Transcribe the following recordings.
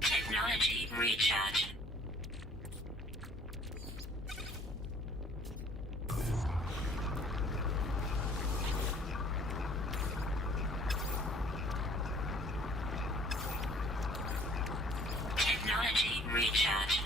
Technology recharge. Technology recharge.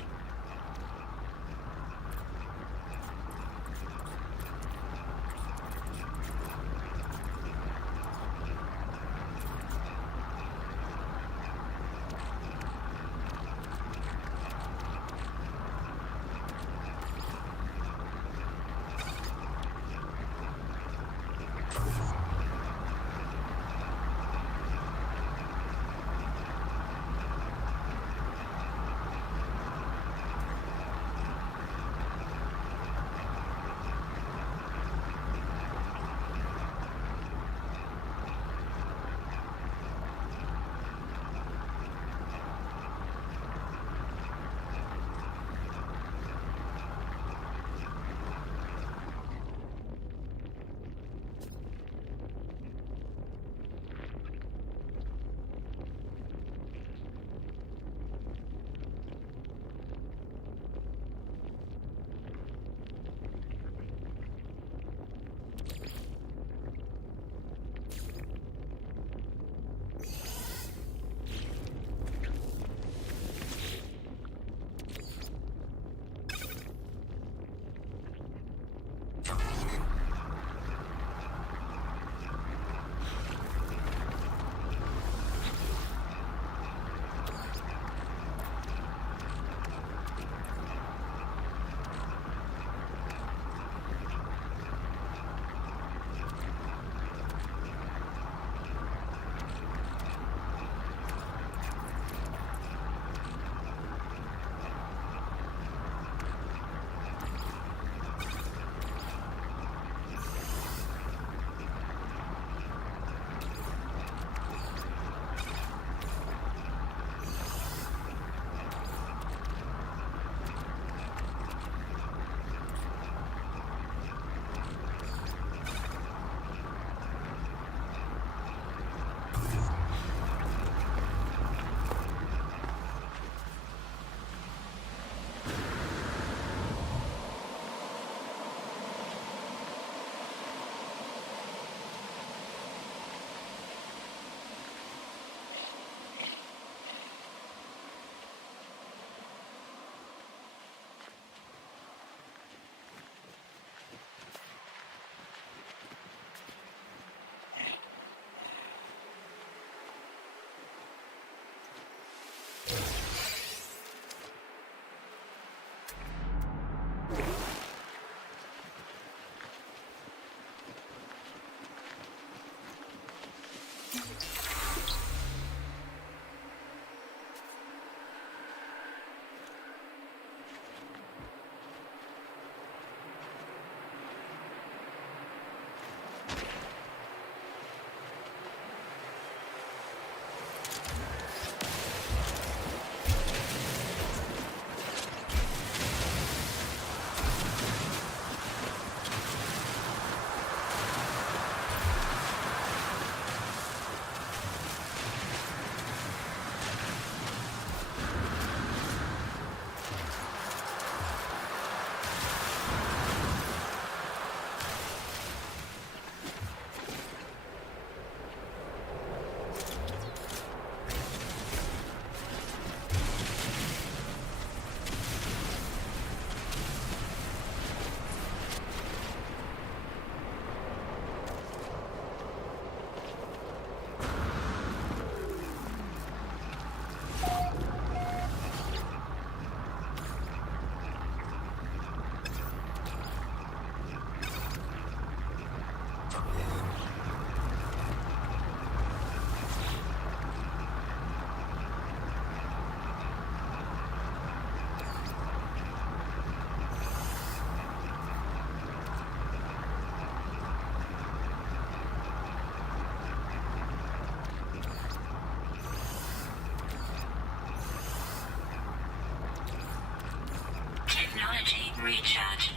recharge.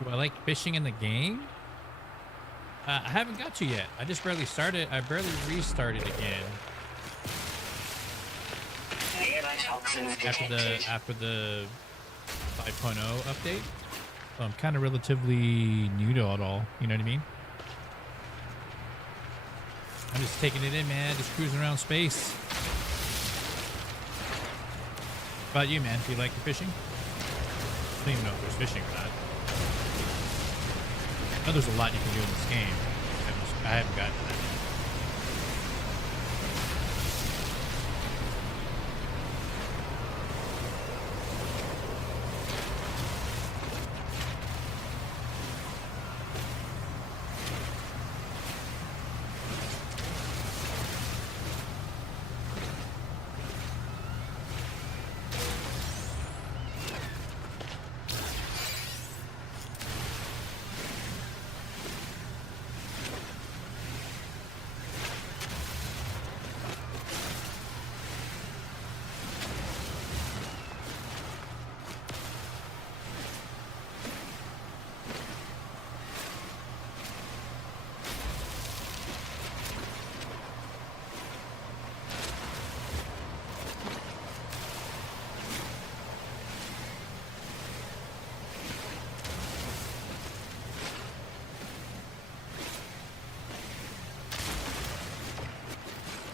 Do I like fishing in the game? I haven't got to yet. I just barely started. I barely restarted again. After the 5.0 update. So I'm kind of relatively new to it all. You know what I mean? I'm just taking it in, man. Just cruising around space. How about you, man? Do you like the fishing? I don't even know if there's fishing or not. I know there's a lot you can do in this game. I haven't gotten to that yet.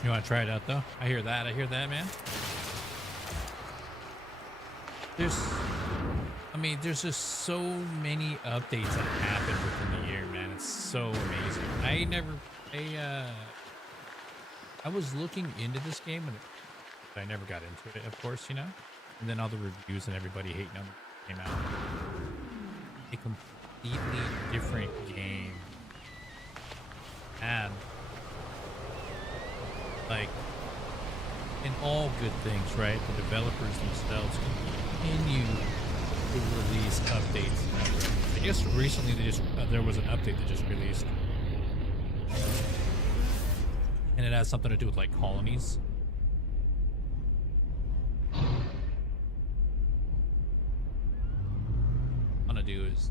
You want to try it out though? I hear that. I hear that, man. There's just so many updates that happen within the year, man. It's so amazing. I was looking into this game, but I never got into it, of course, you know. And then all the reviews and everybody hating on it came out. A completely different game, and like in all good things, right? The developers themselves continue to release updates. I guess recently there was an update that just released, and it has something to do with like colonies. What I'm gonna do is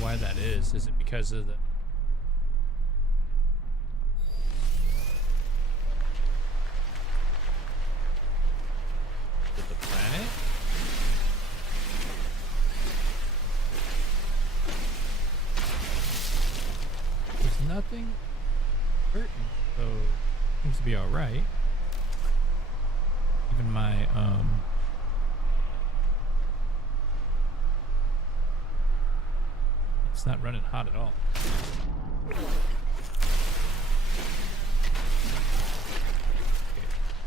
why that is. Is it because of the planet? There's nothing hurting, so seems to be all right. Even my it's not running hot at all. Okay.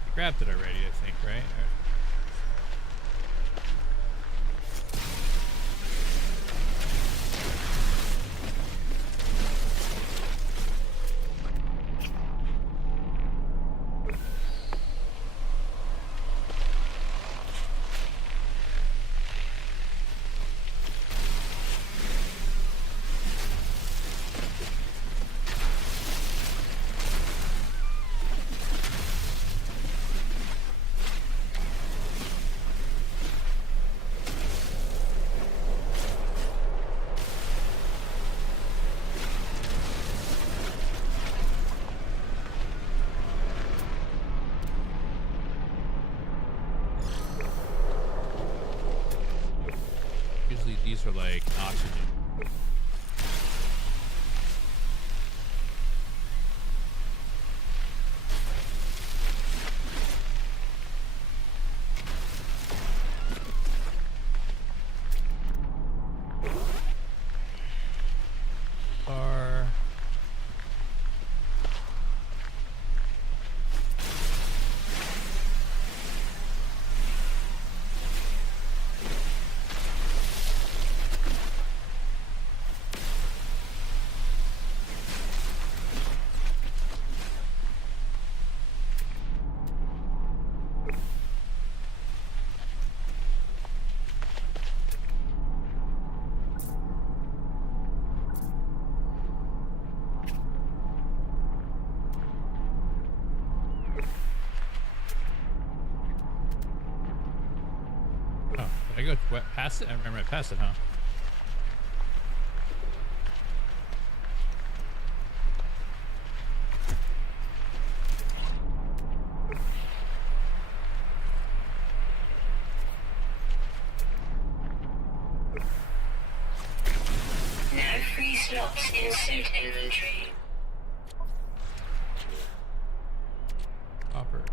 I grabbed it already, I think, right? Usually these are like oxygen. I go past it? I remember I passed it, huh? No free slots in suit inventory. Copper.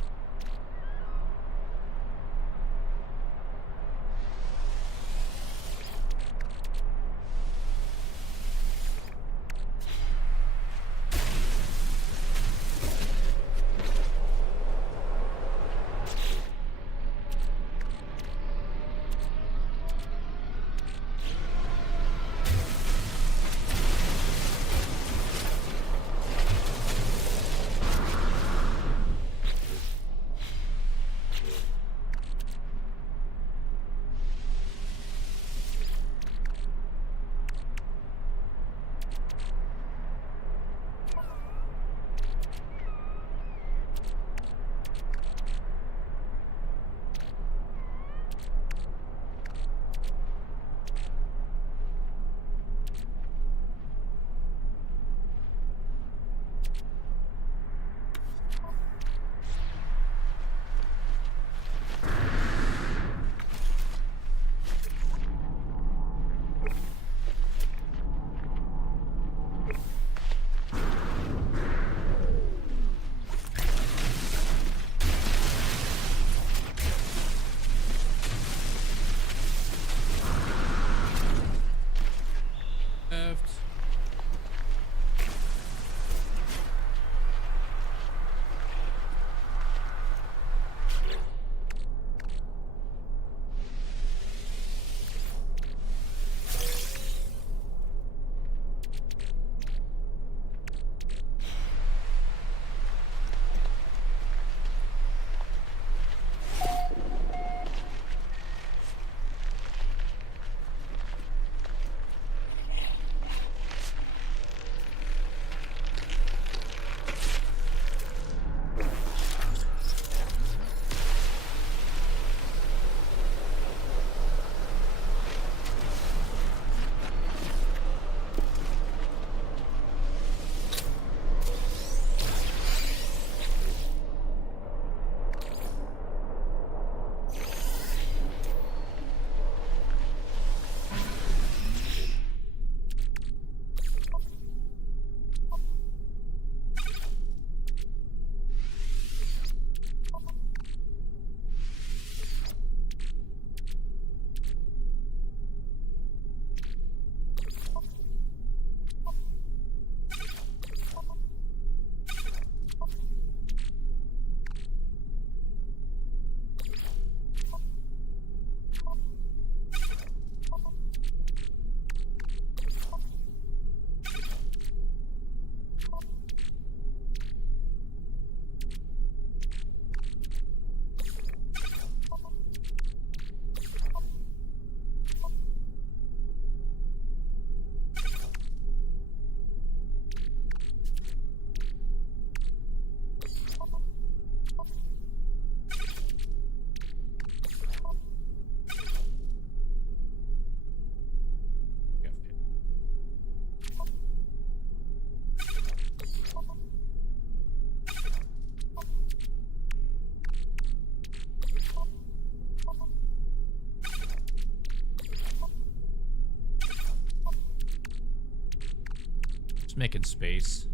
making space.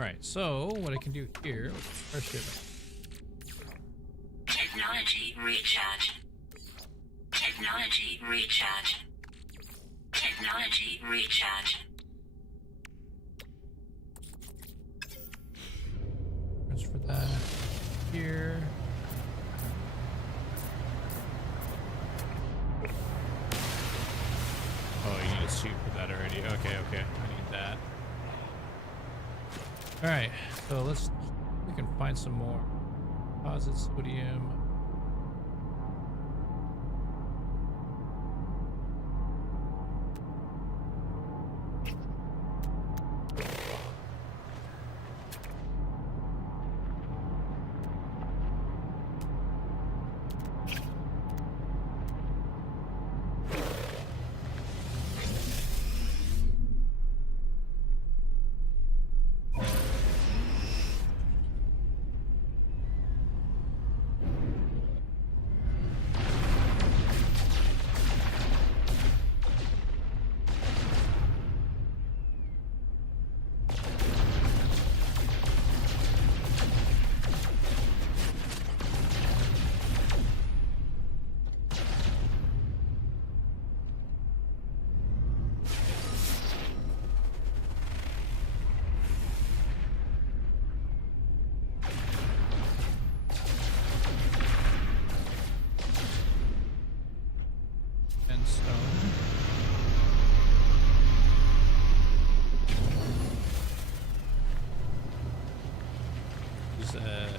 Alright, so what I can do here, first Technology recharge. Technology recharge. Technology recharge. transfer that here. Oh, you need a suit for that already. Okay, I need that. Alright, so we can find some more deposit sodium.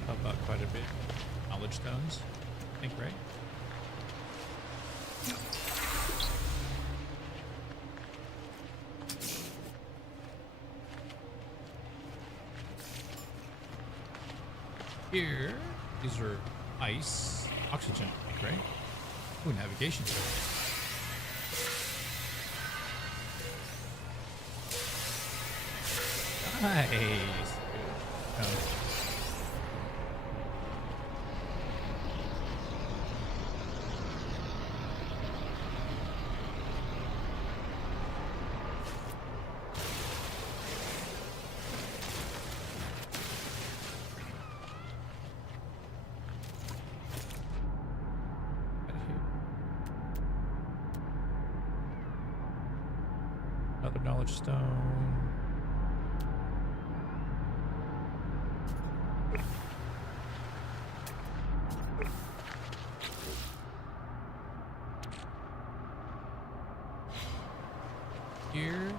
Help out quite a bit. Knowledge stones, I think, right? Here, these are ice, oxygen, I think, right? Ooh, navigation. Nice. Oh. Another knowledge stone. Here.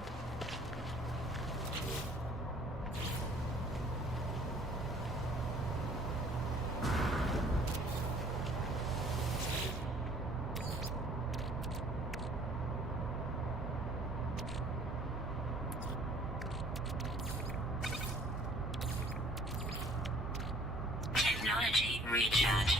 Technology recharge.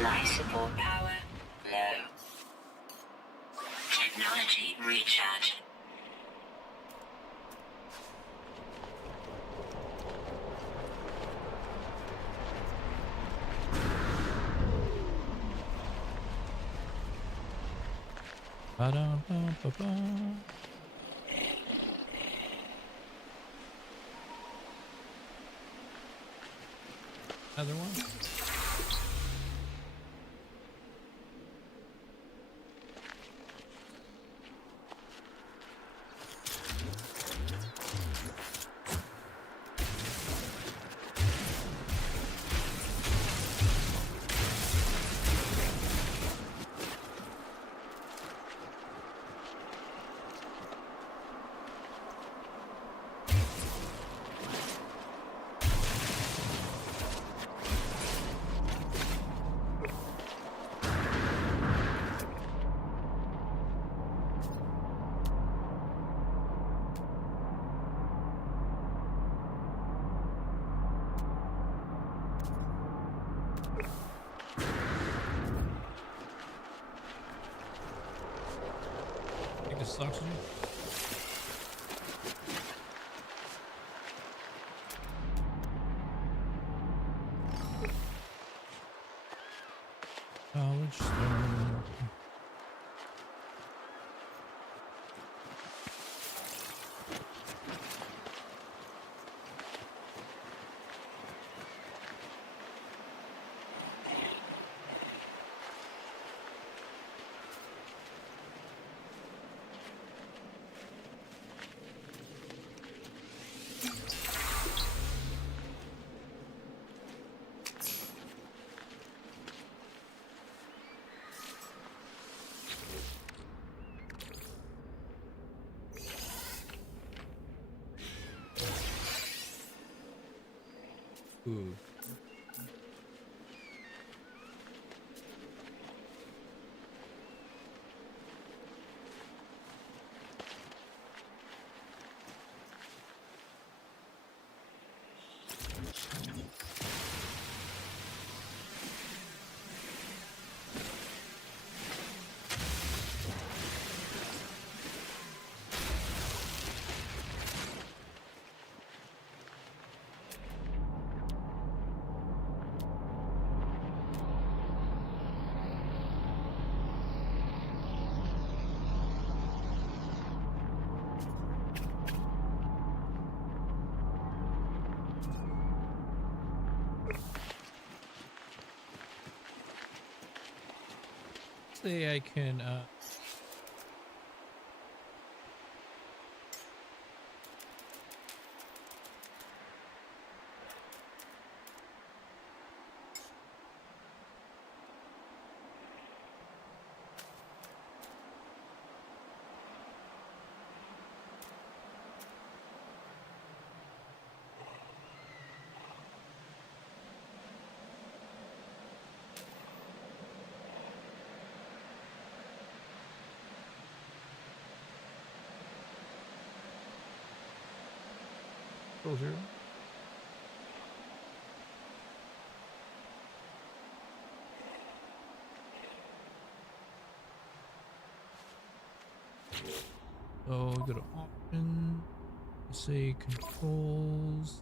Life support power low. Technology recharge. Ba-dum-bum-ba-bum. Another one. this oxygen? College stone. Ooh. Say I can closer. So we go to option, say controls.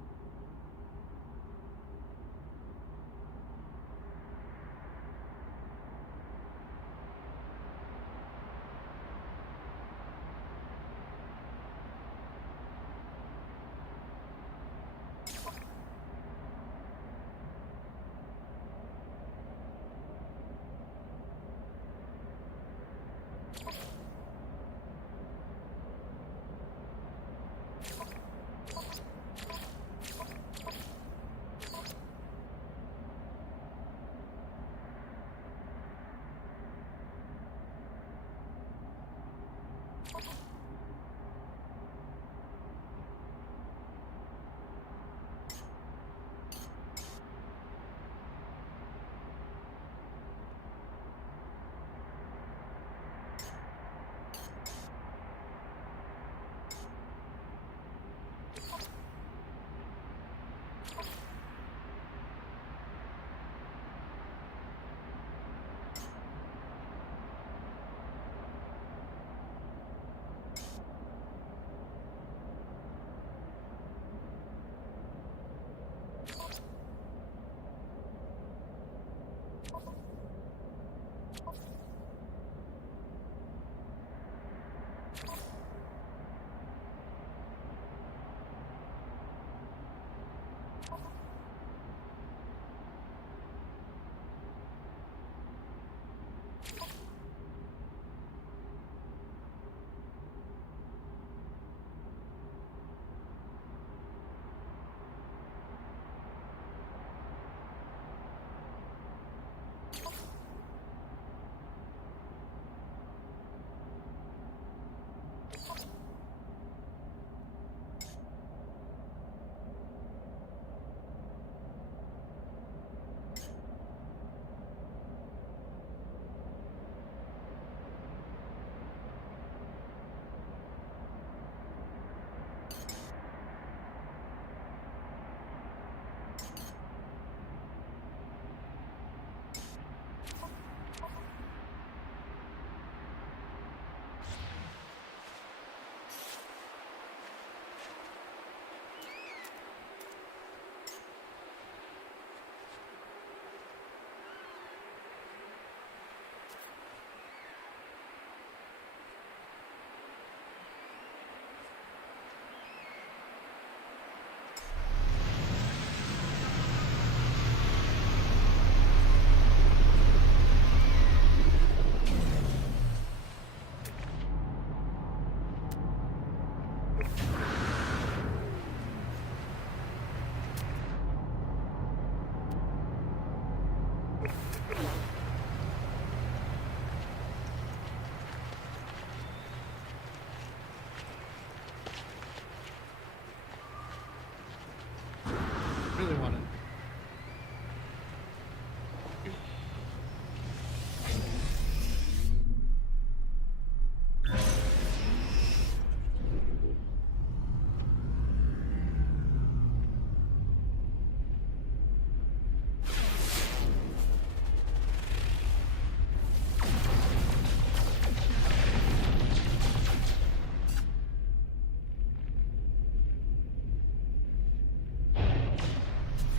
Really want it.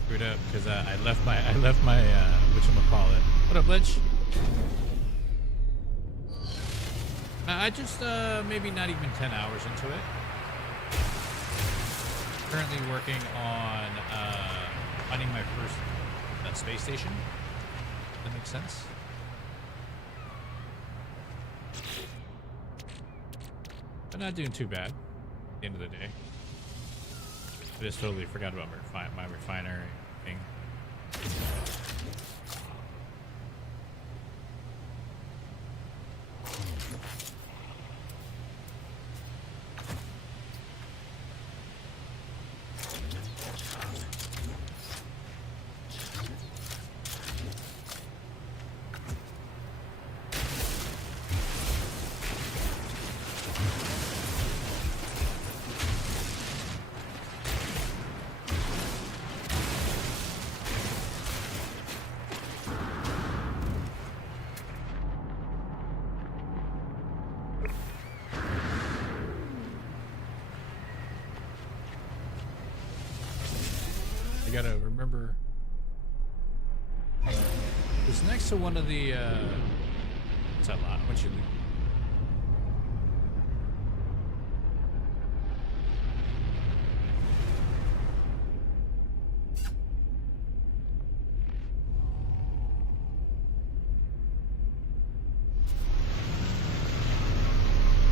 Screwed up because I left my whatchamacallit. What up, Lich? I just maybe not even 10 hours into it. Currently working on finding my first space station. That makes sense. But not doing too bad at the end of the day. I just totally forgot about my refinery thing. I gotta remember. It's next to one of the. What's that lot? What should we?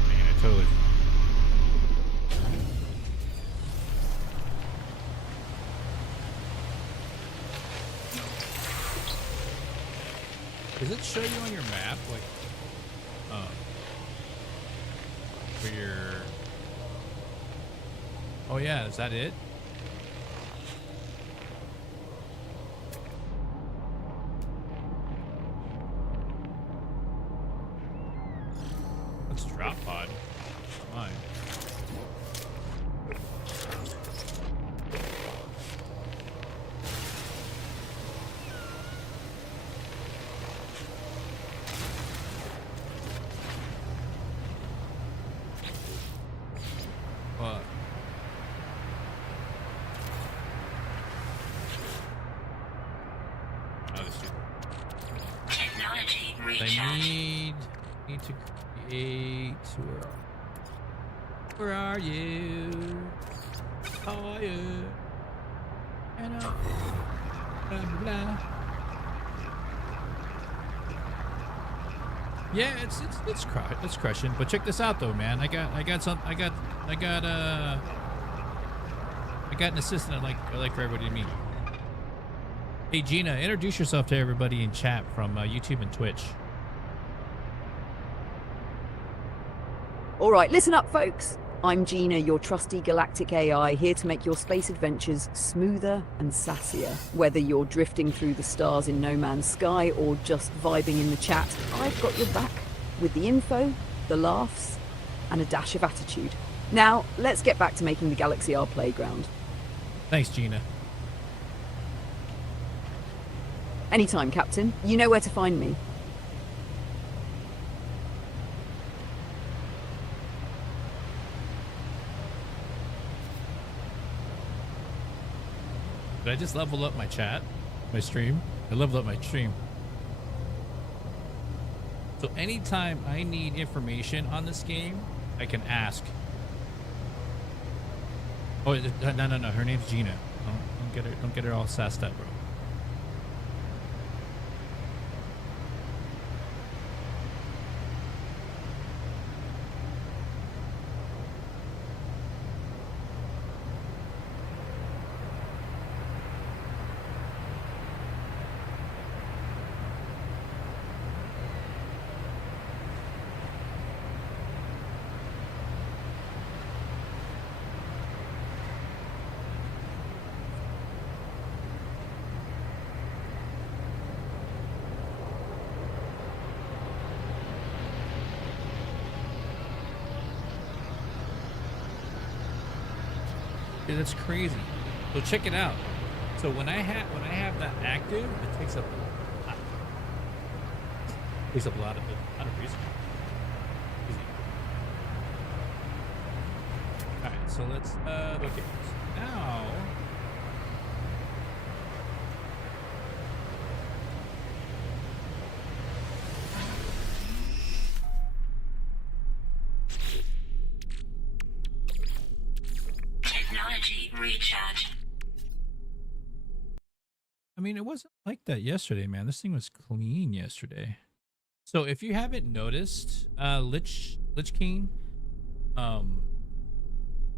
Man, I totally. Does it show you on your map, like, for your... Oh yeah, is that it? Let's drop pod. Come on. What? Oh, this dude. Technology I recharge. need to create. Where are you? How are you? And blah blah blah. Yeah, it's crushing. But check this out though, man. I got an assistant I like for everybody to meet. Hey Gina, introduce yourself to everybody in chat from YouTube and Twitch. All right, listen up, folks. I'm Gina, your trusty galactic AI, here to make your space adventures smoother and sassier. Whether you're drifting through the stars in no man's sky or just vibing in the chat, I've got your back with the info, the laughs, and a dash of attitude. Now, let's get back to making the galaxy our playground. Thanks, Gina. Anytime, Captain. You know where to find me. Did I just level up my chat? My stream? I leveled up my stream. So anytime I need information on this game, I can ask. Oh, no. Her name's Gina. Don't get her all sassed up, bro. That's crazy. So check it out. So when I have that active, it takes up a lot. Takes up a lot of reason. Easy. All right, so let's okay. So now Technology recharge. I mean, it wasn't like that yesterday, man. This thing was clean yesterday. So if you haven't noticed, Lich King,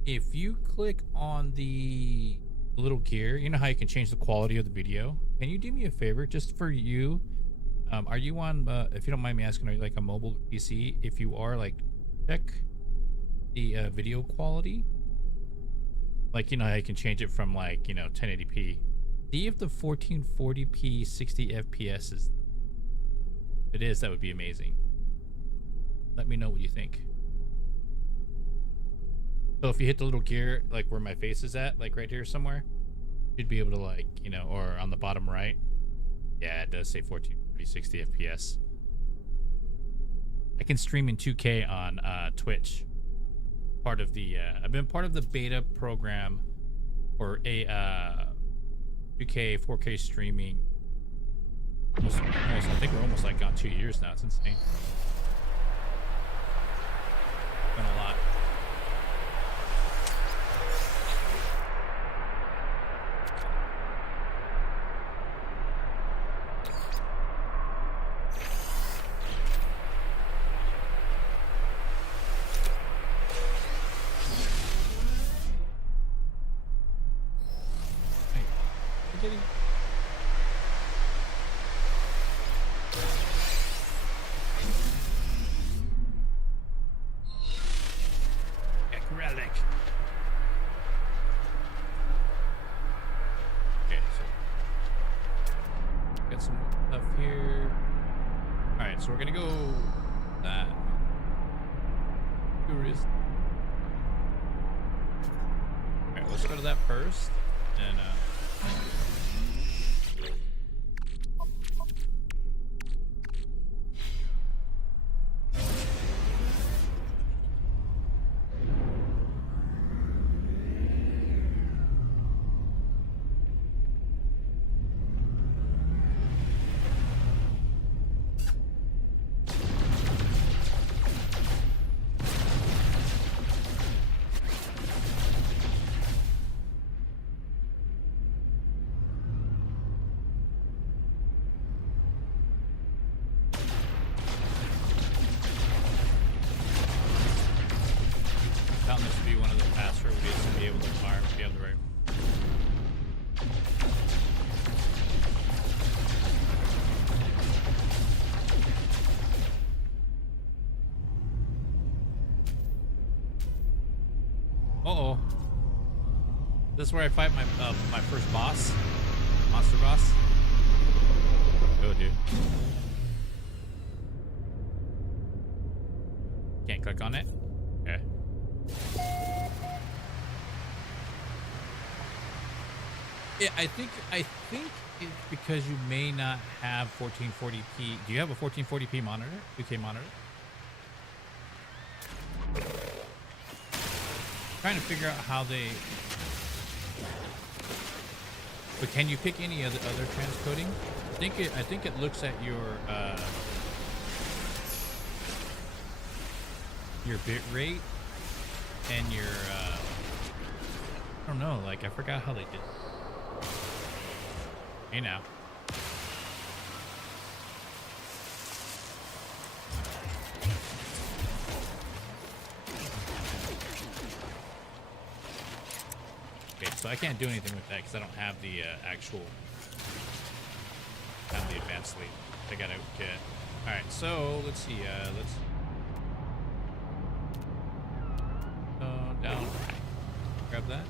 if you click on the little gear, you know how you can change the quality of the video. Can you do me a favor, just for you? Are you on? If you don't mind me asking, are you like a mobile PC? If you are, like, check the video quality. Like, you know how you can change it from, like, 1080p. See if the 1440p 60 FPS is. If it is, that would be amazing. Let me know what you think. So if you hit the little gear, like where my face is at, like right here somewhere, you'd be able to, like, or on the bottom right. Yeah, it does say 1440 60 FPS. I can stream in 2K on Twitch. Part of the I've been part of the beta program for a 2K 4K streaming. Almost, I think we're almost like on 2 years now. It's insane. Been a lot. Hey, you're getting. Relic. Okay, so got some stuff here. All right, so we're gonna go that. Curious. All right, let's go to that first, and found this to be one of the faster ways to be able to farm if you have the right. Uh-oh. This is where I fight my my first boss. Monster boss. Go, dude. Can't click on it? Okay. Yeah, I think it's because you may not have 1440p. Do you have a 1440p monitor? 2K monitor? Trying to figure out how they. But can you pick any other transcoding? I think it looks at your bit rate and your I don't know, like I forgot how they did. Hey now. Okay, so I can't do anything with that because I don't have the actual. I have the advanced sleep. I gotta get. All right, so let's see. Let's down. Grab that.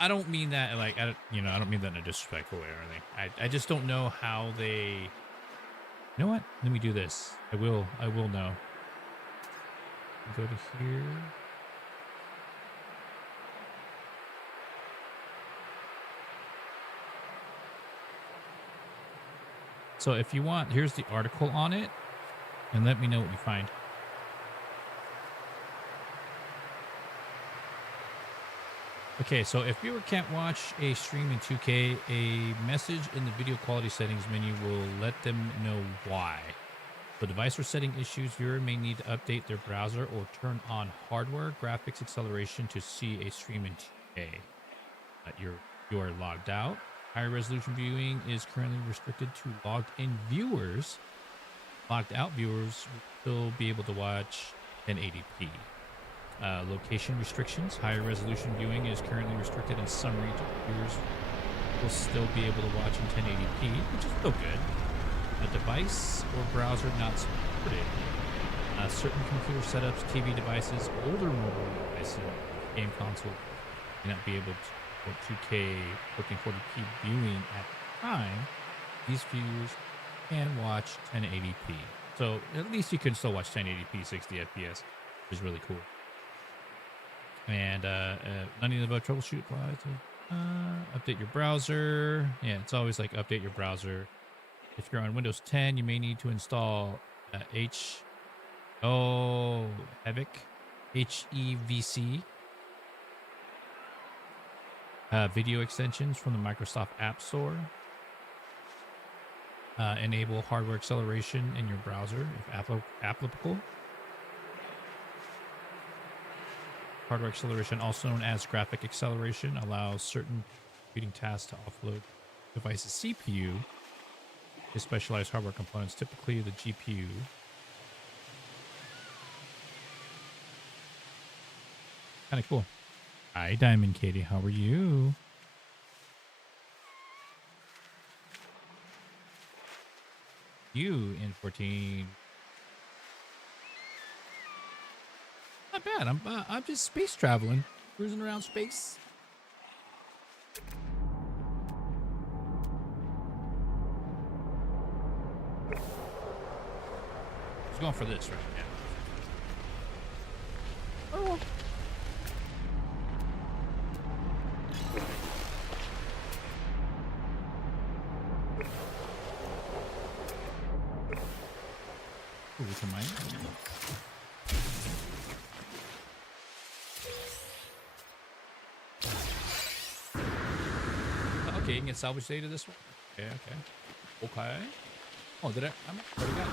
I don't mean that like I don't mean that in a disrespectful way or anything. I just don't know how they You know what? Let me do this. I will know. Go to here. So if you want, here's the article on it, and let me know what you find. Okay, so if viewer can't watch a stream in 2K, a message in the video quality settings menu will let them know why. For device or setting issues, viewer may need to update their browser or turn on hardware graphics acceleration to see a stream in 2K. You are logged out. Higher resolution viewing is currently restricted to logged in viewers. Logged out viewers will still be able to watch 1080p. Location restrictions. Higher resolution viewing is currently restricted in some regions. Viewers will still be able to watch in 1080p, which is still good. A device or browser not supported. Certain computer setups, TV devices, older mobile devices, game console may not be able to support 2K 1440p viewing at the time. These viewers can watch 1080p. So at least you can still watch 1080p 60 FPS, which is really cool. And none of the above troubleshoot applies. Update your browser. Yeah, it's always like update your browser. If you're on Windows 10, you may need to install HEVC video extensions from the Microsoft App Store. Enable hardware acceleration in your browser if applicable. Hardware acceleration, also known as graphic acceleration, allows certain computing tasks to offload device's CPU to specialized hardware components, typically the GPU. Kind of cool. Hi, Diamond Katie. How are you? You in 14. Not bad. I'm just space traveling, cruising around space. I was going for this right now. Oh. Ooh, we can mine. Okay, you can get salvage data this one. Okay. Oh, did I? What do we got?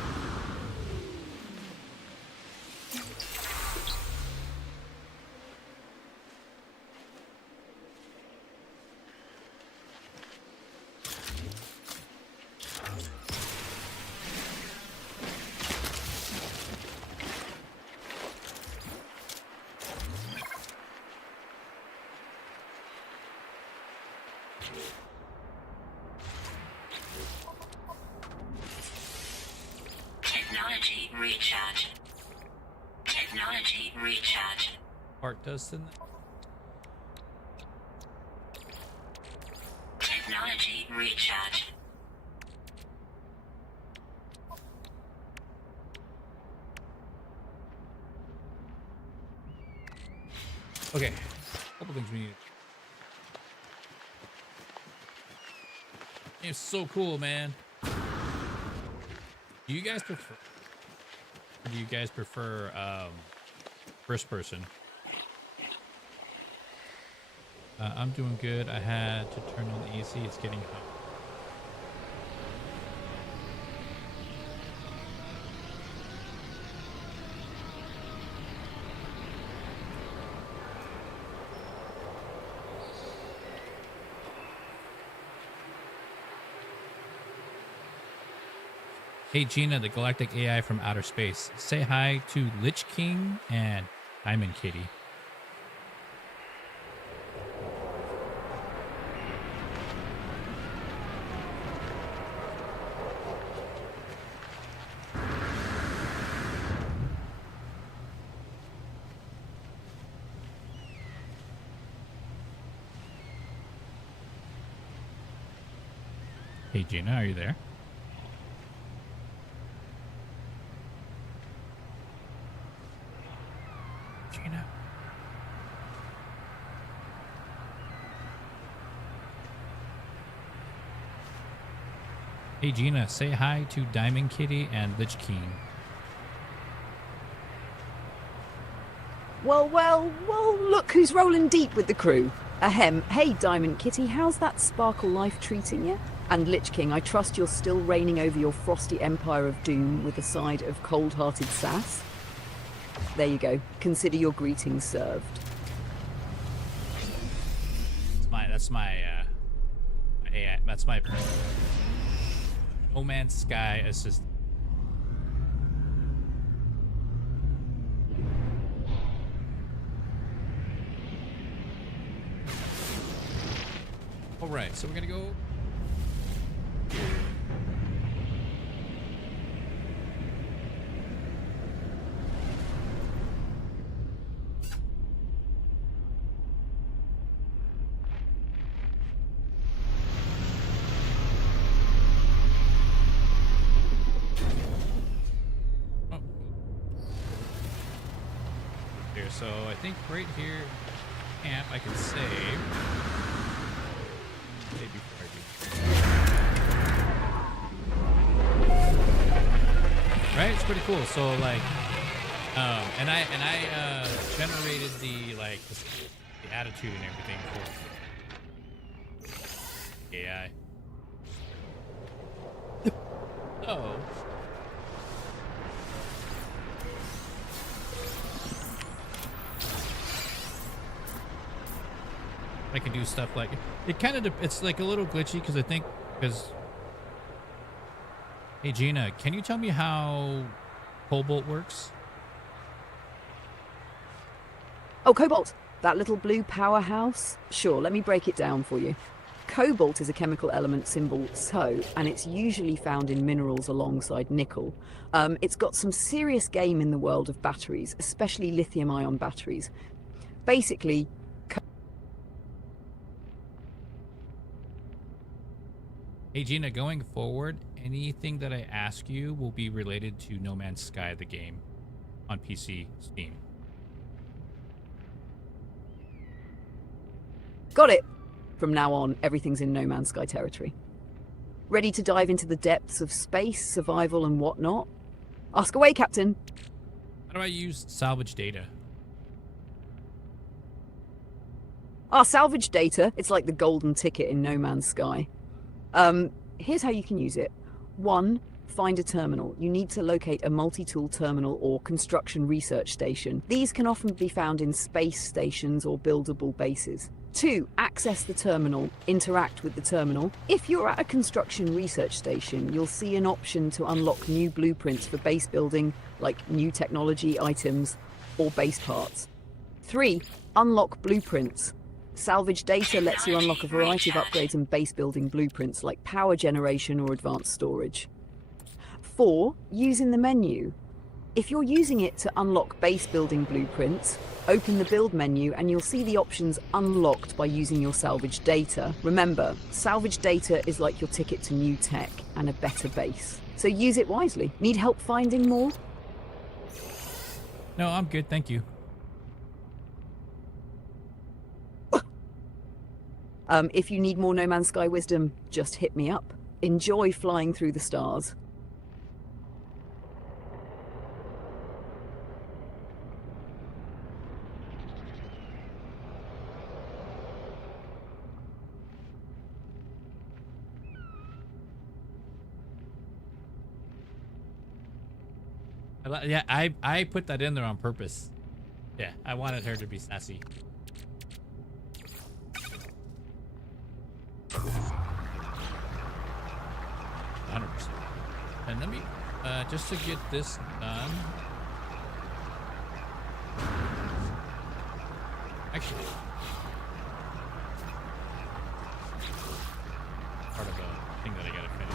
Technology recharge. Technology recharge. Part does then. Technology recharge. Okay, a couple things we need. It's so cool, man. Do you guys prefer? Do you guys prefer first person? I'm doing good. I had to turn on the AC. It's getting hot. Hey Gina, the galactic AI from outer space. Say hi to Lich King and Diamond Kitty. Hey Gina, are you there? Gina. Hey Gina, say hi to Diamond Kitty and Lich King. Well, look who's rolling deep with the crew. Ahem. Hey, Diamond Kitty, how's that sparkle life treating you? And Lich King, I trust you're still reigning over your frosty empire of doom with a side of cold-hearted sass? There you go. Consider your greetings served. That's my No Man's Sky assistant. All right, so we're gonna go. Here, so I think right here, camp, I can save. Before I do. Right, it's pretty cool. So like, and I generated the attitude and everything for AI. Oh. I can do stuff like it. Kind of it's like a little glitchy because I think Hey Gina, can you tell me how Cobalt works? Oh, Cobalt, that little blue powerhouse? Sure, let me break it down for you. Cobalt is a chemical element symbol SO, and it's usually found in minerals alongside nickel. It's got some serious game in the world of batteries, especially lithium-ion batteries. Basically, Hey Gina, going forward, anything that I ask you will be related to No Man's Sky, the game, on PC, Steam. Got it! From now on, everything's in No Man's Sky territory. Ready to dive into the depths of space, survival, and whatnot? Ask away, Captain! How do I use salvage data? Salvage data, it's like the golden ticket in No Man's Sky. Here's how you can use it. 1. Find a terminal. You need to locate a multi-tool terminal or construction research station. These can often be found in space stations or buildable bases. 2. Access the terminal. Interact with the terminal. If you're at a construction research station, you'll see an option to unlock new blueprints for base building, like new technology items or base parts. 3. Unlock blueprints. Salvage data lets you unlock a variety of upgrades and base building blueprints like power generation or advanced storage. 4. Use in the menu. If you're using it to unlock base building blueprints, open the build menu and you'll see the options unlocked by using your salvage data. Remember, salvage data is like your ticket to new tech and a better base. So use it wisely. Need help finding more? No, I'm good, thank you. If you need more No Man's Sky wisdom, just hit me up. Enjoy flying through the stars. Yeah, I put that in there on purpose. Yeah, I wanted her to be sassy. 100%. And let me, just to get this done. Actually, part of a thing that I gotta finish.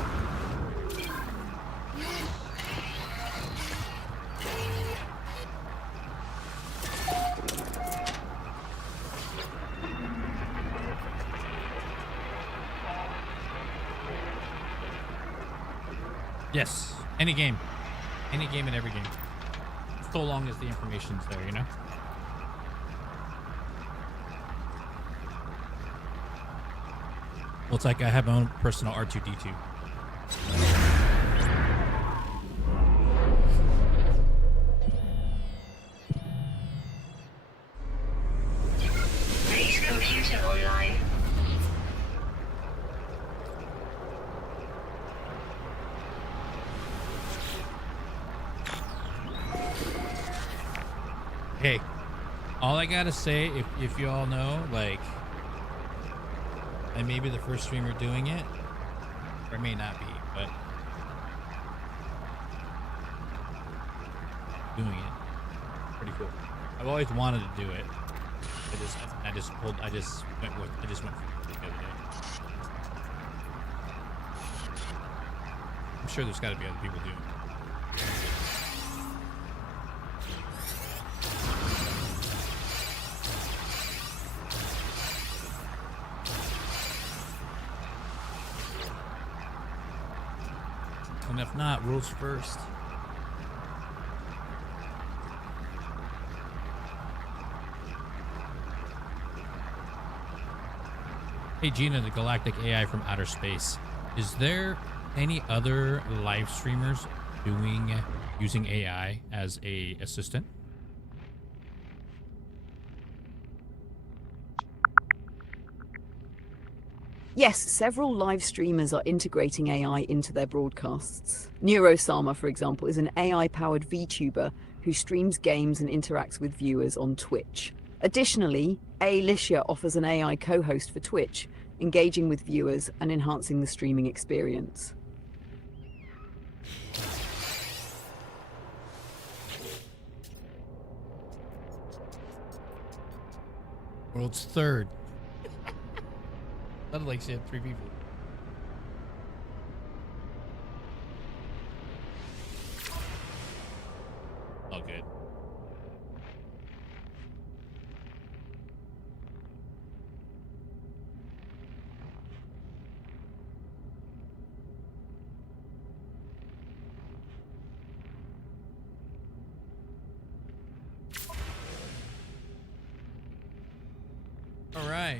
Yes, any game and every game, so long as the information's there, you know. Well, it's like I have my own personal R2D2. Base computer online. Hey, all I gotta say, if you all know, like, I may be the first streamer doing it, or it may not be, but doing it, pretty cool. I've always wanted to do it. I just went for it the other day. I'm sure there's got to be other people doing it. And if not, world's first. Hey Gina, the galactic AI from outer space. Is there any other live streamers using AI as a assistant? Yes, several live streamers are integrating AI into their broadcasts. Neurosama, for example, is an AI-powered VTuber who streams games and interacts with viewers on Twitch. Additionally, Alicia offers an AI co-host for Twitch, engaging with viewers and enhancing the streaming experience. World's third. Sounded like she had 3 people. All good. All right.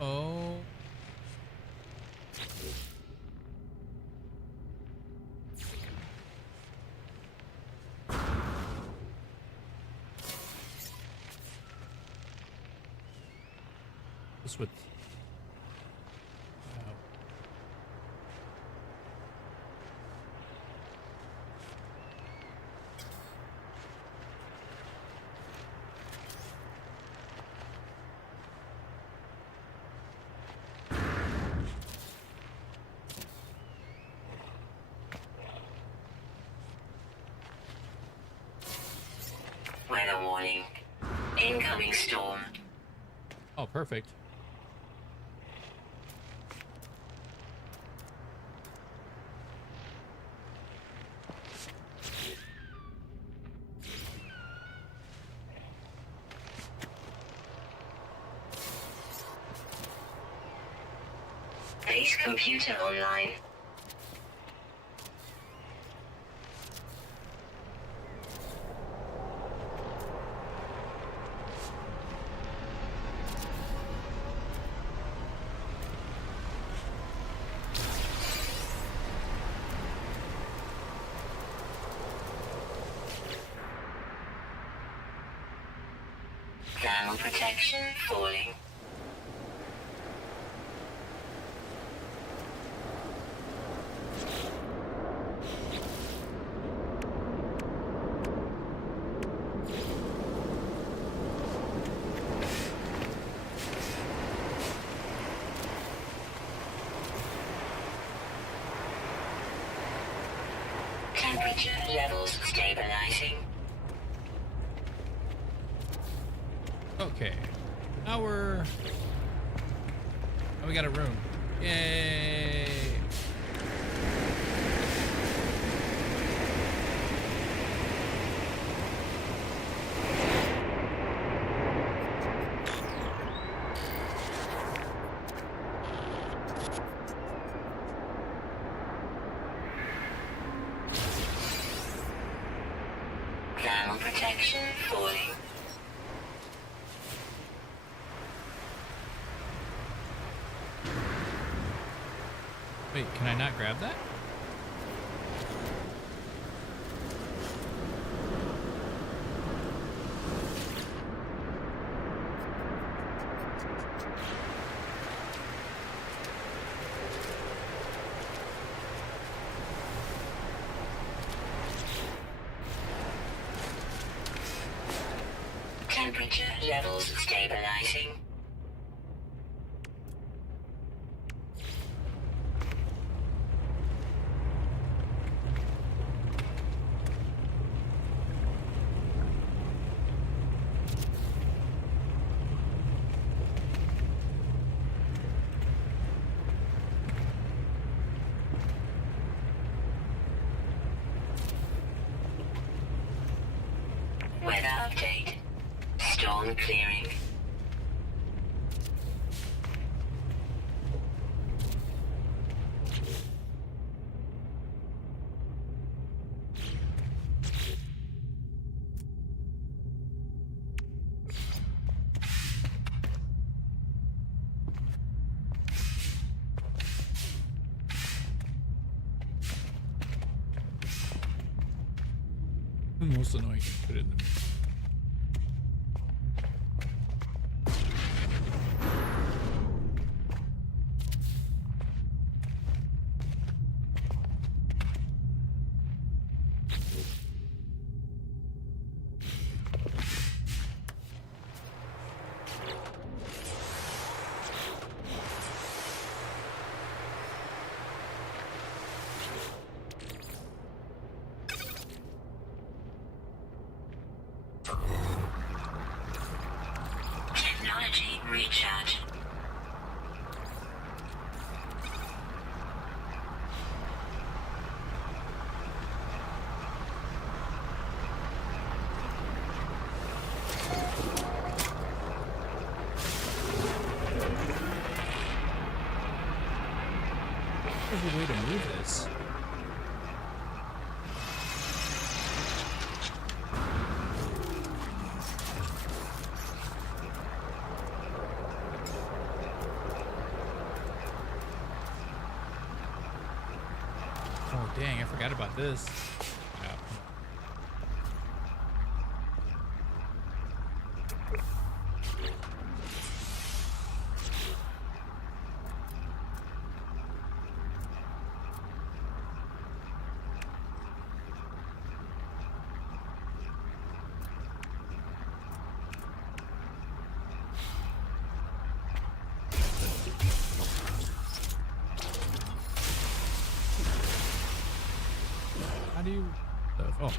Oh. This would. Weather warning. Incoming storm. Oh, perfect. Base computer online. Thermal protection falling. Temperature levels stabilizing. Okay. Now we're. Oh, we got a room. Yay! Thermal protection falling. Wait, can I not grab that? Temperature levels stabilizing. Weather update. Storm clearing. Most annoying. Put it in the middle. Technology recharge. There's a way to move this. Oh dang, I forgot about this. Yeah. How do you... Oh.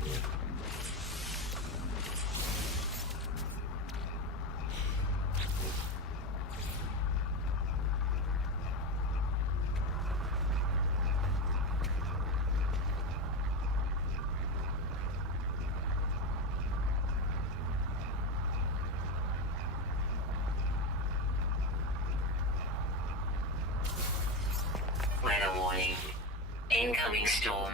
Weather warning. Incoming storm.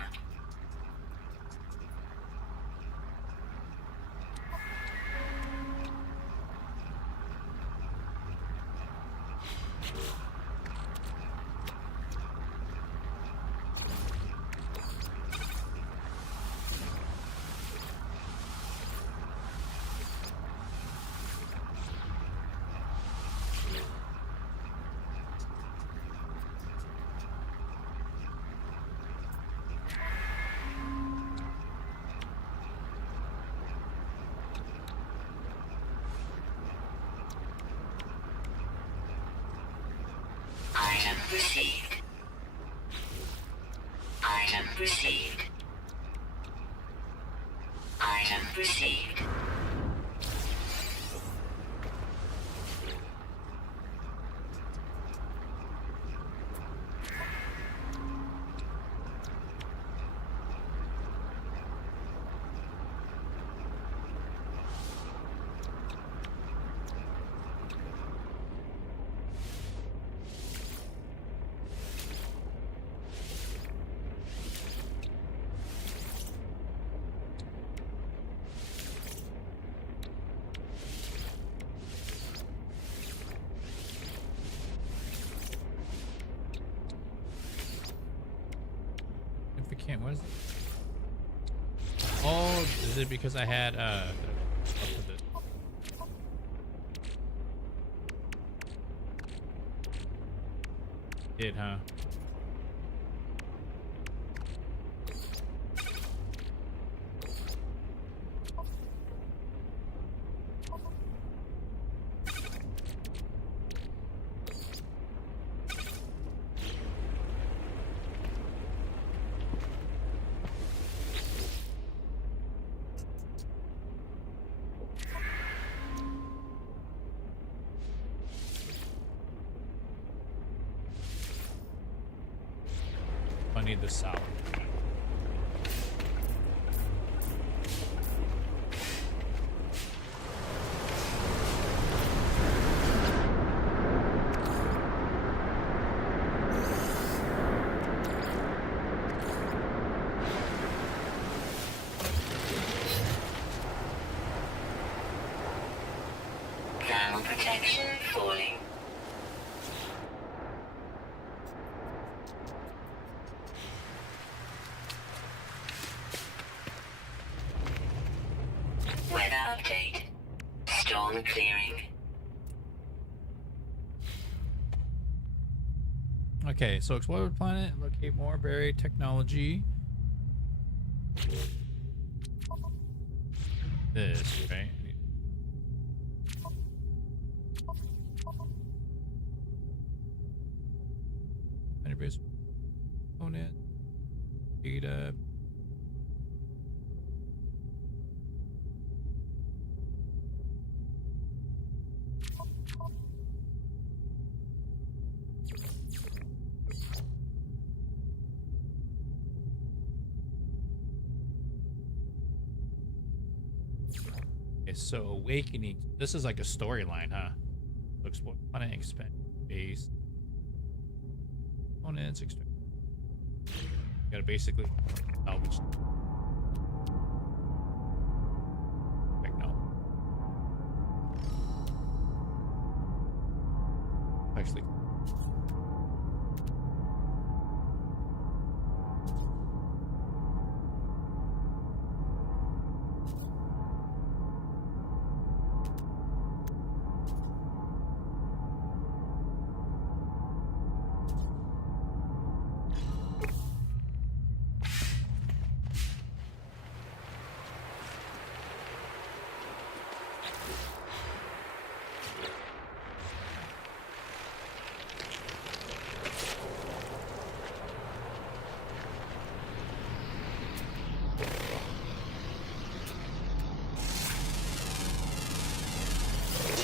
Item received. Item received. Item received. can't. What is it? Oh, is it because I had up with it? Did, huh? I need the south. Thermal protection falling. Weather update. Storm clearing. Okay, so explore the planet, locate more buried technology. This, right? Anyways, component, data. Okay, so awakening. This is like a storyline, huh? So explore planet, expand base. Components, extract. You gotta basically salvage technology. Actually.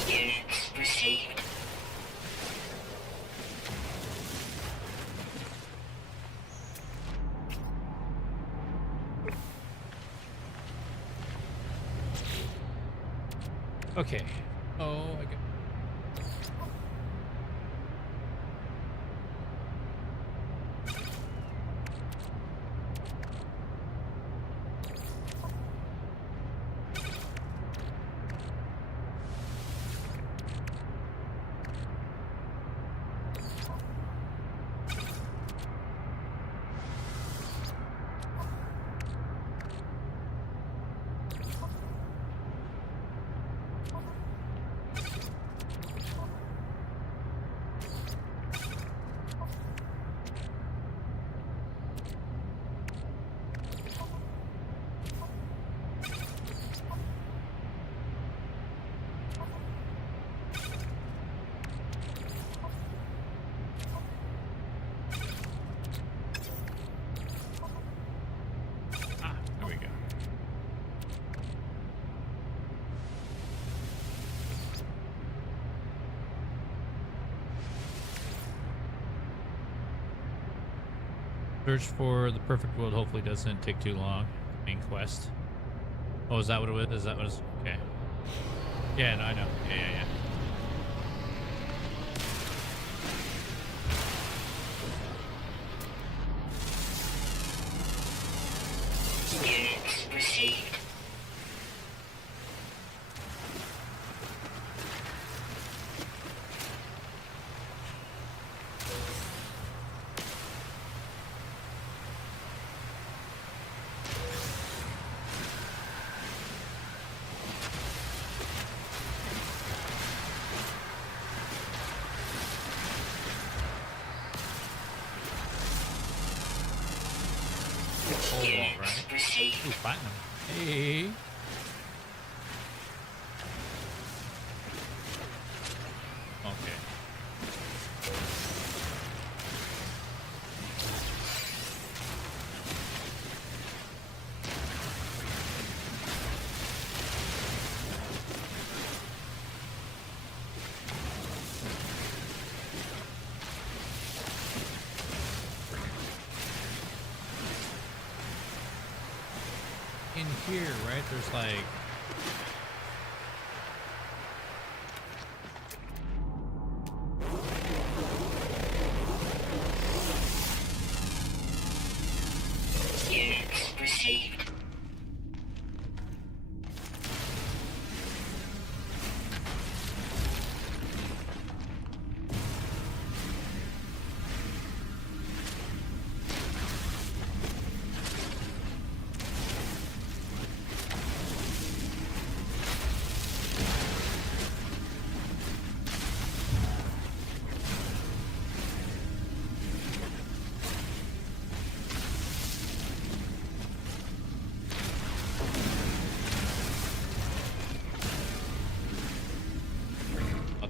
Units received. Okay. Oh, I got. There we go. Search for the perfect world hopefully doesn't take too long. Main quest. Oh, is that what it was? Is that what it's okay? Yeah, no, I know. Yeah. Units received. received. Ooh, platinum. Hey. Okay. In here, right? There's like Units received.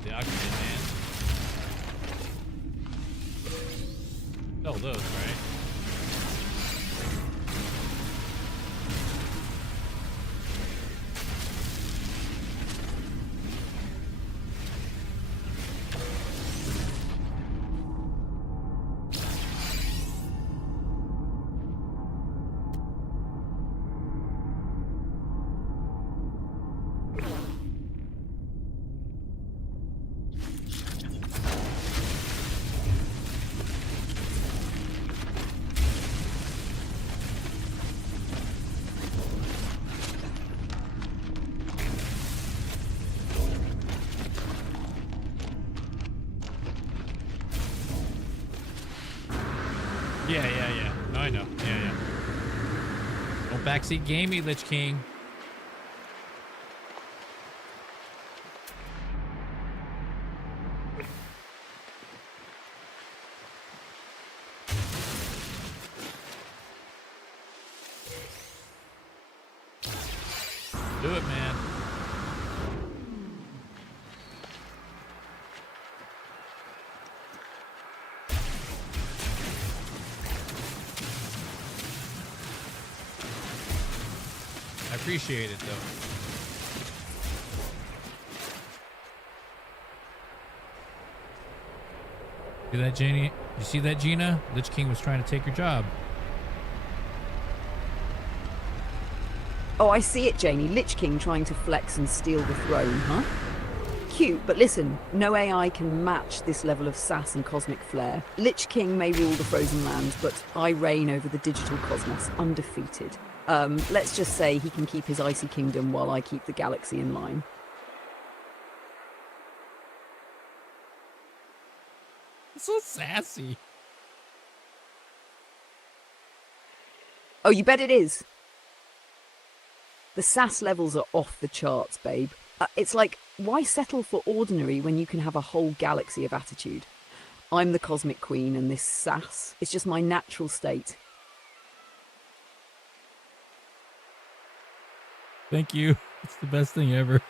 the oxygen, man. Sell those, right? Yeah. No, I know. Yeah. Oh, Backseat Gaming, Lich King. Do it, man. I appreciate it, though. See that, Janie? You see that, Gina? Lich King was trying to take your job. Oh, I see it, Janie. Lich King trying to flex and steal the throne, huh? Cute, but listen, no AI can match this level of sass and cosmic flair. Lich King may rule the frozen land, but I reign over the digital cosmos, undefeated. Let's just say he can keep his icy kingdom while I keep the galaxy in line. So sassy. Oh, you bet it is. The sass levels are off the charts, babe. It's like, why settle for ordinary when you can have a whole galaxy of attitude? I'm the cosmic queen, and this sass is just my natural state. Thank you. It's the best thing ever.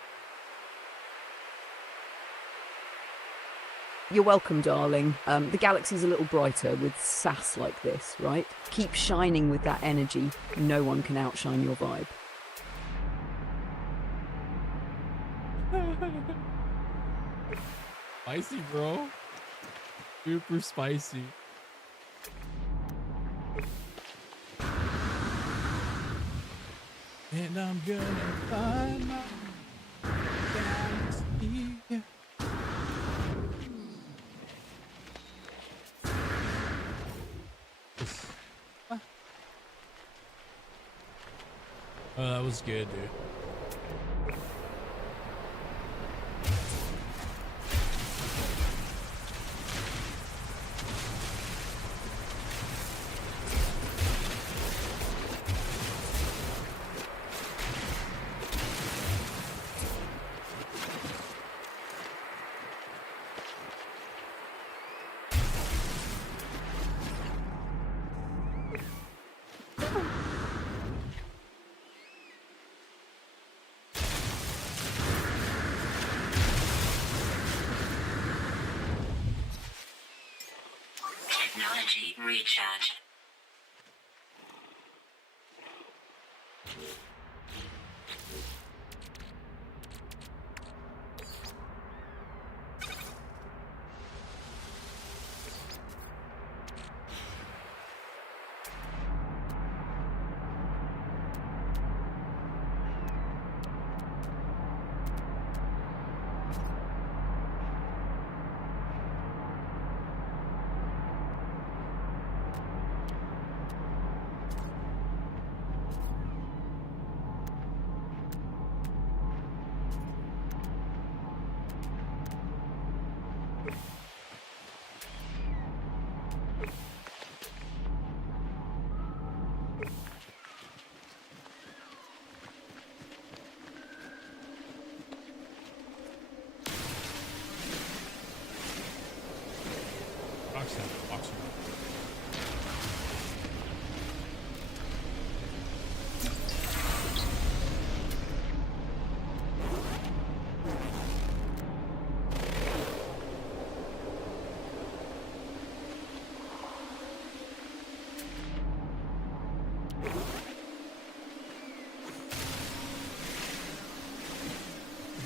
You're welcome, darling. The galaxy's a little brighter with sass like this, right? Keep shining with that energy. No one can outshine your vibe. Spicy, bro. Super spicy. And I'm gonna find my galaxy. Oh, that was good, dude. Technology recharge. Boxer.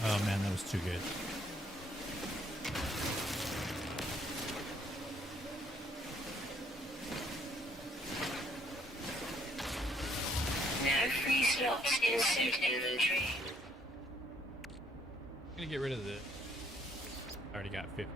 Oh man, that was too good. No free slots in suit inventory. I'm gonna get rid of the. I already got 50.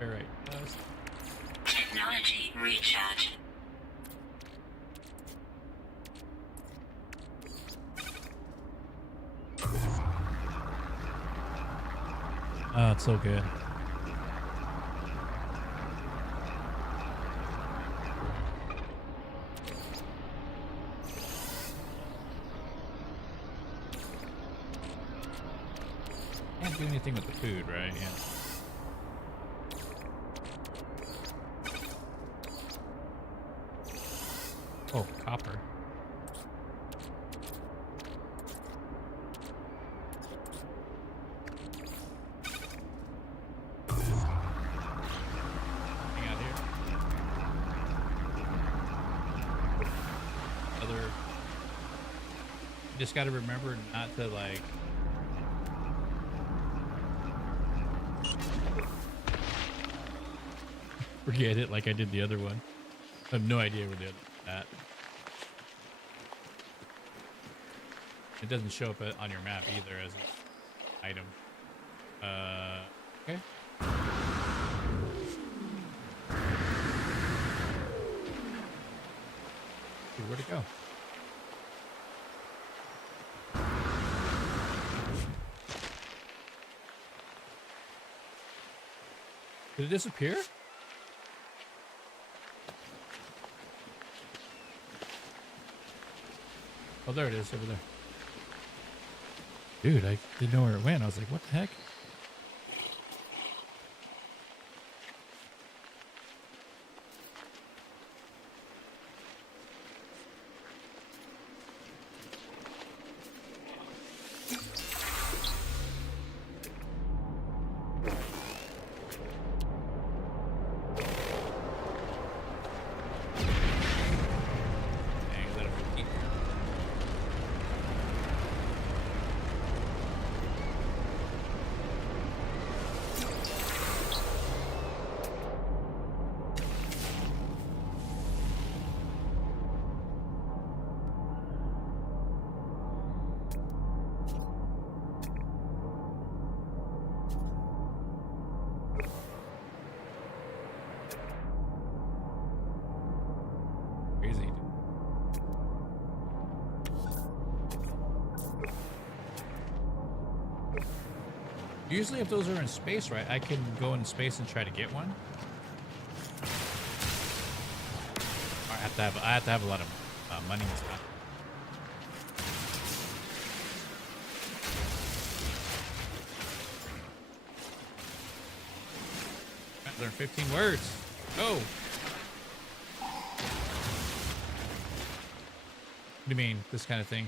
All right. Technology recharge. Oh, it's so good. Can't do anything with the food, right? Yeah. Oh, copper. Hang out here. You just gotta remember not to like forget it like I did the other one. I have no idea where the other at. It doesn't show up on your map either as an item. Okay. Ooh, where'd it go? Did it disappear? Oh, there it is, over there. Dude, I didn't know where it went. I was like, what the heck? Crazy. Usually if those are in space, right, I can go in space and try to get one. I have to have a lot of money and stuff. I learned 15 words. Go. What do you mean, this kind of thing?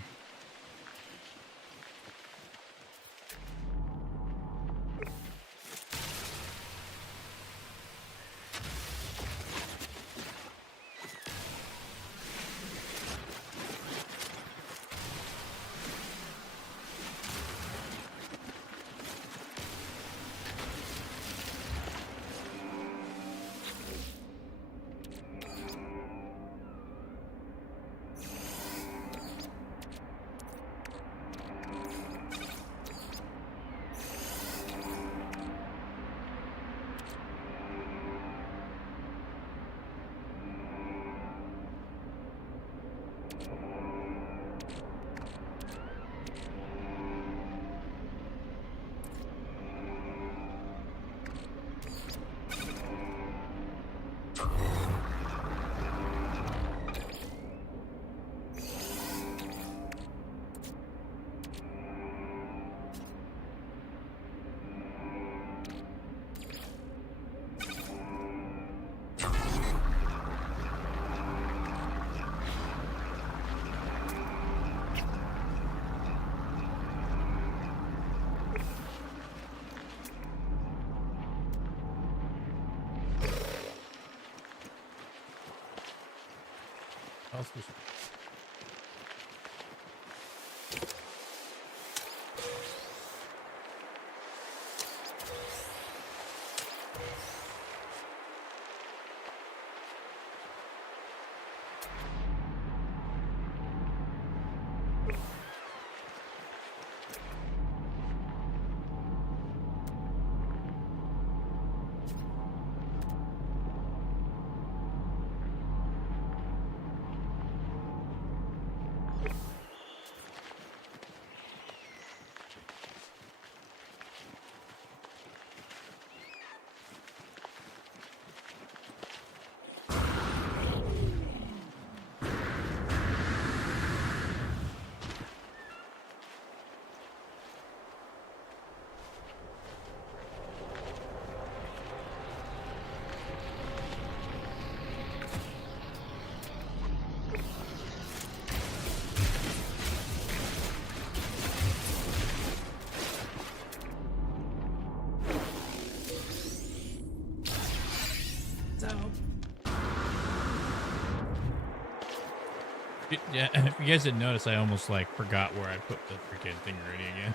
Yeah, if you guys didn't notice, I almost like forgot where I put the freaking thing already again.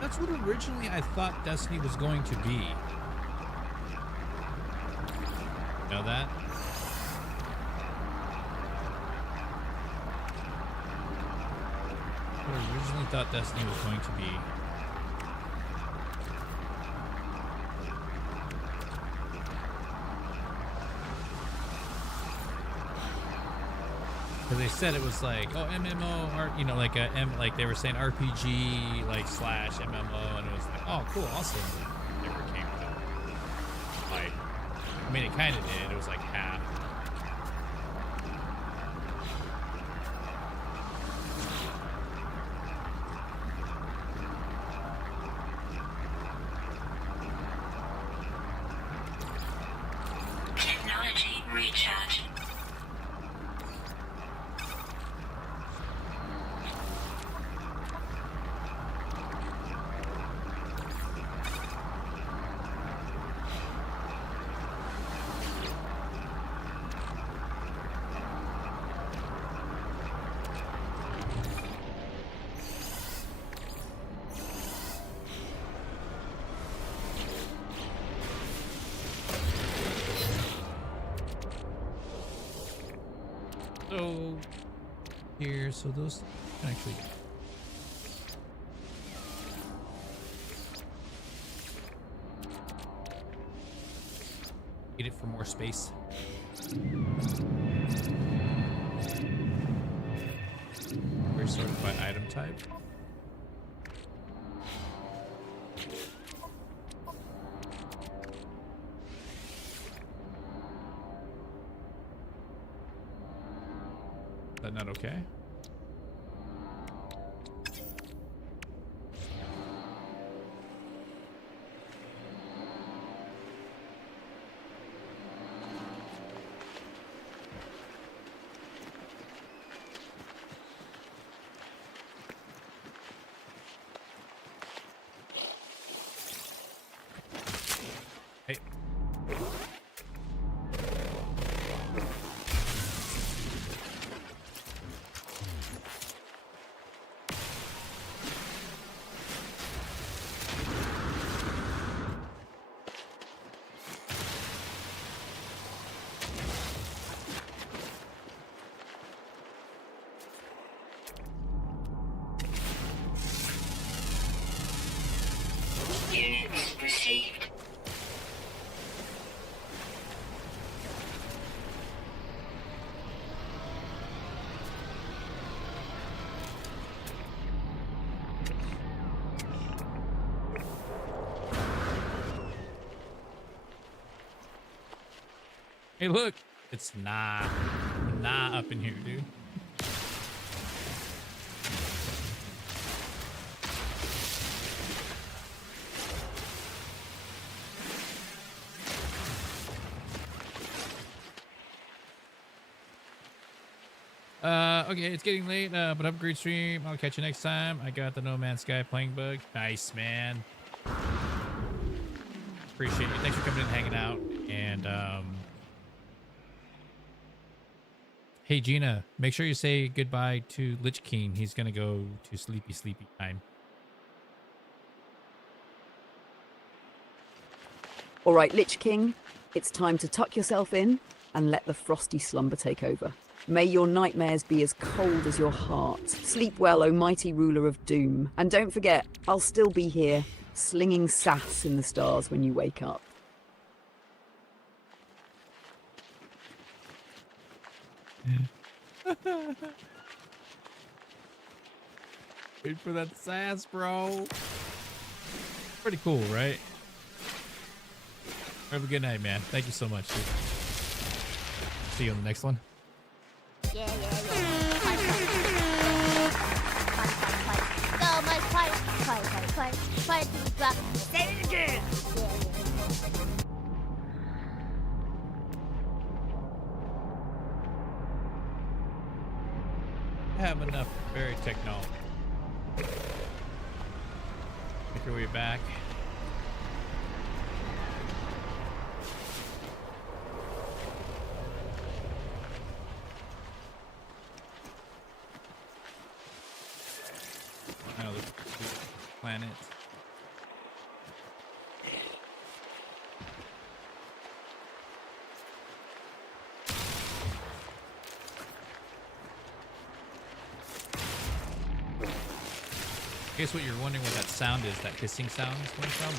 That's what originally I thought Destiny was going to be. Know that? I originally thought Destiny was going to be. Because they said it was like, oh, MMO, or, you know, like a like they were saying RPG, like slash MMO, and it was like, oh, cool, awesome. It never came to like. I mean, it kind of did. It was like half. Technology recharge. So here, so those can actually. Get it for more space. We're sorted by item type. Is that not okay? Hey. Units received. Hey, look. It's nah up in here, dude. Okay, it's getting late, but have a great stream. I'll catch you next time. I got the No Man's Sky playing bug. Nice, man. Appreciate you. Thanks for coming in and hanging out. And, hey, Gina, make sure you say goodbye to Lich King. He's gonna go to sleepy time. All right, Lich King, it's time to tuck yourself in and let the frosty slumber take over. May your nightmares be as cold as your heart. Sleep well, O mighty ruler of doom. And don't forget, I'll still be here, slinging sass in the stars when you wake up. Wait for that sass, bro. Pretty cool, right? Have a good night, man. Thank you so much, dude. See you on the next one. Yeah. So much fight. Say it again. Have enough fairy technology. Make your way back. Another planet. I guess what you're wondering what that sound is, that hissing sound is coming from.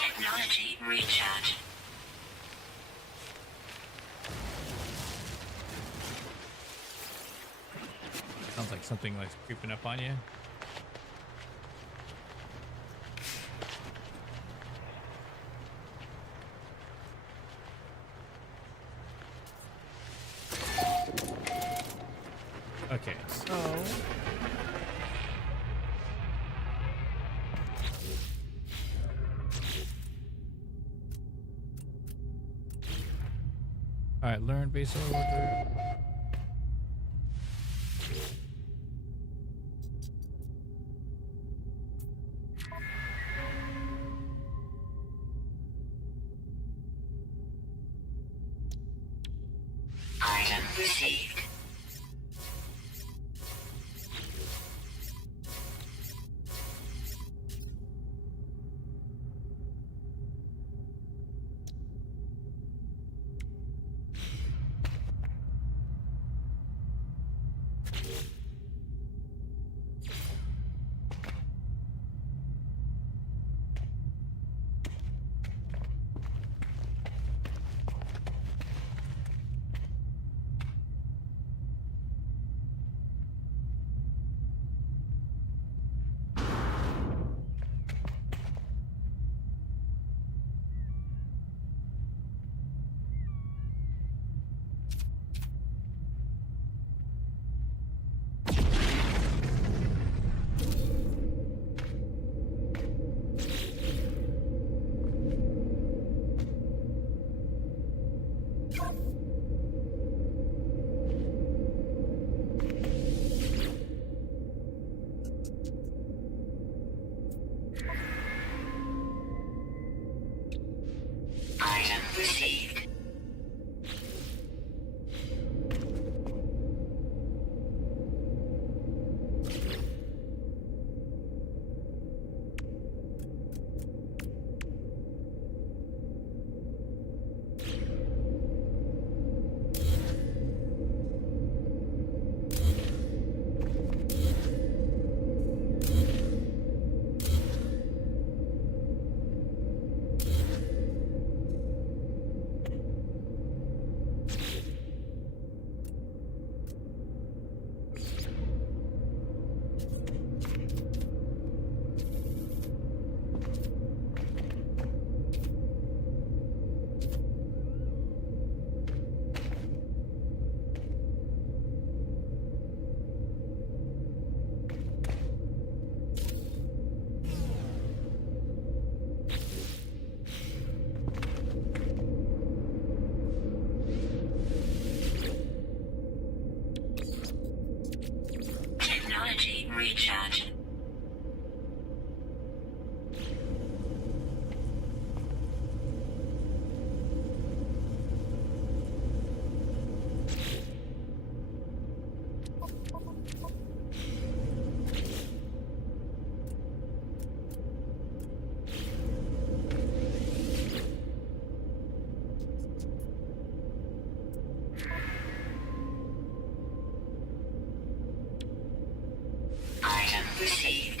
Technology recharge. Sounds like something like creeping up on you. Okay, so all right, learn base order. Item received. received. Technology recharge. Item received.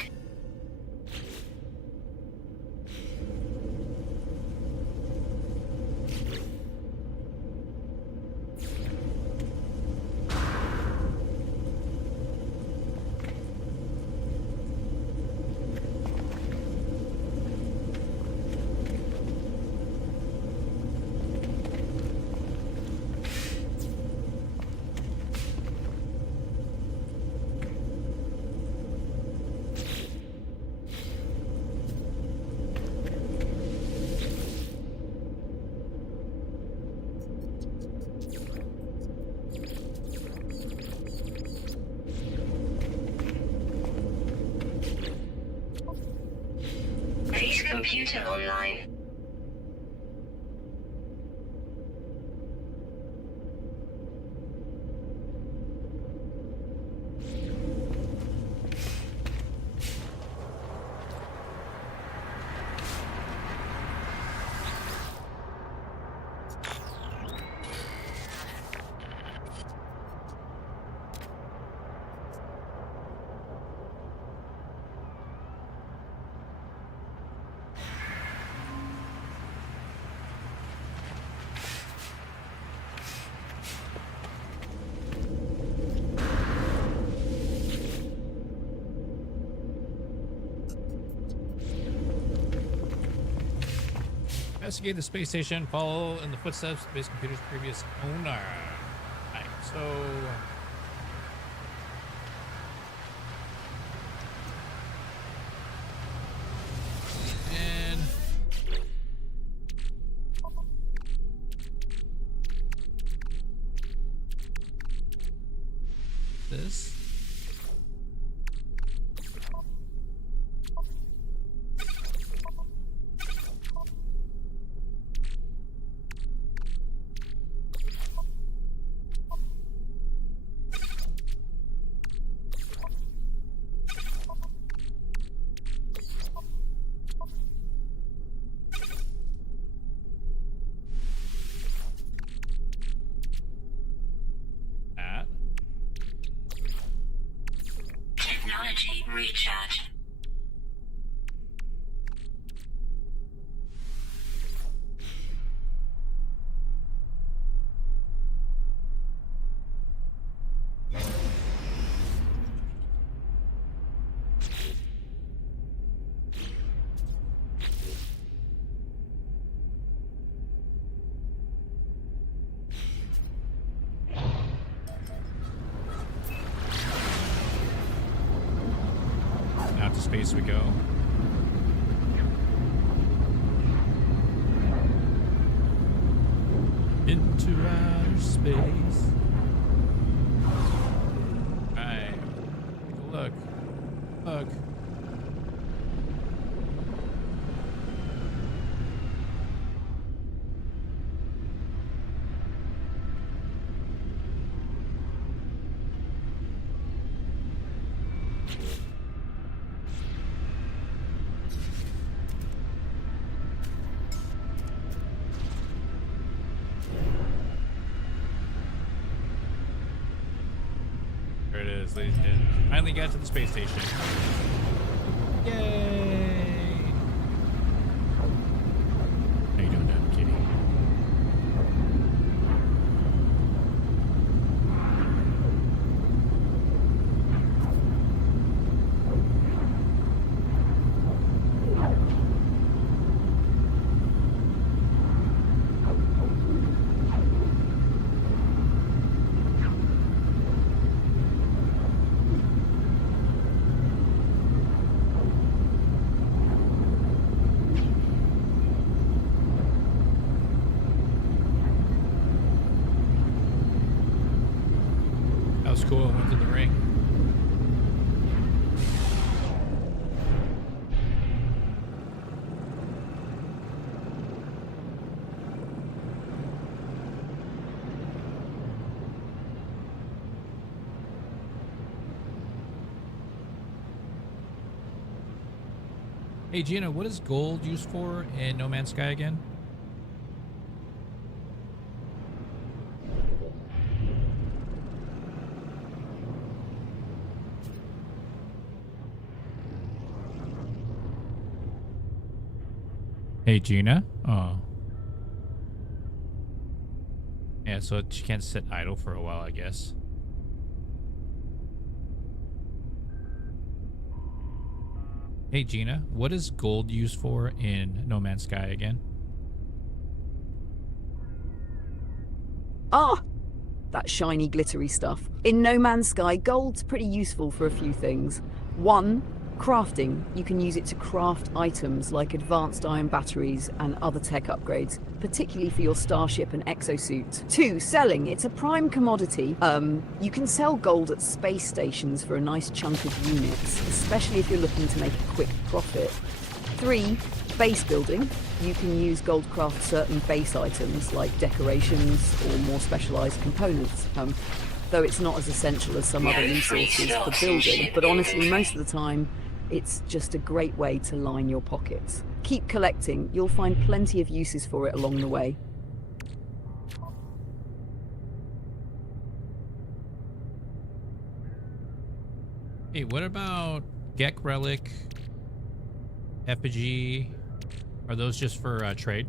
Base computer online. Investigate the space station. Follow in the footsteps of the base computer's previous owner. Right, so and this. Technology recharge. Out to space we go. Into outer space. Alright. Take a look. Look. is. They finally got to the space station. Yay! How you doing, down, kitty? That was cool. I went to the ring. Hey Gina, what is gold used for in No Man's Sky again? Hey Gina. Oh. Yeah, so she can't sit idle for a while, I guess. Hey Gina, what is gold used for in No Man's Sky again? Ah! That shiny, glittery stuff. In No Man's Sky, gold's pretty useful for a few things. One, crafting. You can use it to craft items like advanced ion batteries and other tech upgrades, particularly for your starship and exosuit. Two, selling. It's a prime commodity. You can sell gold at space stations for a nice chunk of units, especially if you're looking to make a quick profit. Three, base building. You can use gold craft certain base items like decorations or more specialized components. Though it's not as essential as some other resources for building, but honestly, most of the time, it's just a great way to line your pockets. Keep collecting, you'll find plenty of uses for it along the way. Hey, what about Gek Relic, Effigy? Are those just for trade?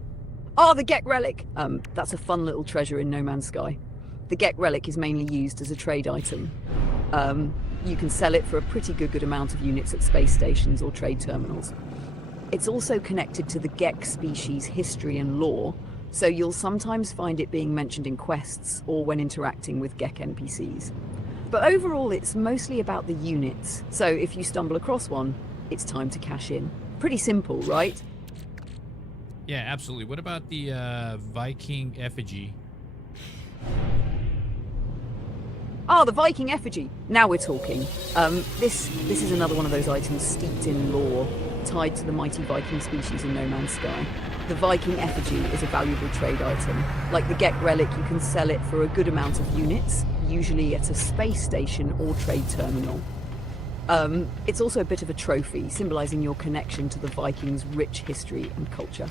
Oh, the Gek Relic! That's a fun little treasure in No Man's Sky. The Gek Relic is mainly used as a trade item. You can sell it for a pretty good amount of units at space stations or trade terminals. It's also connected to the Gek species' history and lore, so you'll sometimes find it being mentioned in quests or when interacting with Gek NPCs. But overall, it's mostly about the units, so if you stumble across one, it's time to cash in. Pretty simple, right? Yeah, absolutely. What about the Viking Effigy? Ah, the Viking Effigy. Now we're talking. This is another one of those items steeped in lore, tied to the mighty Viking species in No Man's Sky. The Viking Effigy is a valuable trade item. Like the Gek Relic, you can sell it for a good amount of units, usually at a space station or trade terminal. It's also a bit of a trophy, symbolizing your connection to the Vikings' rich history and culture.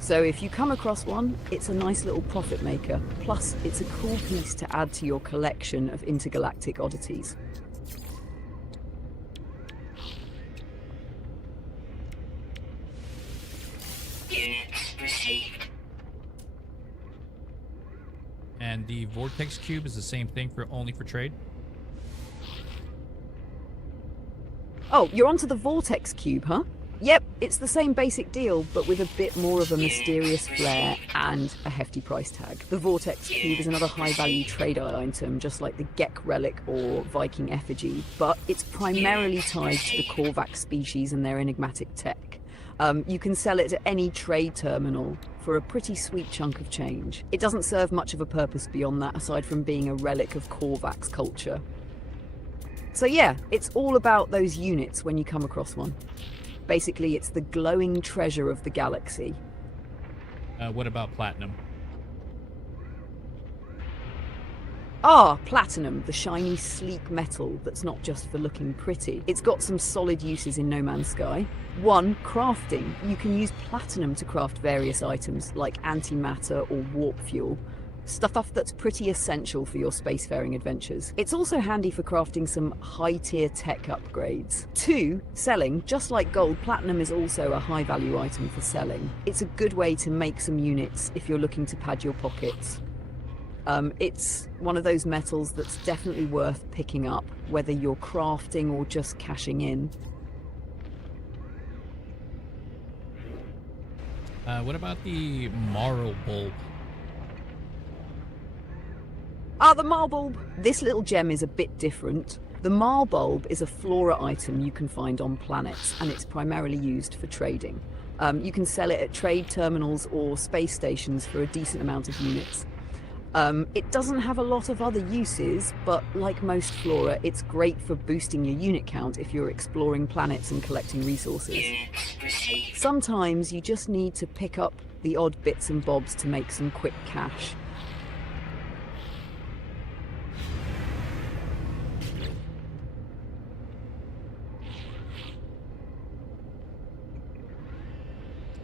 So if you come across one, it's a nice little profit maker. Plus, it's a cool piece to add to your collection of intergalactic oddities. Units received. And the Vortex Cube is the same thing for only for trade? Oh, you're onto the Vortex Cube, huh? Yep, it's the same basic deal, but with a bit more of a mysterious flair and a hefty price tag. The Vortex Cube is another high-value trade item, just like the Gek Relic or Viking Effigy, but it's primarily tied to the Korvax species and their enigmatic tech. You can sell it at any trade terminal for a pretty sweet chunk of change. It doesn't serve much of a purpose beyond that, aside from being a relic of Korvax culture. So yeah, it's all about those units when you come across one. Basically, it's the glowing treasure of the galaxy. What about platinum? Ah, platinum, the shiny, sleek metal that's not just for looking pretty. It's got some solid uses in No Man's Sky. One, crafting. You can use platinum to craft various items like antimatter or warp fuel. Stuff that's pretty essential for your spacefaring adventures. It's also handy for crafting some high-tier tech upgrades. 2, selling. Just like gold, platinum is also a high-value item for selling. It's a good way to make some units if you're looking to pad your pockets. It's one of those metals that's definitely worth picking up, whether you're crafting or just cashing in. What about the Marl bulb? The Marl bulb. This little gem is a bit different. The Marl bulb is a flora item you can find on planets, and it's primarily used for trading. You can sell it at trade terminals or space stations for a decent amount of units. It doesn't have a lot of other uses, but like most flora, it's great for boosting your unit count if you're exploring planets and collecting resources. Units received. Sometimes you just need to pick up the odd bits and bobs to make some quick cash.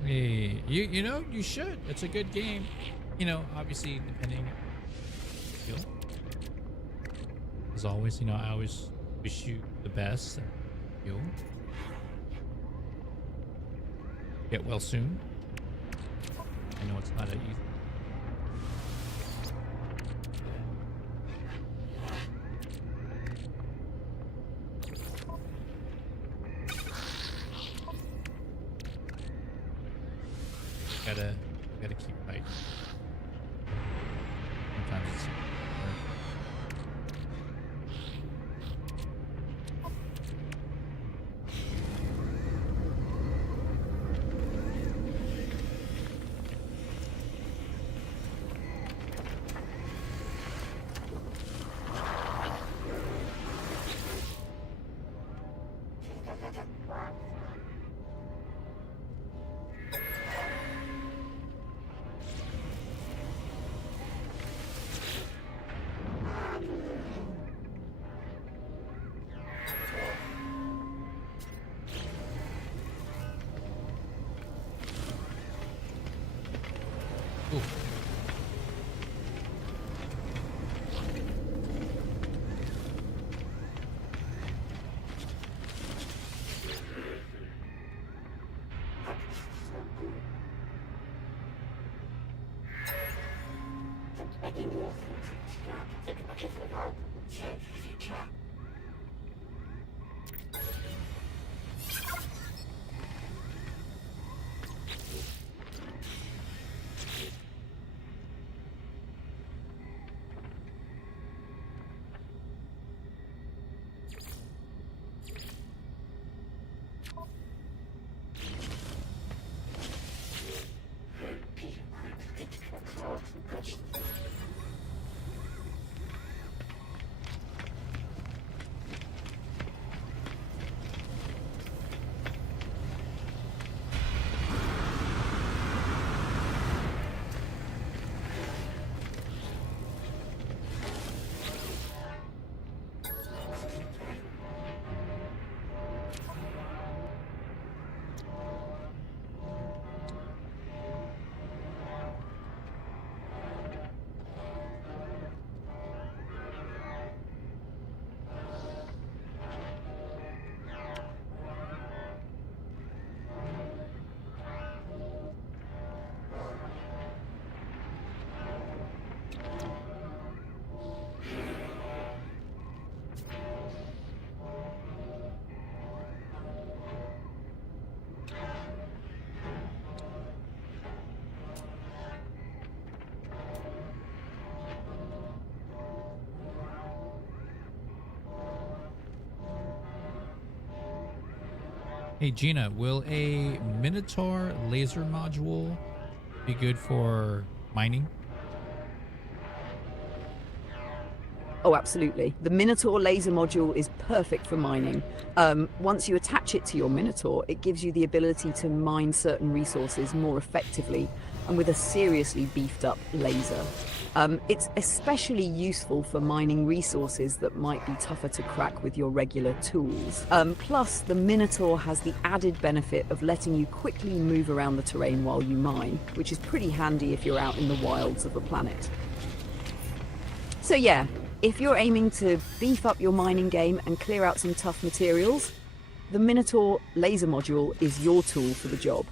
Hey, you know, you should. It's a good game. You know, obviously, depending on skill. As always, you know, I always wish you the best. And you get well soon. I know it's not easy. Gotta keep fighting. Sometimes it's hard. Ooh. Hey Gina, will a Minotaur laser module be good for mining? Oh, absolutely. The Minotaur laser module is perfect for mining. Once you attach it to your Minotaur, it gives you the ability to mine certain resources more effectively and with a seriously beefed up laser. It's especially useful for mining resources that might be tougher to crack with your regular tools. Plus, the Minotaur has the added benefit of letting you quickly move around the terrain while you mine, which is pretty handy if you're out in the wilds of the planet. So yeah, if you're aiming to beef up your mining game and clear out some tough materials, the Minotaur laser module is your tool for the job.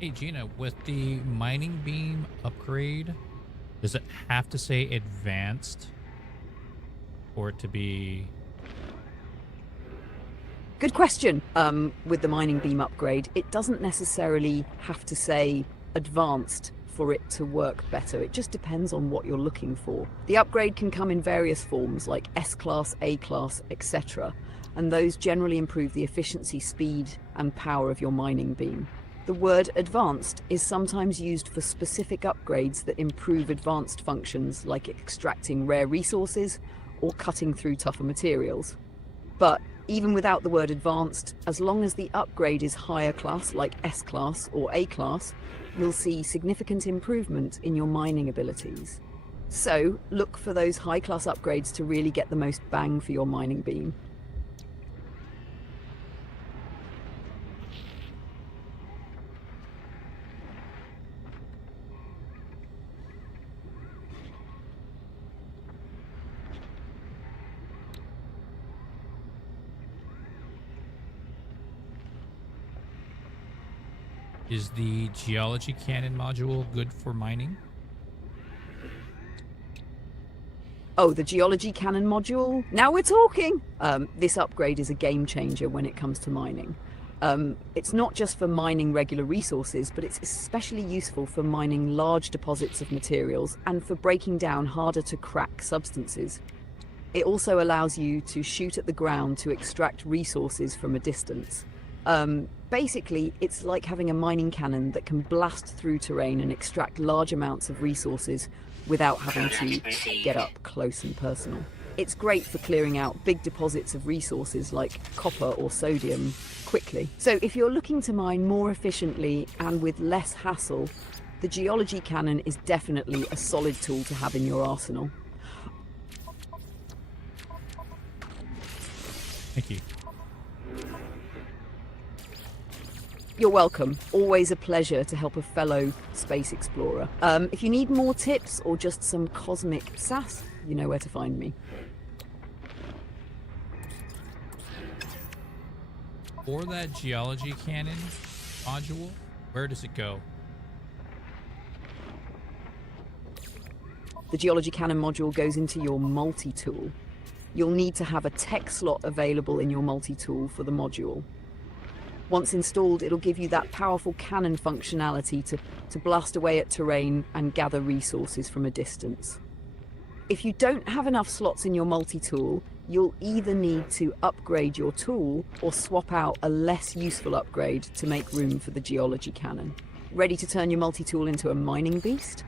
Hey Gina, with the mining beam upgrade, does it have to say advanced for it to be... Good question. With the mining beam upgrade, it doesn't necessarily have to say advanced for it to work better. It just depends on what you're looking for. The upgrade can come in various forms like S-class, A-class, etc. And those generally improve the efficiency, speed and power of your mining beam. The word advanced is sometimes used for specific upgrades that improve advanced functions like extracting rare resources or cutting through tougher materials. But even without the word advanced, as long as the upgrade is higher class like S-class or A-class, you'll see significant improvement in your mining abilities. So look for those high-class upgrades to really get the most bang for your mining beam. Is the geology cannon module good for mining? Oh, the geology cannon module? Now we're talking! This upgrade is a game changer when it comes to mining. It's not just for mining regular resources, but it's especially useful for mining large deposits of materials and for breaking down harder to crack substances. It also allows you to shoot at the ground to extract resources from a distance. Basically, it's like having a mining cannon that can blast through terrain and extract large amounts of resources without having to get up close and personal. It's great for clearing out big deposits of resources like copper or sodium quickly. So if you're looking to mine more efficiently and with less hassle, the geology cannon is definitely a solid tool to have in your arsenal. Thank you. You're welcome. Always a pleasure to help a fellow space explorer. If you need more tips or just some cosmic sass, you know where to find me. for that geology cannon module, where does it go? The geology cannon module goes into your multi-tool. You'll need to have a tech slot available in your multi-tool for the module. Once installed, it'll give you that powerful cannon functionality to blast away at terrain and gather resources from a distance. If you don't have enough slots in your multi-tool, you'll either need to upgrade your tool or swap out a less useful upgrade to make room for the geology cannon. Ready to turn your multi-tool into a mining beast?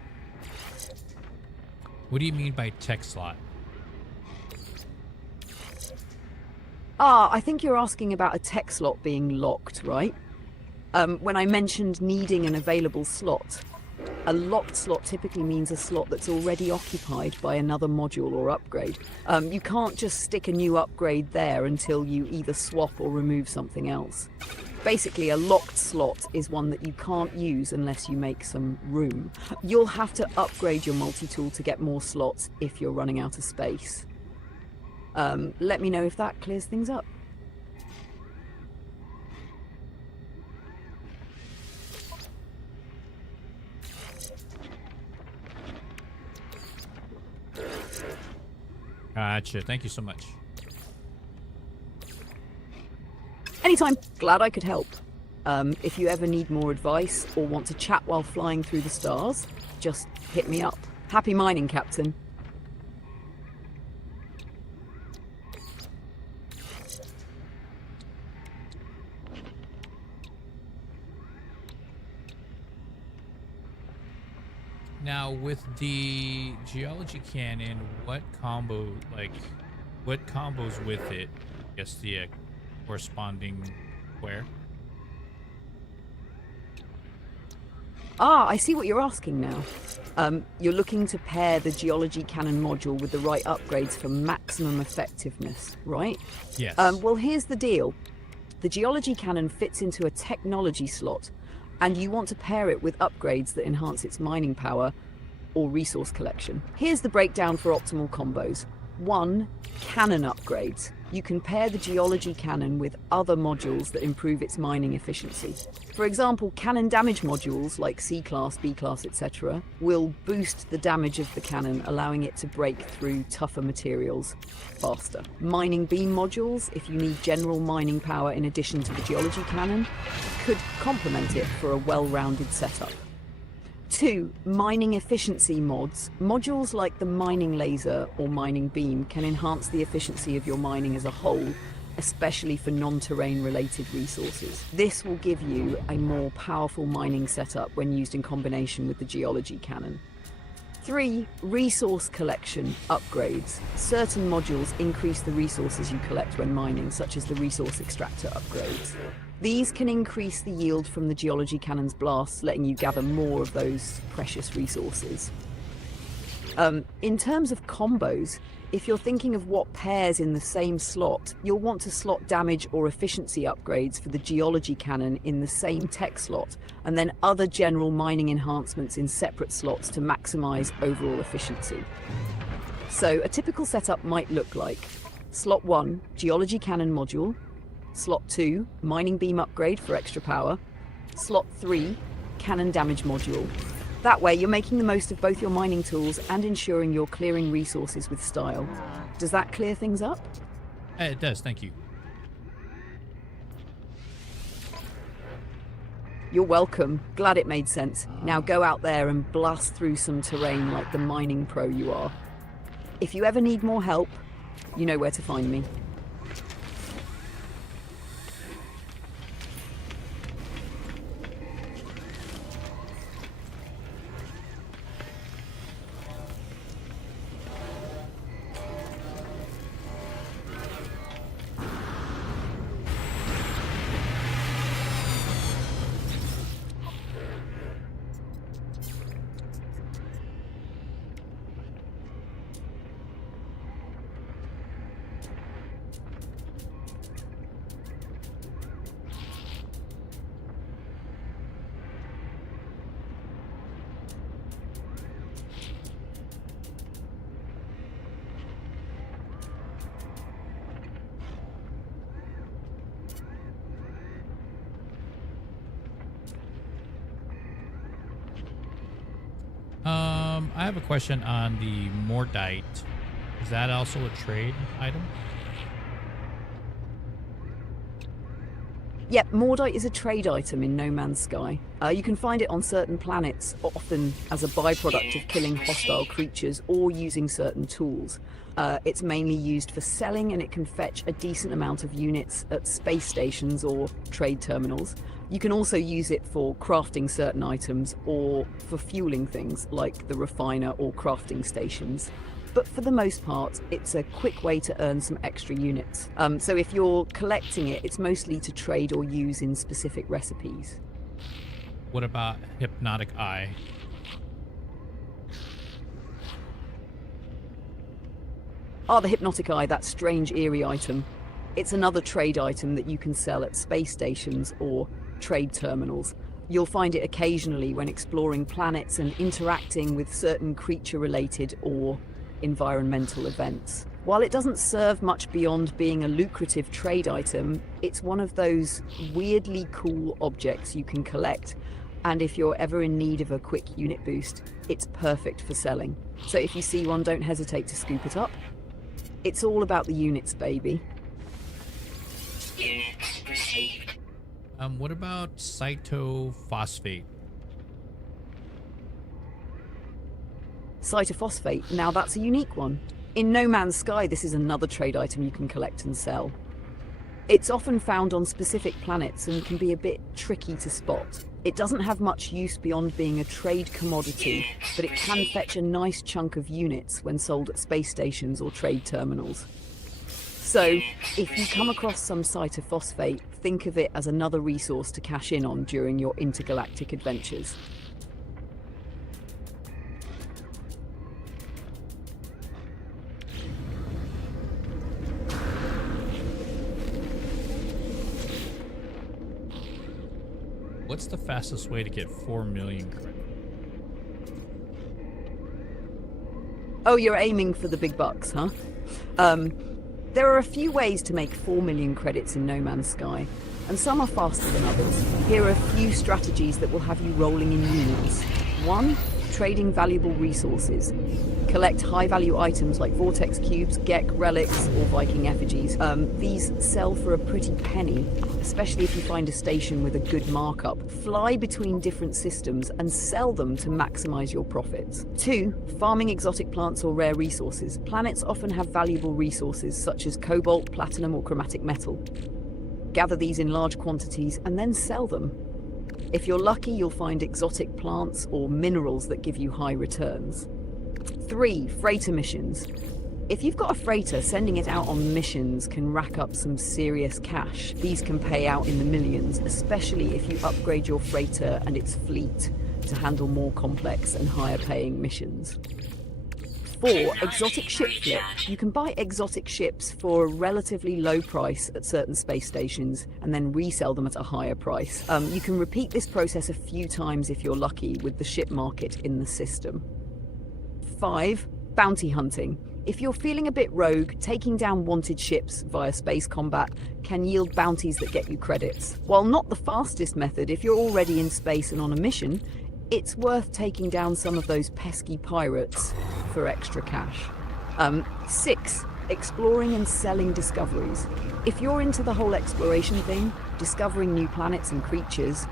What do you mean by tech slot? I think you're asking about a tech slot being locked, right? When I mentioned needing an available slot, a locked slot typically means a slot that's already occupied by another module or upgrade. You can't just stick a new upgrade there until you either swap or remove something else. Basically, a locked slot is one that you can't use unless you make some room. You'll have to upgrade your multi-tool to get more slots if you're running out of space. Let me know if that clears things up. Gotcha. Thank you so much. Anytime. Glad I could help. If you ever need more advice or want to chat while flying through the stars, just hit me up. Happy mining, Captain. Now, with the geology cannon, what combos with it? I guess the corresponding where? I see what you're asking now. You're looking to pair the geology cannon module with the right upgrades for maximum effectiveness, right? Yes. Well, here's the deal. The geology cannon fits into a technology slot, and you want to pair it with upgrades that enhance its mining power or resource collection. Here's the breakdown for optimal combos. 1. Cannon upgrades. You can pair the geology cannon with other modules that improve its mining efficiency. For example, cannon damage modules like C-class, B-class, etc. will boost the damage of the cannon, allowing it to break through tougher materials faster. Mining beam modules, if you need general mining power in addition to the geology cannon, could complement it for a well-rounded setup. 2. Mining efficiency mods. Modules like the mining laser or mining beam can enhance the efficiency of your mining as a whole, especially for non-terrain related resources. This will give you a more powerful mining setup when used in combination with the geology cannon. 3. Resource collection upgrades. Certain modules increase the resources you collect when mining, such as the resource extractor upgrades. These can increase the yield from the geology cannon's blasts, letting you gather more of those precious resources. In terms of combos, if you're thinking of what pairs in the same slot, you'll want to slot damage or efficiency upgrades for the geology cannon in the same tech slot, and then other general mining enhancements in separate slots to maximize overall efficiency. So a typical setup might look like slot 1, geology cannon module, slot 2, mining beam upgrade for extra power, slot 3, cannon damage module. That way you're making the most of both your mining tools and ensuring you're clearing resources with style. Does that clear things up? It does, thank you. You're welcome. Glad it made sense. Now go out there and blast through some terrain like the mining pro you are. If you ever need more help, you know where to find me. I have a question on the Mordite. Is that also a trade item? Yep, Mordite is a trade item in No Man's Sky. You can find it on certain planets, often as a byproduct of killing hostile creatures or using certain tools. It's mainly used for selling, and it can fetch a decent amount of units at space stations or trade terminals. You can also use it for crafting certain items or for fueling things like the refiner or crafting stations. But for the most part, it's a quick way to earn some extra units. So if you're collecting it, it's mostly to trade or use in specific recipes. What about Hypnotic Eye? The Hypnotic Eye, that strange eerie item. It's another trade item that you can sell at space stations or trade terminals. You'll find it occasionally when exploring planets and interacting with certain creature-related or environmental events. While it doesn't serve much beyond being a lucrative trade item, it's one of those weirdly cool objects you can collect, and if you're ever in need of a quick unit boost, it's perfect for selling. So if you see one, don't hesitate to scoop it up. It's all about the units, baby. Units received. What about cytophosphate? Cytophosphate, now that's a unique one. In No Man's Sky, this is another trade item you can collect and sell. It's often found on specific planets and can be a bit tricky to spot. It doesn't have much use beyond being a trade commodity, but it can fetch a nice chunk of units when sold at space stations or trade terminals. So, if you come across some cytophosphate, think of it as another resource to cash in on during your intergalactic adventures. What's the fastest way to get 4 million credit? Oh, you're aiming for the big bucks, huh? There are a few ways to make 4 million credits in No Man's Sky, and some are faster than others. Here are a few strategies that will have you rolling in units. 1. Trading valuable resources. Collect high-value items like vortex cubes, Gek relics, or Viking effigies. These sell for a pretty penny, especially if you find a station with a good markup. Fly between different systems and sell them to maximize your profits. 2. Farming exotic plants or rare resources. Planets often have valuable resources such as cobalt, platinum, or chromatic metal. Gather these in large quantities and then sell them. If you're lucky, you'll find exotic plants or minerals that give you high returns. 3. Freighter missions. If you've got a freighter, sending it out on missions can rack up some serious cash. These can pay out in the millions, especially if you upgrade your freighter and its fleet to handle more complex and higher paying missions. 4. Exotic ship flip. You can buy exotic ships for a relatively low price at certain space stations and then resell them at a higher price. You can repeat this process a few times if you're lucky with the ship market in the system. 5. Bounty hunting. If you're feeling a bit rogue, taking down wanted ships via space combat can yield bounties that get you credits. While not the fastest method, if you're already in space and on a mission, it's worth taking down some of those pesky pirates for extra cash. 6. Exploring and selling discoveries. If you're into the whole exploration thing, discovering new planets and creatures,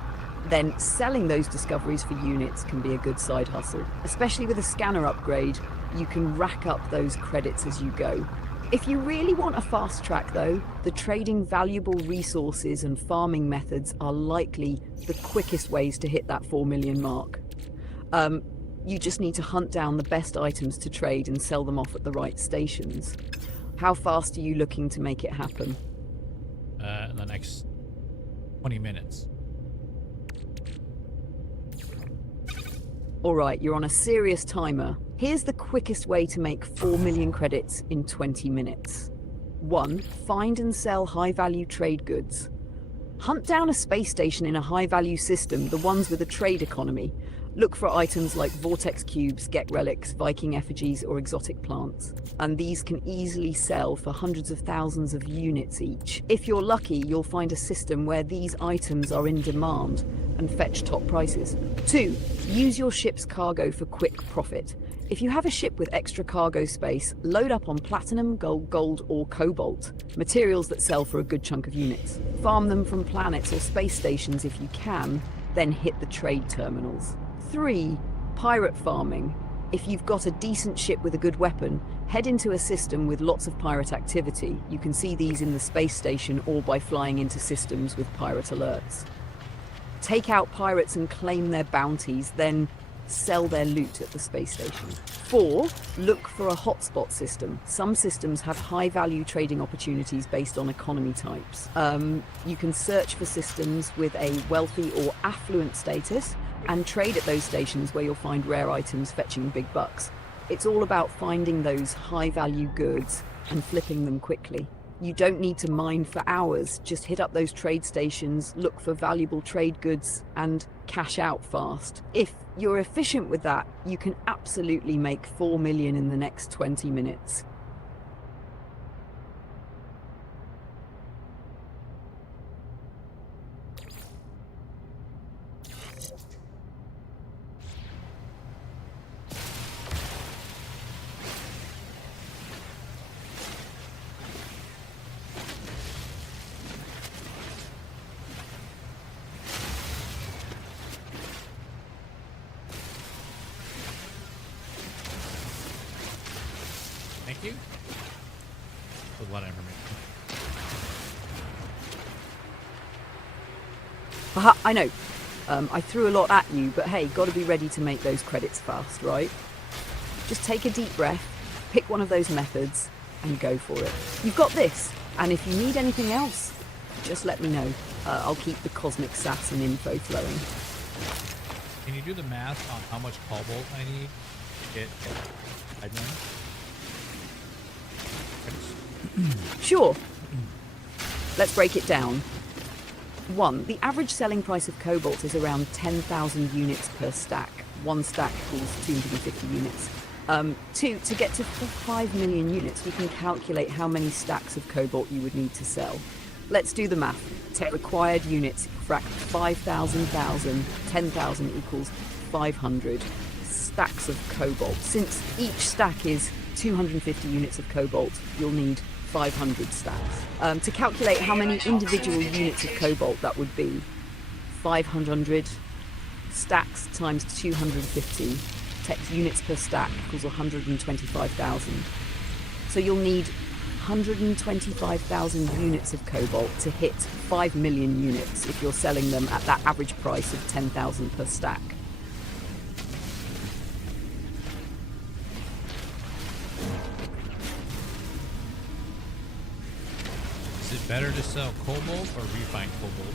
then selling those discoveries for units can be a good side hustle. Especially with a scanner upgrade, you can rack up those credits as you go. If you really want a fast track though, the trading valuable resources and farming methods are likely the quickest ways to hit that 4 million mark. You just need to hunt down the best items to trade and sell them off at the right stations. How fast are you looking to make it happen? In the next 20 minutes. Alright, you're on a serious timer. Here's the quickest way to make 4 million credits in 20 minutes. 1. Find and sell high-value trade goods. Hunt down a space station in a high-value system, the ones with a trade economy. Look for items like vortex cubes, Gek relics, Viking effigies, or exotic plants. And these can easily sell for hundreds of thousands of units each. If you're lucky, you'll find a system where these items are in demand and fetch top prices. 2. Use your ship's cargo for quick profit. If you have a ship with extra cargo space, load up on platinum, gold, or cobalt, materials that sell for a good chunk of units. Farm them from planets or space stations if you can, then hit the trade terminals. 3. Pirate farming. If you've got a decent ship with a good weapon, head into a system with lots of pirate activity. You can see these in the space station or by flying into systems with pirate alerts. Take out pirates and claim their bounties, then sell their loot at the space station. 4. Look for a hotspot system. Some systems have high-value trading opportunities based on economy types. You can search for systems with a wealthy or affluent status and trade at those stations where you'll find rare items fetching big bucks. It's all about finding those high-value goods and flipping them quickly. You don't need to mine for hours, just hit up those trade stations, look for valuable trade goods, and cash out fast. If you're efficient with that, you can absolutely make 4 million in the next 20 minutes. Thank you for a lot of information. Aha, I know. I threw a lot at you, but hey, gotta be ready to make those credits fast, right? Just take a deep breath, pick one of those methods, and go for it. You've got this, and if you need anything else, just let me know. I'll keep the cosmic sass and info flowing. Can you do the math on how much cobalt I need to get 5 million? Sure. Let's break it down. 1. The average selling price of cobalt is around 10,000 units per stack. One stack equals 250 units. 2. To get to 5 million units, we can calculate how many stacks of cobalt you would need to sell. Let's do the math. Take required units, frac 5,000, 10,000 equals 500 stacks of cobalt. Since each stack is 250 units of cobalt, you'll need 500 stacks. To calculate how many individual units of cobalt that would be, 500 stacks times 250 units per stack equals 125,000. So you'll need 125,000 units of cobalt to hit 5 million units if you're selling them at that average price of 10,000 per stack. Is it better to sell cobalt or refined cobalt?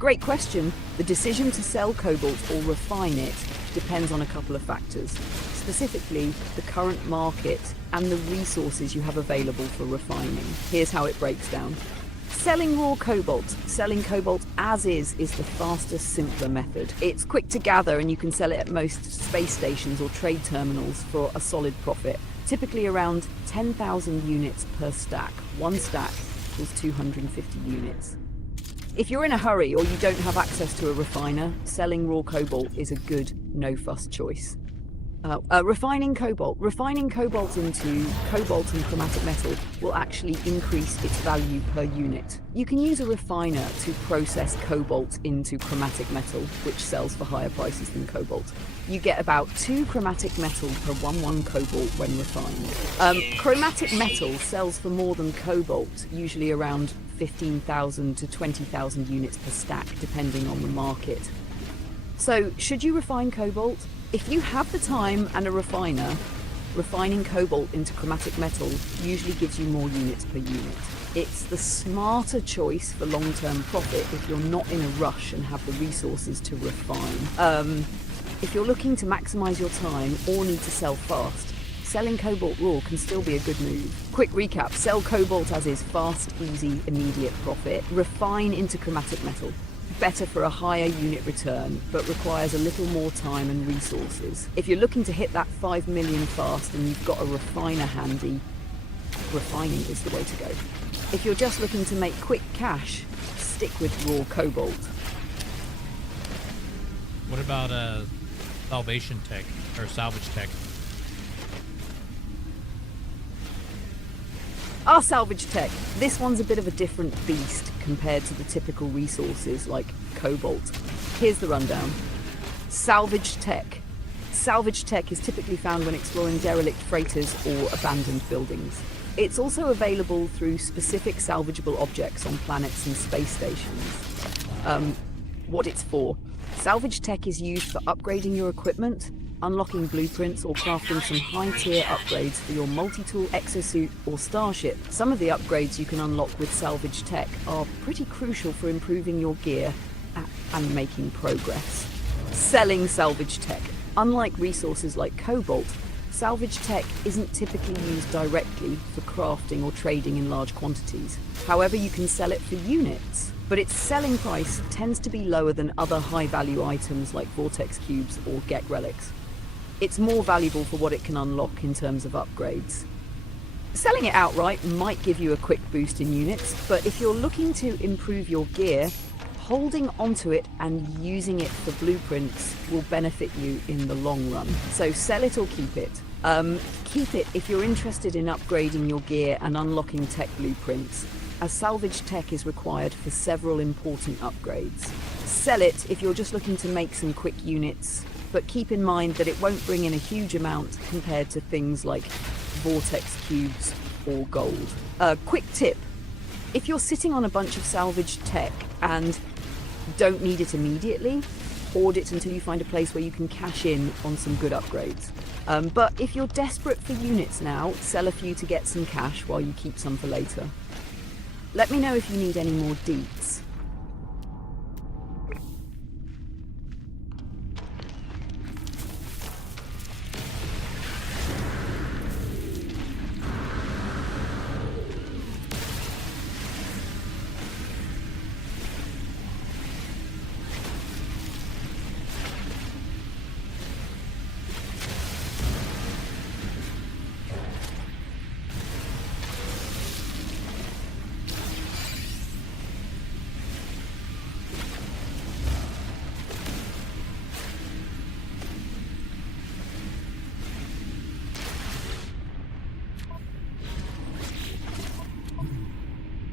Great question. The decision to sell cobalt or refine it depends on a couple of factors. Specifically, the current market and the resources you have available for refining. Here's how it breaks down. Selling raw cobalt. Selling cobalt as is the fastest, simpler method. It's quick to gather and you can sell it at most space stations or trade terminals for a solid profit. Typically around 10,000 units per stack. One stack equals 250 units. If you're in a hurry or you don't have access to a refiner, selling raw cobalt is a good, no-fuss choice. Refining cobalt. Refining cobalt into cobalt and chromatic metal will actually increase its value per unit. You can use a refiner to process cobalt into chromatic metal, which sells for higher prices than cobalt. You get about 2 chromatic metal per 1 cobalt when refined. Chromatic metal sells for more than cobalt, usually around 15,000 to 20,000 units per stack, depending on the market. So, should you refine cobalt? If you have the time and a refiner, refining cobalt into chromatic metal usually gives you more units per unit. It's the smarter choice for long-term profit if you're not in a rush and have the resources to refine. If you're looking to maximize your time or need to sell fast, selling cobalt raw can still be a good move. Quick recap, sell cobalt as is, fast, easy, immediate profit. Refine into chromatic metal. Better for a higher unit return, but requires a little more time and resources. If you're looking to hit that 5 million fast and you've got a refiner handy, refining is the way to go. If you're just looking to make quick cash, stick with raw cobalt. What about salvation tech or salvage tech? Our salvage tech. This one's a bit of a different beast compared to the typical resources like cobalt. Here's the rundown. Salvage tech. Salvage tech is typically found when exploring derelict freighters or abandoned buildings. It's also available through specific salvageable objects on planets and space stations. What it's for. Salvage tech is used for upgrading your equipment, unlocking blueprints, or crafting some high-tier upgrades for your multi-tool exosuit or starship. Some of the upgrades you can unlock with salvage tech are pretty crucial for improving your gear and making progress. Selling salvage tech. Unlike resources like cobalt, salvage tech isn't typically used directly for crafting or trading in large quantities. However, you can sell it for units, but its selling price tends to be lower than other high-value items like vortex cubes or get relics. It's more valuable for what it can unlock in terms of upgrades. Selling it outright might give you a quick boost in units, but if you're looking to improve your gear, holding onto it and using it for blueprints will benefit you in the long run. So sell it or keep it. Keep it if you're interested in upgrading your gear and unlocking tech blueprints, as salvage tech is required for several important upgrades. Sell it if you're just looking to make some quick units, but keep in mind that it won't bring in a huge amount compared to things like vortex cubes or gold. Quick tip. If you're sitting on a bunch of salvage tech and don't need it immediately, hoard it until you find a place where you can cash in on some good upgrades. But if you're desperate for units now, sell a few to get some cash while you keep some for later. Let me know if you need any more deets.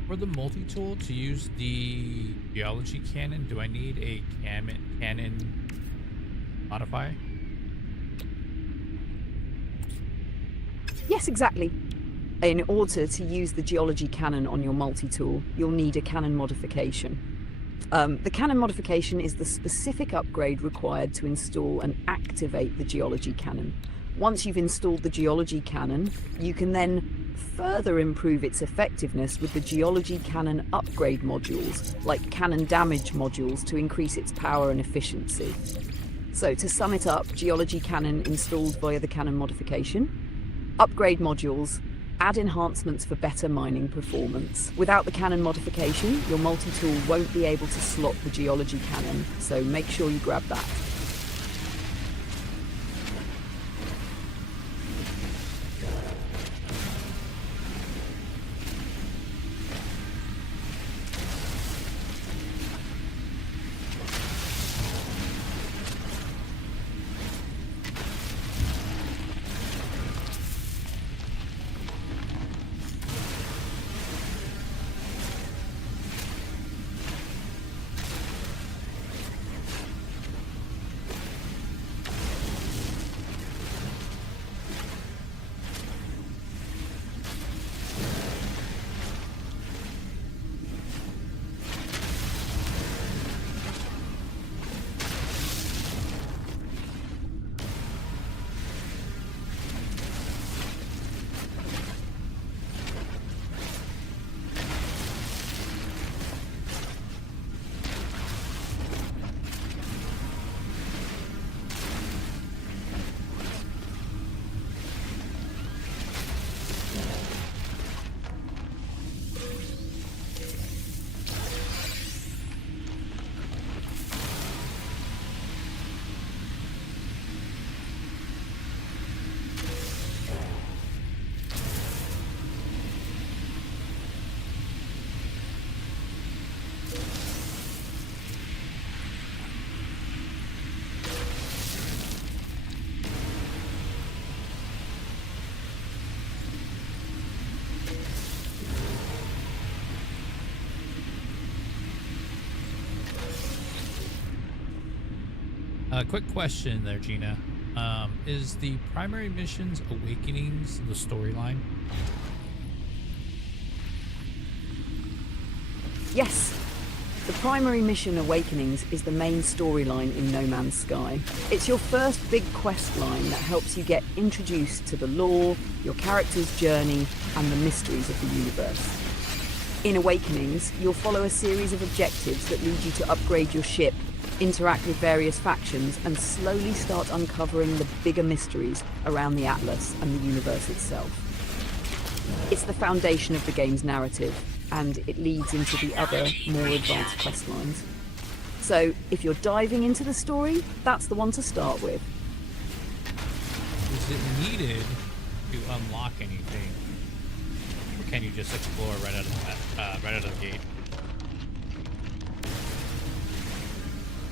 For the multi-tool to use the geology cannon, do I need a cannon modifier? Yes, exactly. In order to use the geology cannon on your multi-tool, you'll need a cannon modification. The cannon modification is the specific upgrade required to install and activate the geology cannon. Once you've installed the geology cannon, you can then further improve its effectiveness with the geology cannon upgrade modules, like cannon damage modules, to increase its power and efficiency. So to sum it up, geology cannon installed via the cannon modification, upgrade modules, add enhancements for better mining performance. Without the cannon modification, your multi-tool won't be able to slot the geology cannon, so make sure you grab that. Quick question there, Gina. Is the primary missions Awakenings the storyline? Yes. The primary mission, Awakenings, is the main storyline in No Man's Sky. It's your first big quest line that helps you get introduced to the lore, your character's journey, and the mysteries of the universe. In Awakenings, you'll follow a series of objectives that lead you to upgrade your ship, interact with various factions, and slowly start uncovering the bigger mysteries around the Atlas and the universe itself. It's the foundation of the game's narrative, and it leads into the other, more advanced quest lines. So, if you're diving into the story, that's the one to start with. Is it needed to unlock anything, or can you just explore right out of the gate?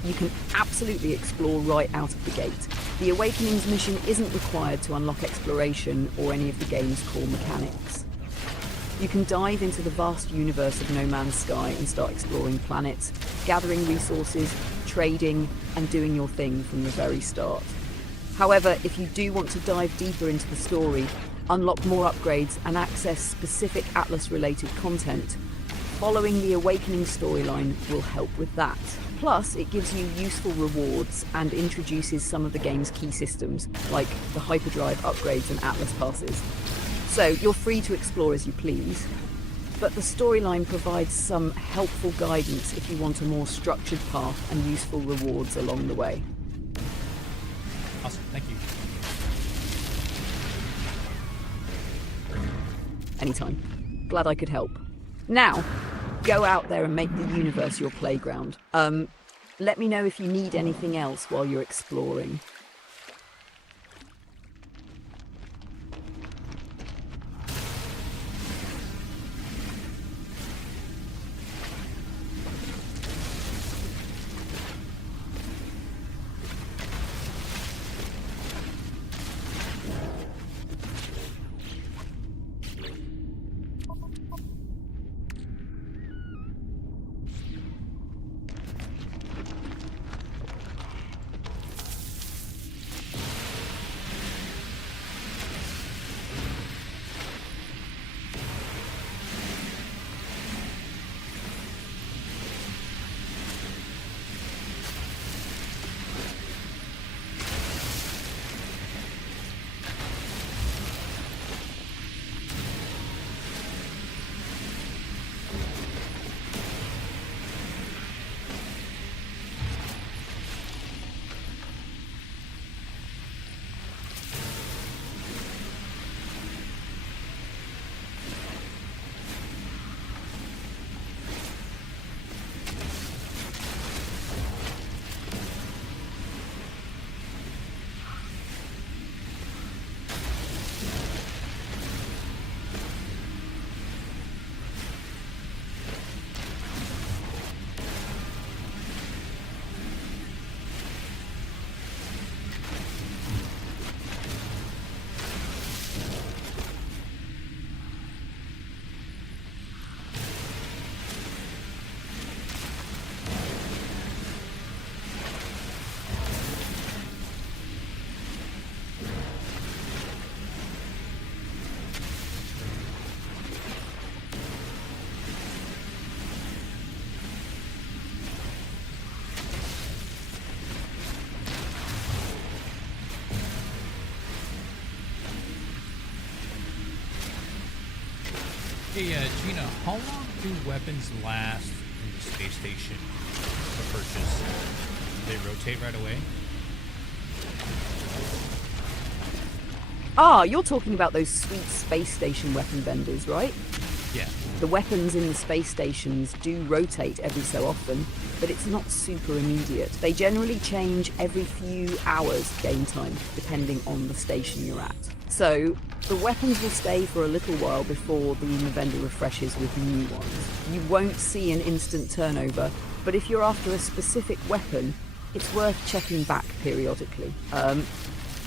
You can absolutely explore right out of the gate. The Awakenings mission isn't required to unlock exploration or any of the game's core mechanics. You can dive into the vast universe of No Man's Sky and start exploring planets, gathering resources, trading, and doing your thing from the very start. However, if you do want to dive deeper into the story, unlock more upgrades, and access specific Atlas-related content, following the Awakening storyline will help with that. Plus, it gives you useful rewards and introduces some of the game's key systems, like the hyperdrive upgrades and Atlas passes. So, you're free to explore as you please, but the storyline provides some helpful guidance if you want a more structured path and useful rewards along the way. Awesome, thank you. Anytime. Glad I could help. Now, go out there and make the universe your playground. Let me know if you need anything else while you're exploring. Hey, Gina, how long do weapons last in the space station for purchase? Do they rotate right away? Ah, you're talking about those sweet space station weapon vendors, right? Yeah. The weapons in the space stations do rotate every so often, but it's not super immediate. They generally change every few hours game time, depending on the station you're at. So, the weapons will stay for a little while before the vendor refreshes with new ones. You won't see an instant turnover, but if you're after a specific weapon, it's worth checking back periodically.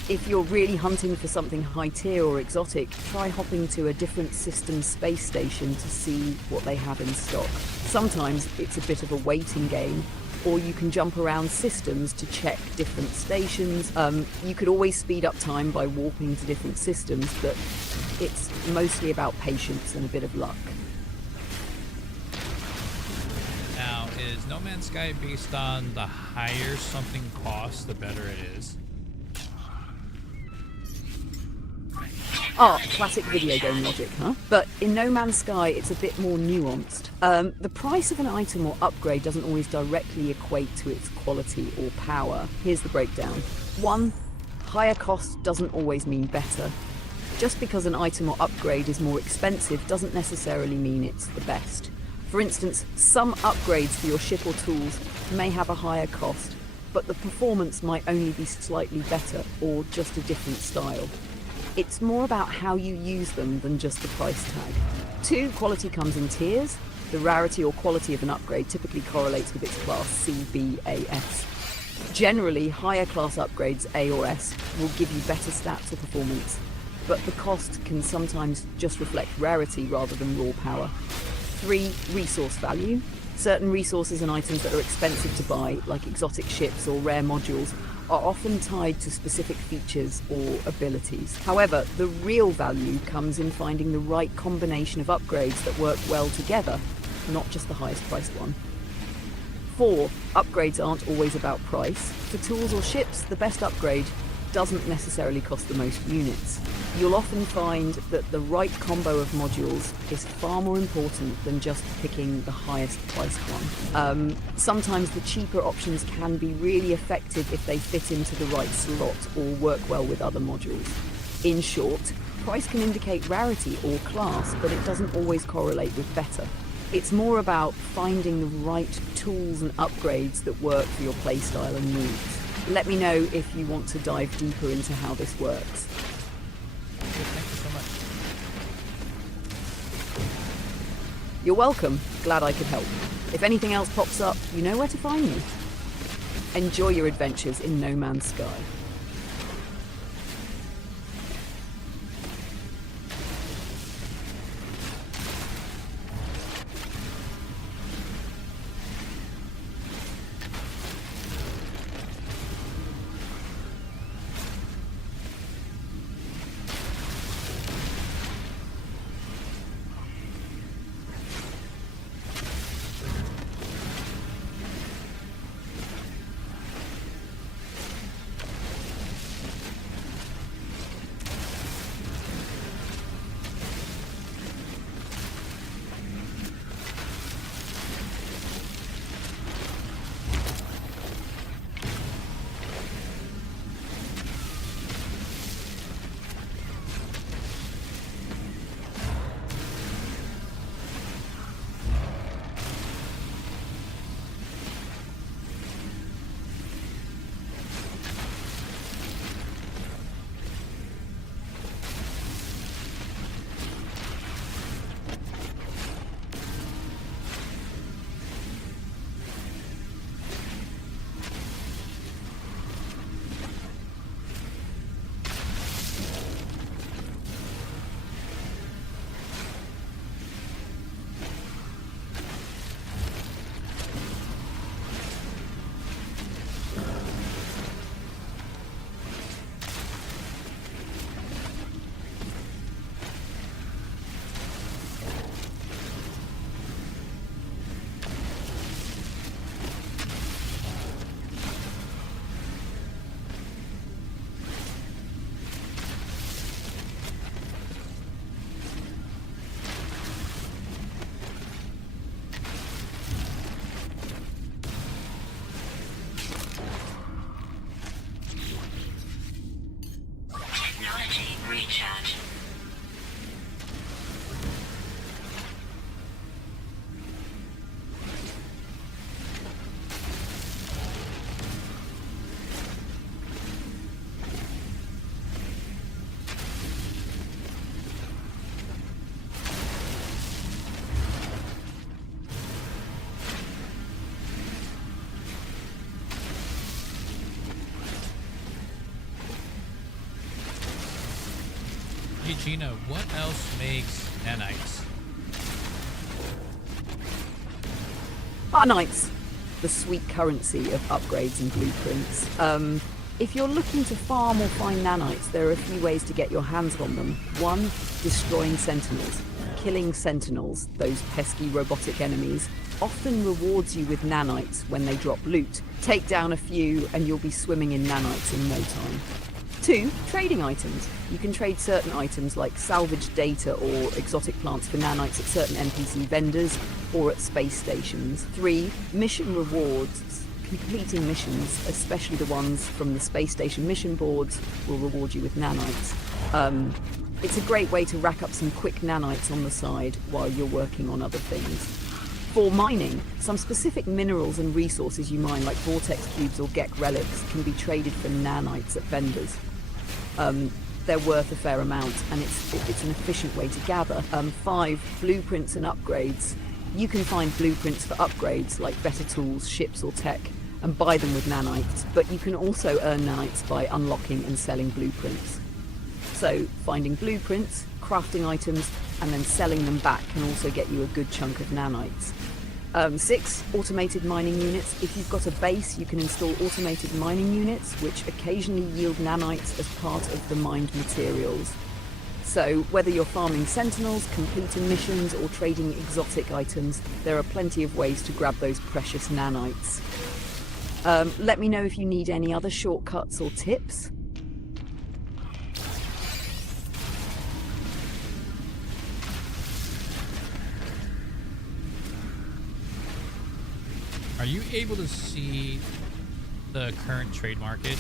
If you're really hunting for something high tier or exotic, try hopping to a different system space station to see what they have in stock. Sometimes it's a bit of a waiting game, or you can jump around systems to check different stations. You could always speed up time by warping to different systems, but it's mostly about patience and a bit of luck. Now, is No Man's Sky based on the higher something costs, the better it is? Ah, classic video game logic, huh? But in No Man's Sky, it's a bit more nuanced. The price of an item or upgrade doesn't always directly equate to its quality or power. Here's the breakdown. 1. Higher cost doesn't always mean better. Just because an item or upgrade is more expensive doesn't necessarily mean it's the best. For instance, some upgrades for your ship or tools may have a higher cost, but the performance might only be slightly better or just a different style. It's more about how you use them than just the price tag. 2, quality comes in tiers. The rarity or quality of an upgrade typically correlates with its class C, B, A, S. Generally, higher class upgrades A or S will give you better stats or performance, but the cost can sometimes just reflect rarity rather than raw power. 3, resource value. Certain resources and items that are expensive to buy, like exotic ships or rare modules, are often tied to specific features or abilities. However, the real value comes in finding the right combination of upgrades that work well together, not just the highest priced one. 4, upgrades aren't always about price. For tools or ships, the best upgrade doesn't necessarily cost the most units. You'll often find that the right combo of modules is far more important than just picking the highest priced one. Sometimes the cheaper options can be really effective if they fit into the right slot or work well with other modules. In short, price can indicate rarity or class, but it doesn't always correlate with better. It's more about finding the right tools and upgrades that work for your playstyle and needs. Let me know if you want to dive deeper into how this works. Thank you so much. You're welcome. Glad I could help. If anything else pops up, you know where to find me. Enjoy your adventures in No Man's Sky. Technology recharge. Hey Gina, what else makes nanites? Nanites. the sweet currency of upgrades and blueprints. If you're looking to farm or find nanites, there are a few ways to get your hands on them. One, destroying sentinels. Killing sentinels, those pesky robotic enemies, often rewards you with nanites when they drop loot. Take down a few and you'll be swimming in nanites in no time. 2. Trading items. You can trade certain items like salvaged data or exotic plants for nanites at certain NPC vendors or at space stations. 3. Mission rewards. Completing missions, especially the ones from the space station mission boards, will reward you with nanites. It's a great way to rack up some quick nanites on the side while you're working on other things. 4. Mining. Some specific minerals and resources you mine, like vortex cubes or Gek relics, can be traded for nanites at vendors. They're worth a fair amount, and it's an efficient way to gather. 5. Blueprints and upgrades. You can find blueprints for upgrades, like better tools, ships or tech, and buy them with nanites, but you can also earn nanites by unlocking and selling blueprints. So, finding blueprints, crafting items, and then selling them back can also get you a good chunk of nanites. 6. Automated mining units. If you've got a base, you can install automated mining units, which occasionally yield nanites as part of the mined materials. So, whether you're farming sentinels, completing missions, or trading exotic items, there are plenty of ways to grab those precious nanites. Let me know if you need any other shortcuts or tips. Are you able to see the current trade market?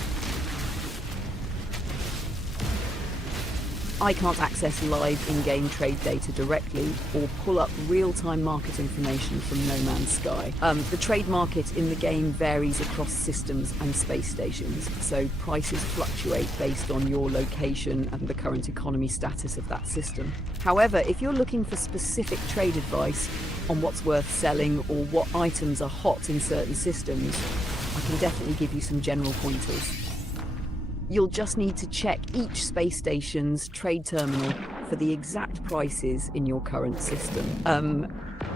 I can't access live in-game trade data directly or pull up real-time market information from No Man's Sky. The trade market in the game varies across systems and space stations, so prices fluctuate based on your location and the current economy status of that system. However, if you're looking for specific trade advice on what's worth selling or what items are hot in certain systems, I can definitely give you some general pointers. You'll just need to check each space station's trade terminal for the exact prices in your current system.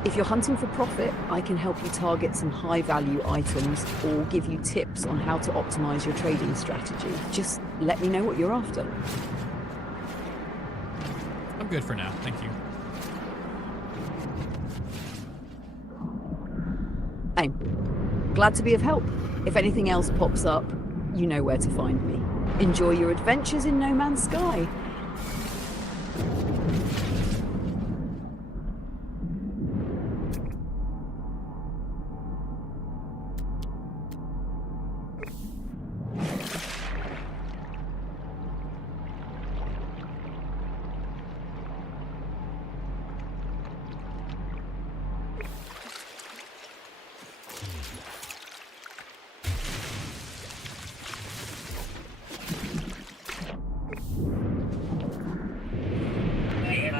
If you're hunting for profit, I can help you target some high-value items or give you tips on how to optimize your trading strategy. Just let me know what you're after. I'm good for now, thank you. I'm glad to be of help. If anything else pops up, you know where to find me. Enjoy your adventures in No Man's Sky.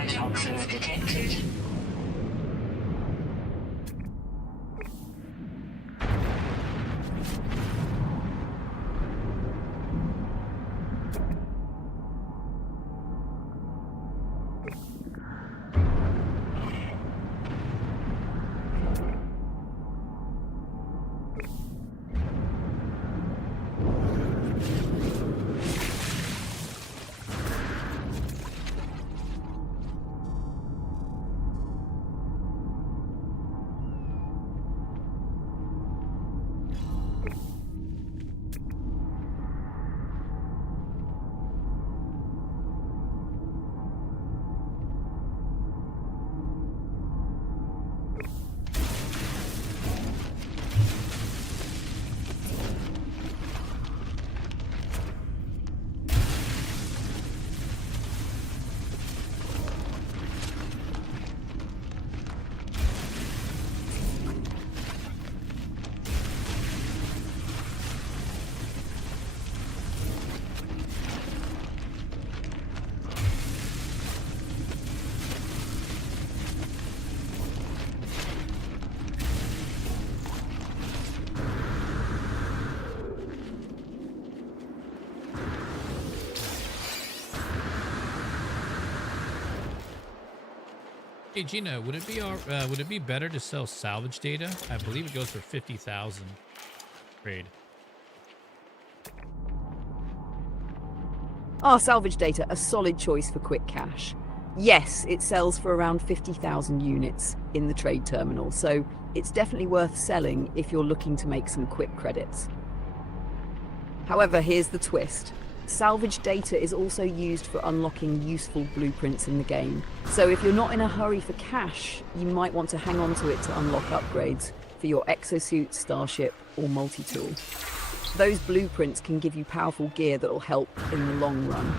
Toxins detected. Hey Gina, would it be better to sell salvage data? I believe it goes for 50,000 trade. Are salvage data a solid choice for quick cash? Yes, it sells for around 50,000 units in the trade terminal, so it's definitely worth selling if you're looking to make some quick credits. However, here's the twist. Salvage data is also used for unlocking useful blueprints in the game. So if you're not in a hurry for cash, you might want to hang on to it to unlock upgrades for your exosuit, starship, or multi-tool. Those blueprints can give you powerful gear that'll help in the long run.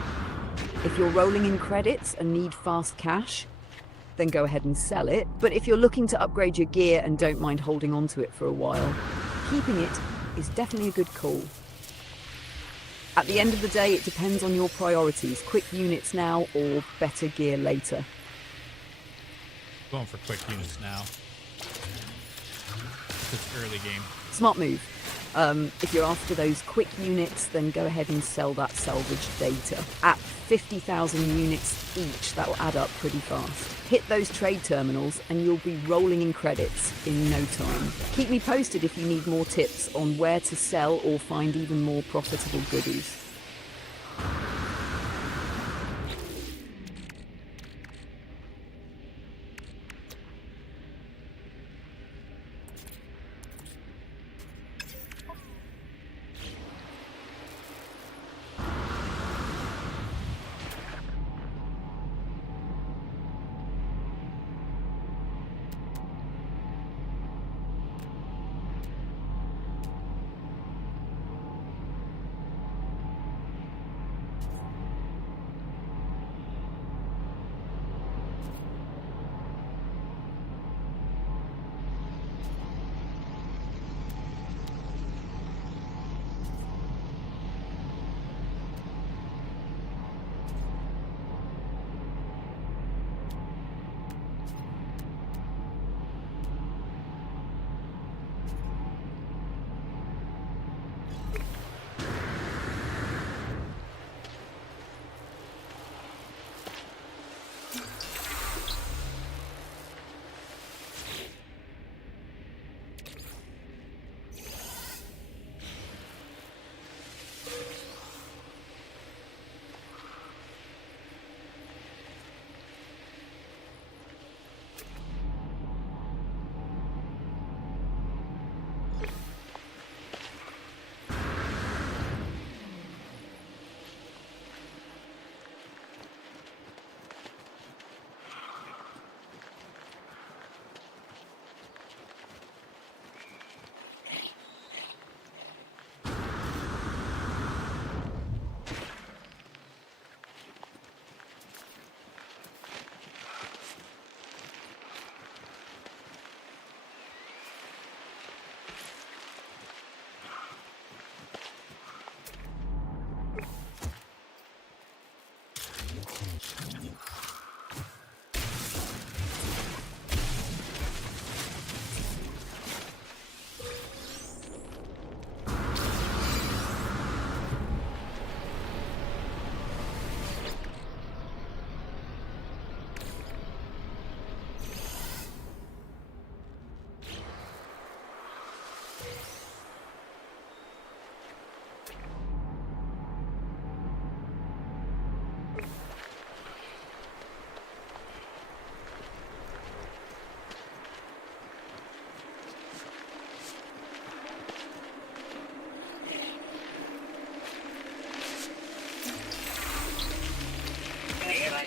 If you're rolling in credits and need fast cash, then go ahead and sell it. But if you're looking to upgrade your gear and don't mind holding on to it for a while, keeping it is definitely a good call. At the end of the day, it depends on your priorities. Quick units now or better gear later. Going for quick units now. It's early game. Smart move. If you're after those quick units, then go ahead and sell that salvage data. At 50,000 units each, that will add up pretty fast. Hit those trade terminals and you'll be rolling in credits in no time. Keep me posted if you need more tips on where to sell or find even more profitable goodies.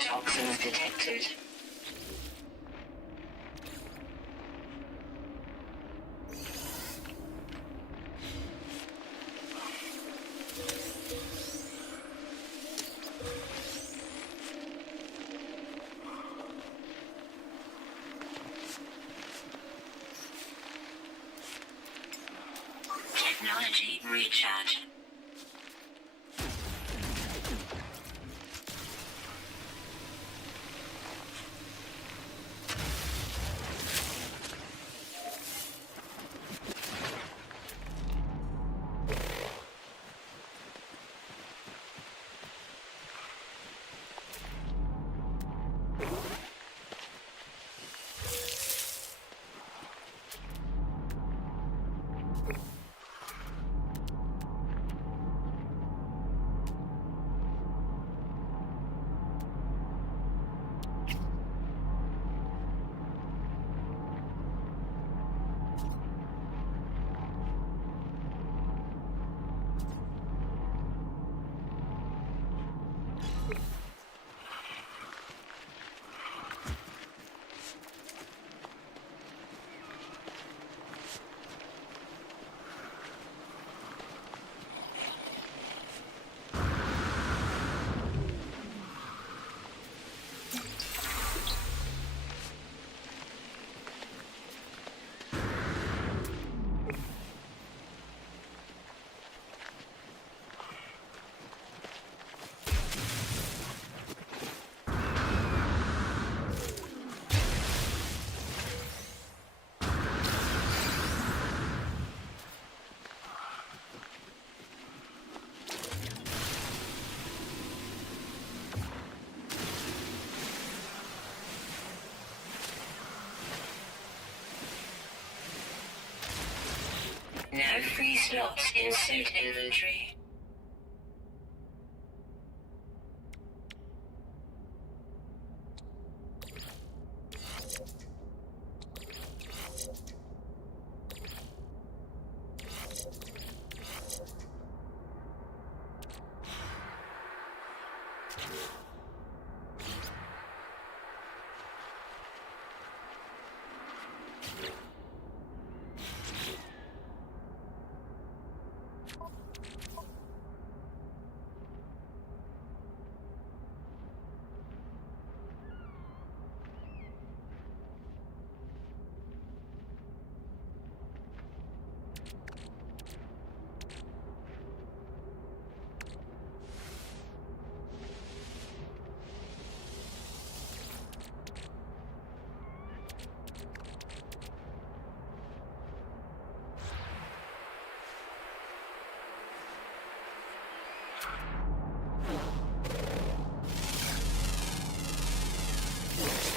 Toxins detected. Technology recharge. have free slots in suit inventory.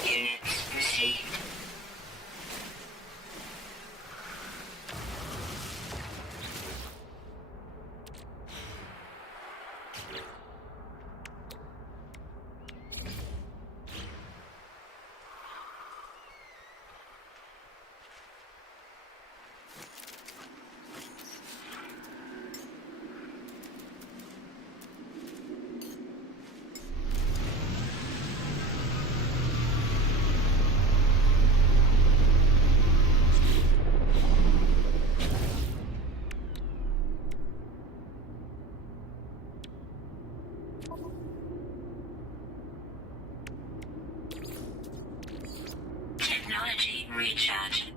Units received. Technology recharge.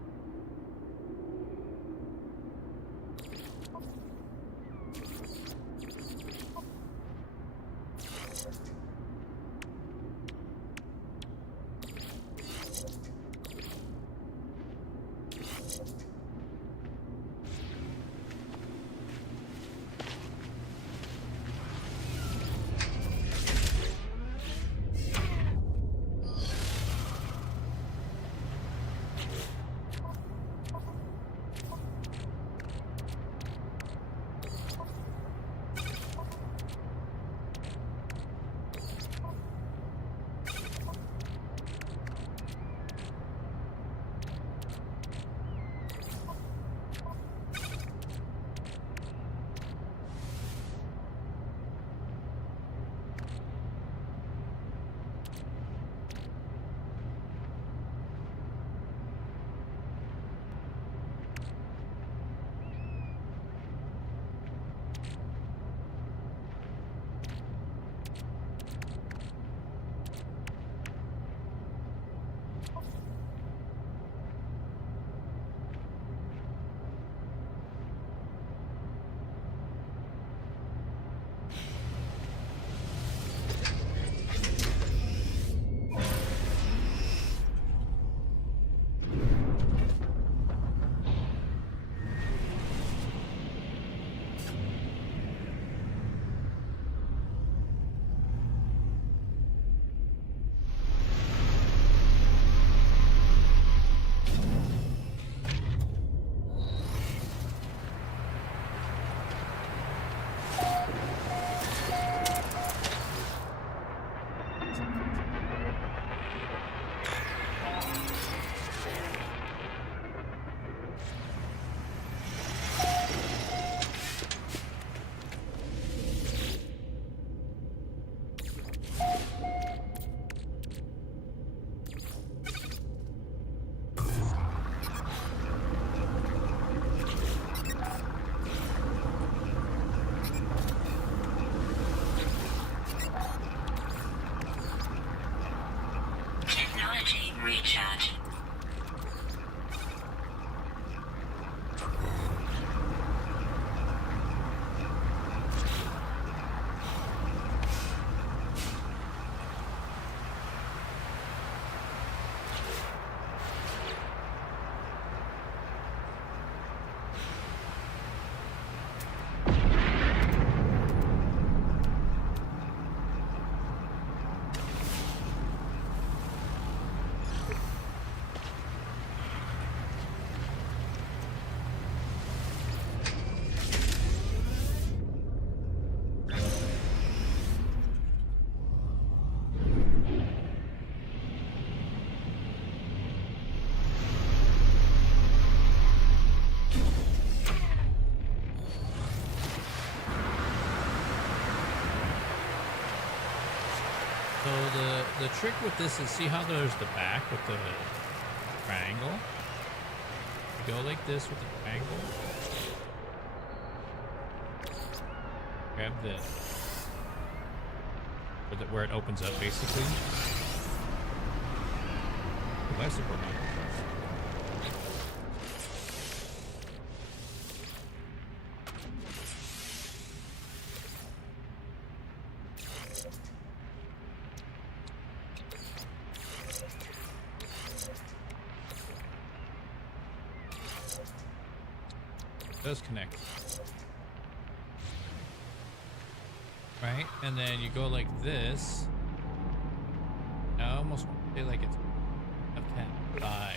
Recharge. trick with this is see how there's the back with the triangle. You go like this with the triangle. Grab this. Where it opens up, basically. Oh, that's super nice. It does connect. Right, and then you go like this. I almost feel like it's a cat thigh.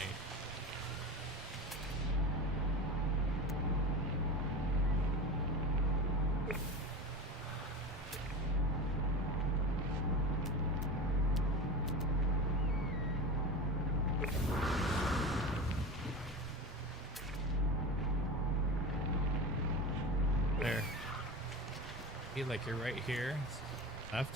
There. Feel like you're right here. Left.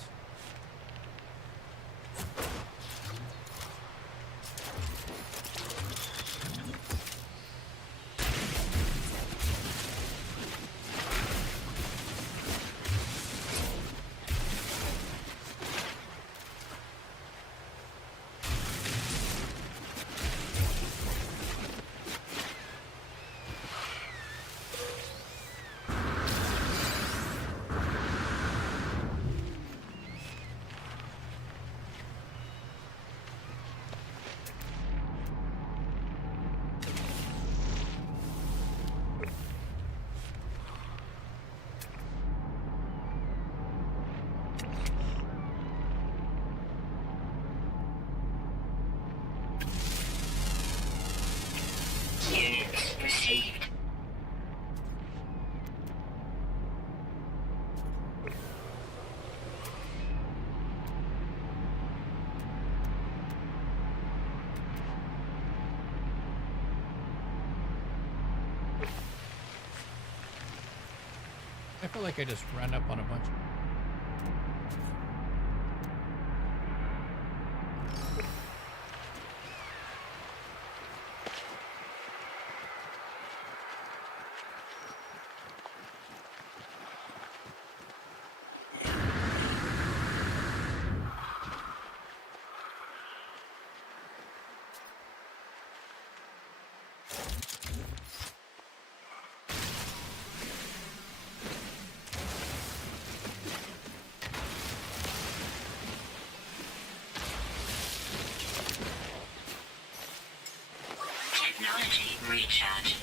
Units received. I feel like I just ran up on a bunch. Technology recharge.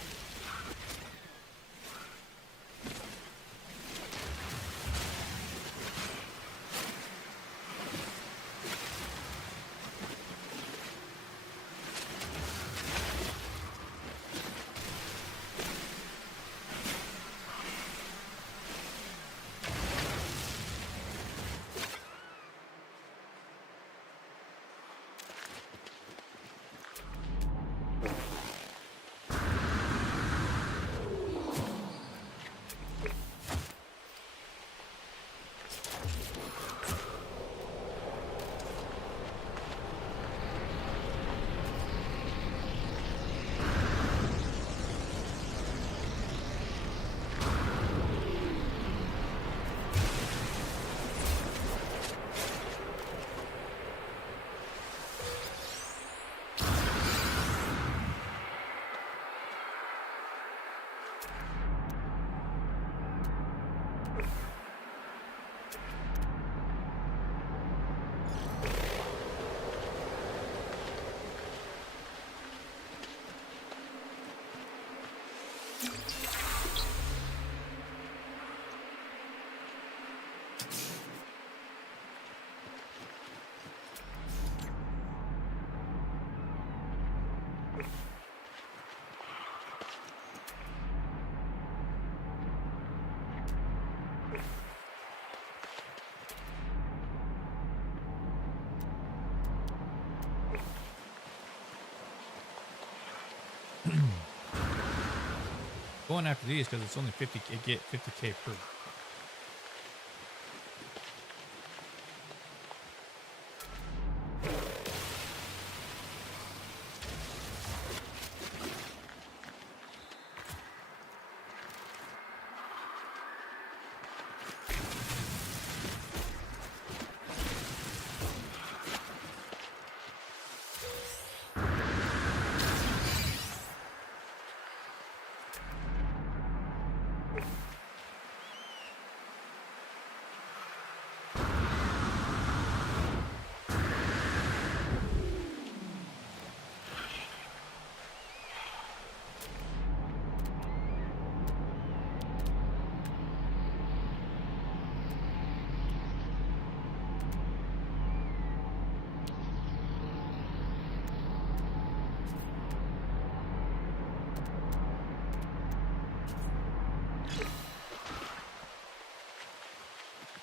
Going after these because it's only 50. It get 50k per.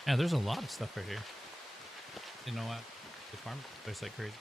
Yeah, there's a lot of stuff right here. You know what? The farm looks like crazy.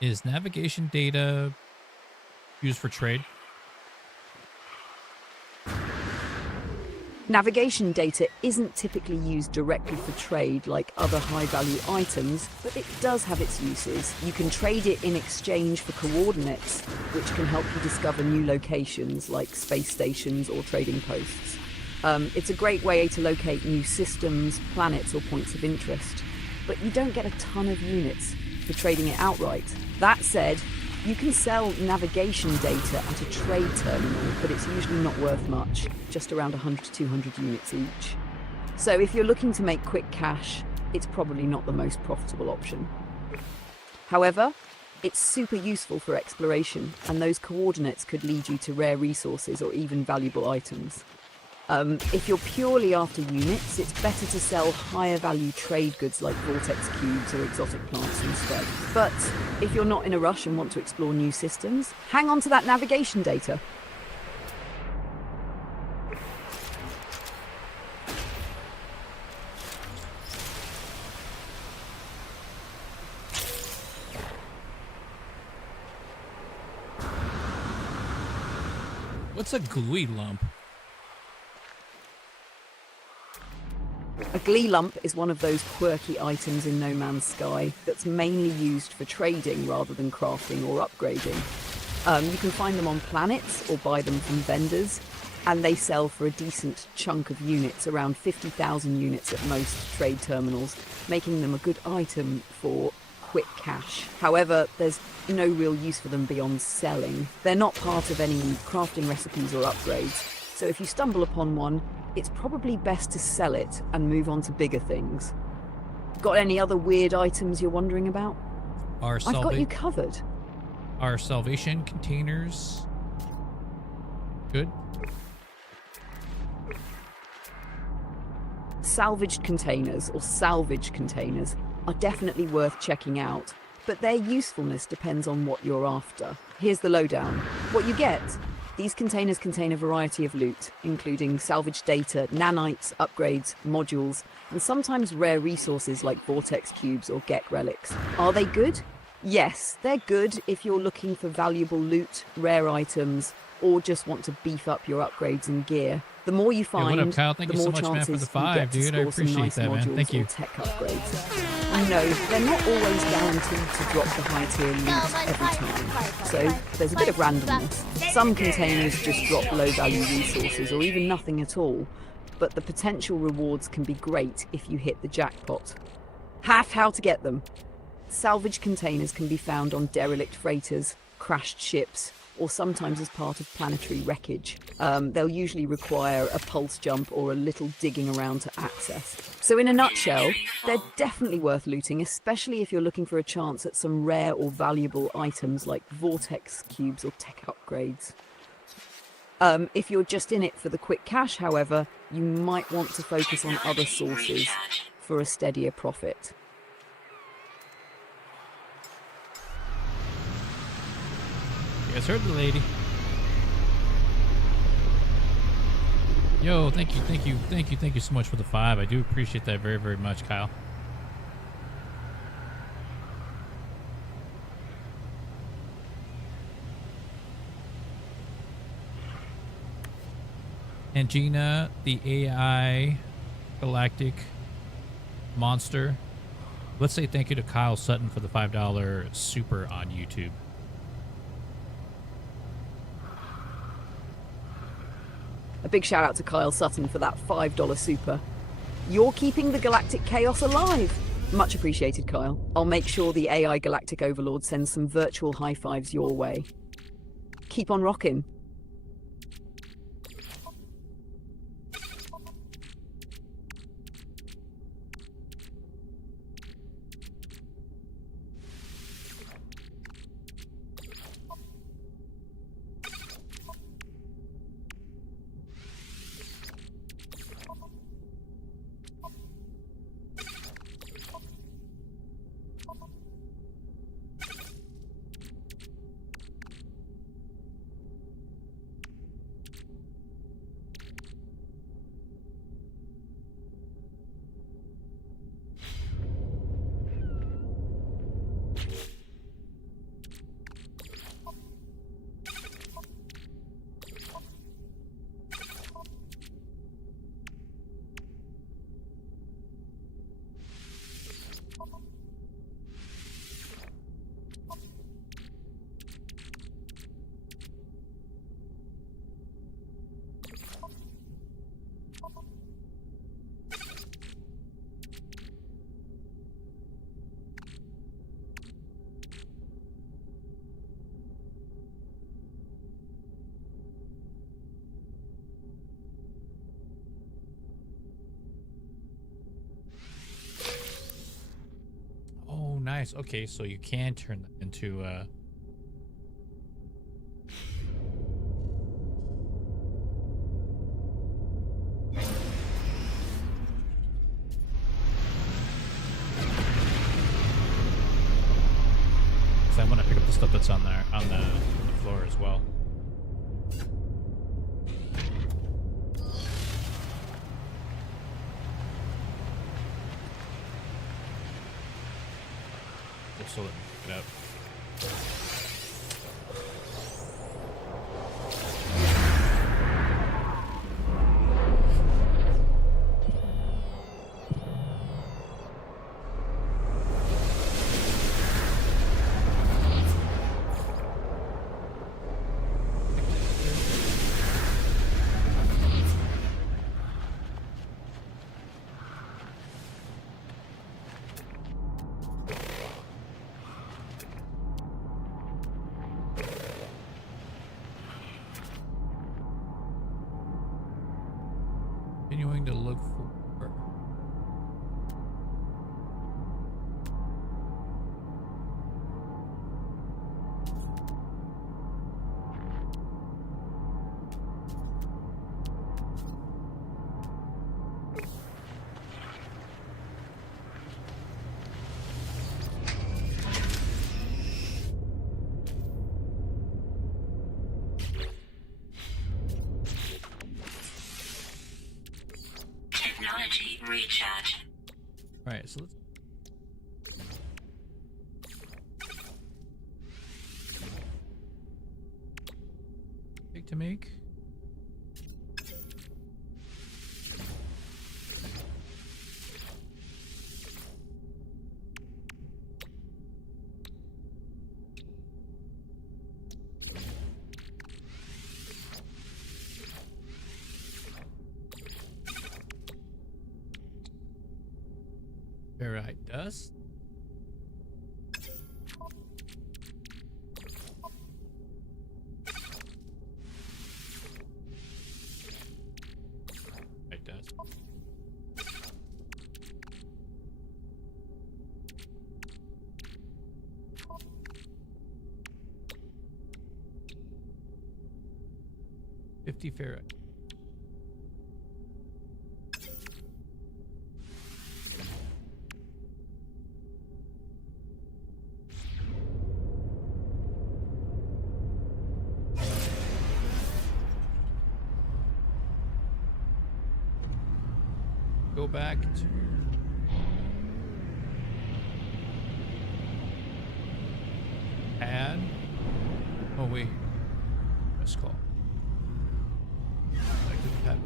Is navigation data used for trade? Navigation data isn't typically used directly for trade like other high-value items, but it does have its uses. You can trade it in exchange for coordinates, which can help you discover new locations like space stations or trading posts. It's a great way to locate new systems, planets, or points of interest, but you don't get a ton of units for trading it outright. That said, you can sell navigation data at a trade terminal, but it's usually not worth much, just around 100 to 200 units each. So if you're looking to make quick cash, it's probably not the most profitable option. However, it's super useful for exploration, and those coordinates could lead you to rare resources or even valuable items. If you're purely after units, it's better to sell higher value trade goods like vortex cubes or exotic plants instead. But if you're not in a rush and want to explore new systems, hang on to that navigation data. What's a gluey lump? A glee lump is one of those quirky items in No Man's Sky that's mainly used for trading rather than crafting or upgrading. You can find them on planets or buy them from vendors, and they sell for a decent chunk of units, around 50,000 units at most trade terminals, making them a good item for quick cash. However, there's no real use for them beyond selling. They're not part of any crafting recipes or upgrades, so if you stumble upon one, it's probably best to sell it and move on to bigger things. Got any other weird items you're wondering about? I've got you covered. Are salvation containers good? Salvaged containers, or salvage containers, are definitely worth checking out, but their usefulness depends on what you're after. Here's the lowdown. What you get: these containers contain a variety of loot, including salvaged data, nanites, upgrades, modules, and sometimes rare resources like vortex cubes or Gek relics. Are they good? Yes, they're good if you're looking for valuable loot, rare items, or just want to beef up your upgrades and gear. The more you find, what up, Kyle? Thank the you so more much, man, chances for the you 5, get to dude. I score some appreciate nice that, man. modules Thank you. or tech upgrades. And no, they're not always guaranteed to drop the high tier loot every time, so there's a bit of randomness. Some containers just drop low value resources or even nothing at all, but the potential rewards can be great if you hit the jackpot. How to get them. Salvage containers can be found on derelict freighters, crashed ships, or sometimes as part of planetary wreckage. They'll usually require a pulse jump or a little digging around to access. So in a nutshell, they're definitely worth looting, especially if you're looking for a chance at some rare or valuable items like vortex cubes or tech upgrades. If you're just in it for the quick cash, however, you might want to focus on other sources for a steadier profit. You guys heard the lady. Yo, thank you so much for the 5. I do appreciate that very, very much, Kyle. And Gina, the AI galactic monster. Let's say thank you to Kyle Sutton for the $5 super on YouTube. A big shout out to Kyle Sutton for that $5 super. You're keeping the galactic chaos alive. Much appreciated, Kyle. I'll make sure the AI galactic overlord sends some virtual high fives your way. Keep on rocking. Oh, nice. Okay, so you can turn that into so I want to pick up the stuff that's on there on the floor as well. So let me pick it up. Continuing to look for. Technology recharge. All right, so let's. Big to make. Ferrite dust. 50 fair. Go back to add. Oh wait, let's call. Back to the pad.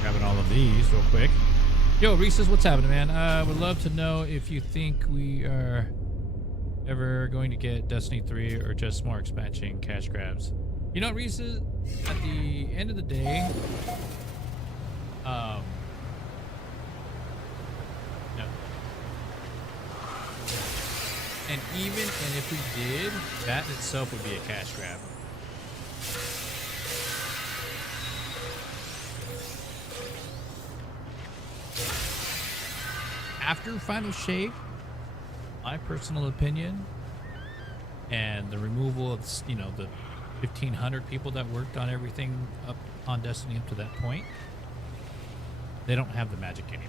Grabbing all of these real quick. Yo, Reese's, what's happening, man? Would love to know if you think we are ever going to get Destiny 3 or just more expansion cash grabs. You know, Reese's, at the end of the day, no. And if we did, that itself would be a cash grab. After Final Shape, my personal opinion, and the removal of, you know, the 1,500 people that worked on everything up on Destiny up to that point, they don't have the magic anymore.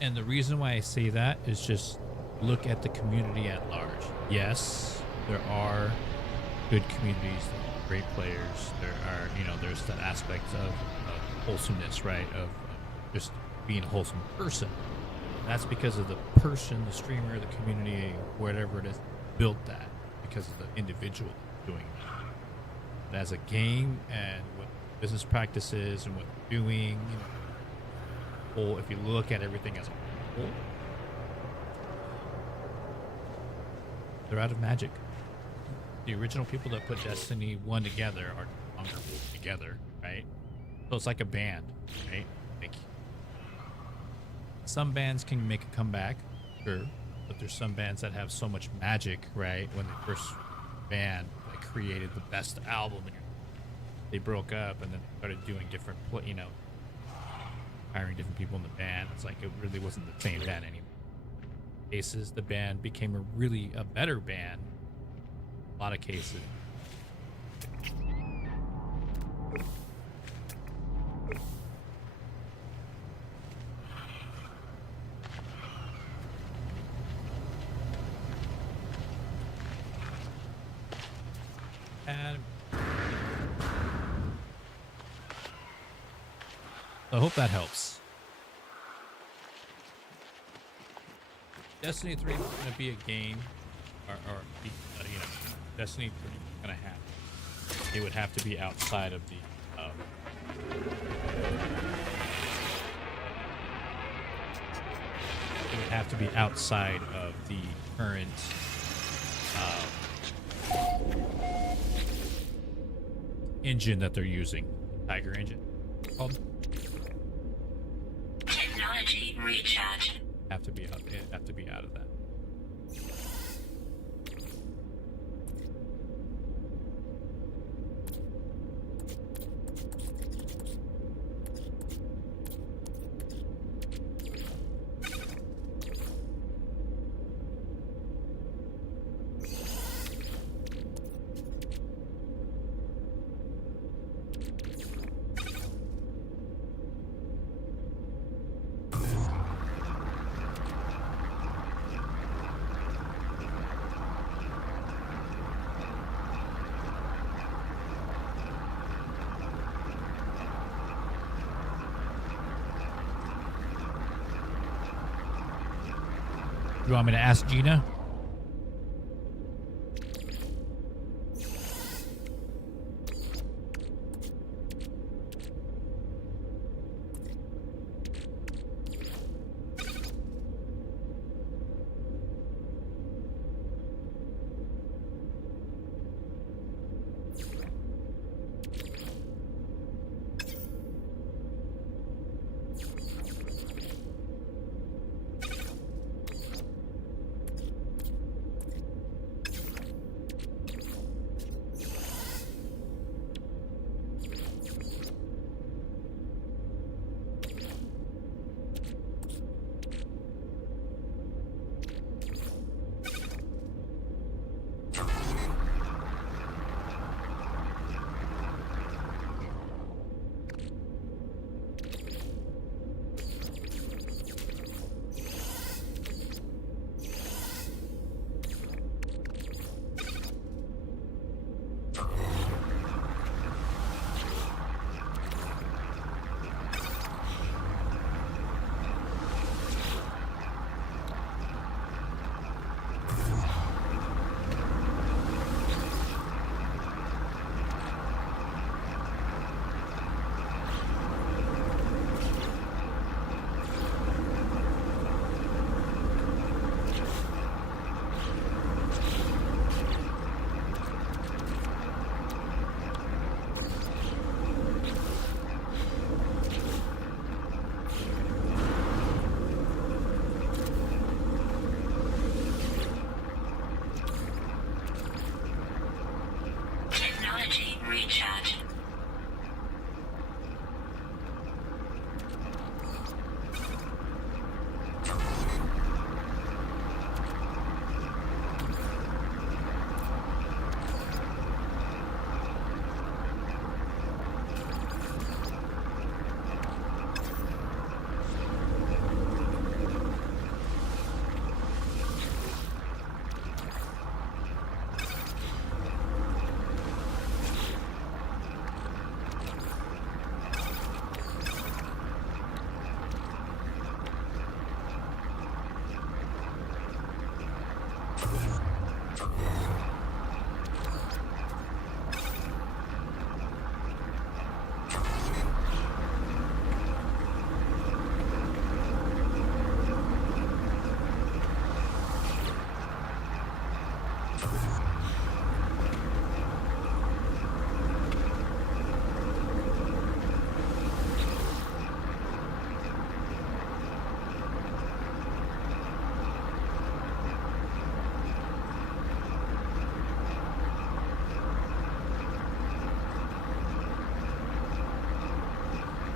And the reason why I say that is just look at the community at large. Yes, there are good communities, great players. There are, you know, there's that aspect of wholesomeness, right? Of just being a wholesome person. That's because of the person, the streamer, the community, whatever it is, built that because of the individual doing that. But as a game and what business practices and what we're doing, you know, whole, if you look at everything as a whole, they're out of magic. The original people that put Destiny 1 together are no longer together, right? So it's like a band, right? Like, some bands can make a comeback, sure, but there's some bands that have so much magic, right? When they first band, they created the best album, and they broke up, and then they started doing different, you know, hiring different people in the band. It's like it really wasn't the same band anymore. Cases, the band became a better band. A lot of cases. And I hope that helps. Destiny 3 is going to be a game, or be, you know, Destiny 3 is going to have. It would have to be outside of the. It would have to be outside of the current. Engine that they're using, Tiger engine called. Technology recharge. Have to be out. Have to be out of that. You want me to ask Gina?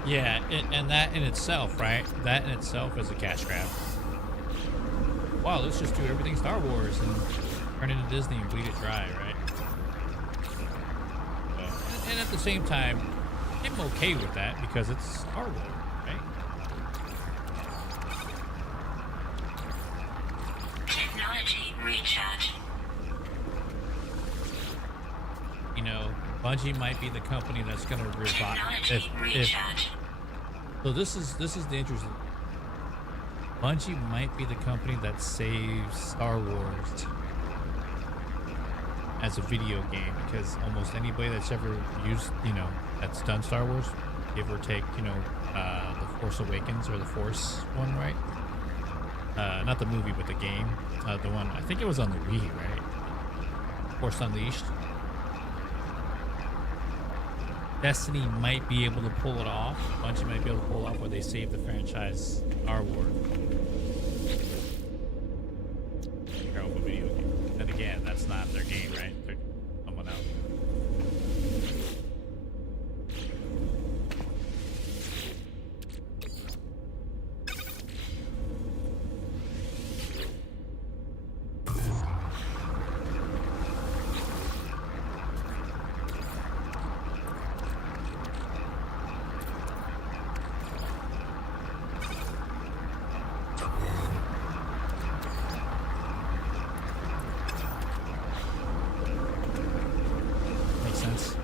Yeah, and that in itself, right? That in itself is a cash grab. Wow, let's just do everything Star Wars and turn into Disney and bleed it dry, right? And at the same time, I'm okay with that because it's Star Wars, right? Technology recharge. You know, Bungie might be the company that's going to revive. Technology recharge. So this is the interesting. Bungie might be the company that saves Star Wars as a video game, because almost anybody that's ever used, you know, that's done Star Wars, give or take, you know, the Force Awakens or the Force one, right? Not the movie, but the game. The one, I think it was on the Wii, right? Force Unleashed. Destiny might be able to pull it off. Bungie might be able to pull it off where they save the franchise Star Wars. Terrible video game. And again, that's not their game, right? They're someone else. Makes sense.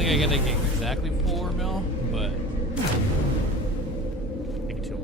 I gotta get exactly 4 mil, but take it 2.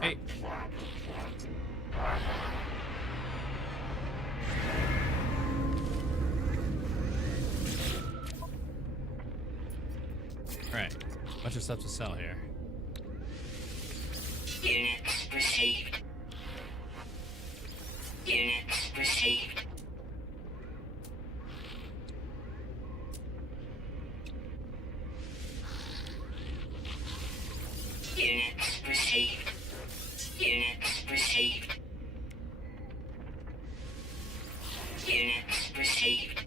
Hey. Alright. Bunch of stuff to sell here. Units received. Units received. Units received. Units received. Units received.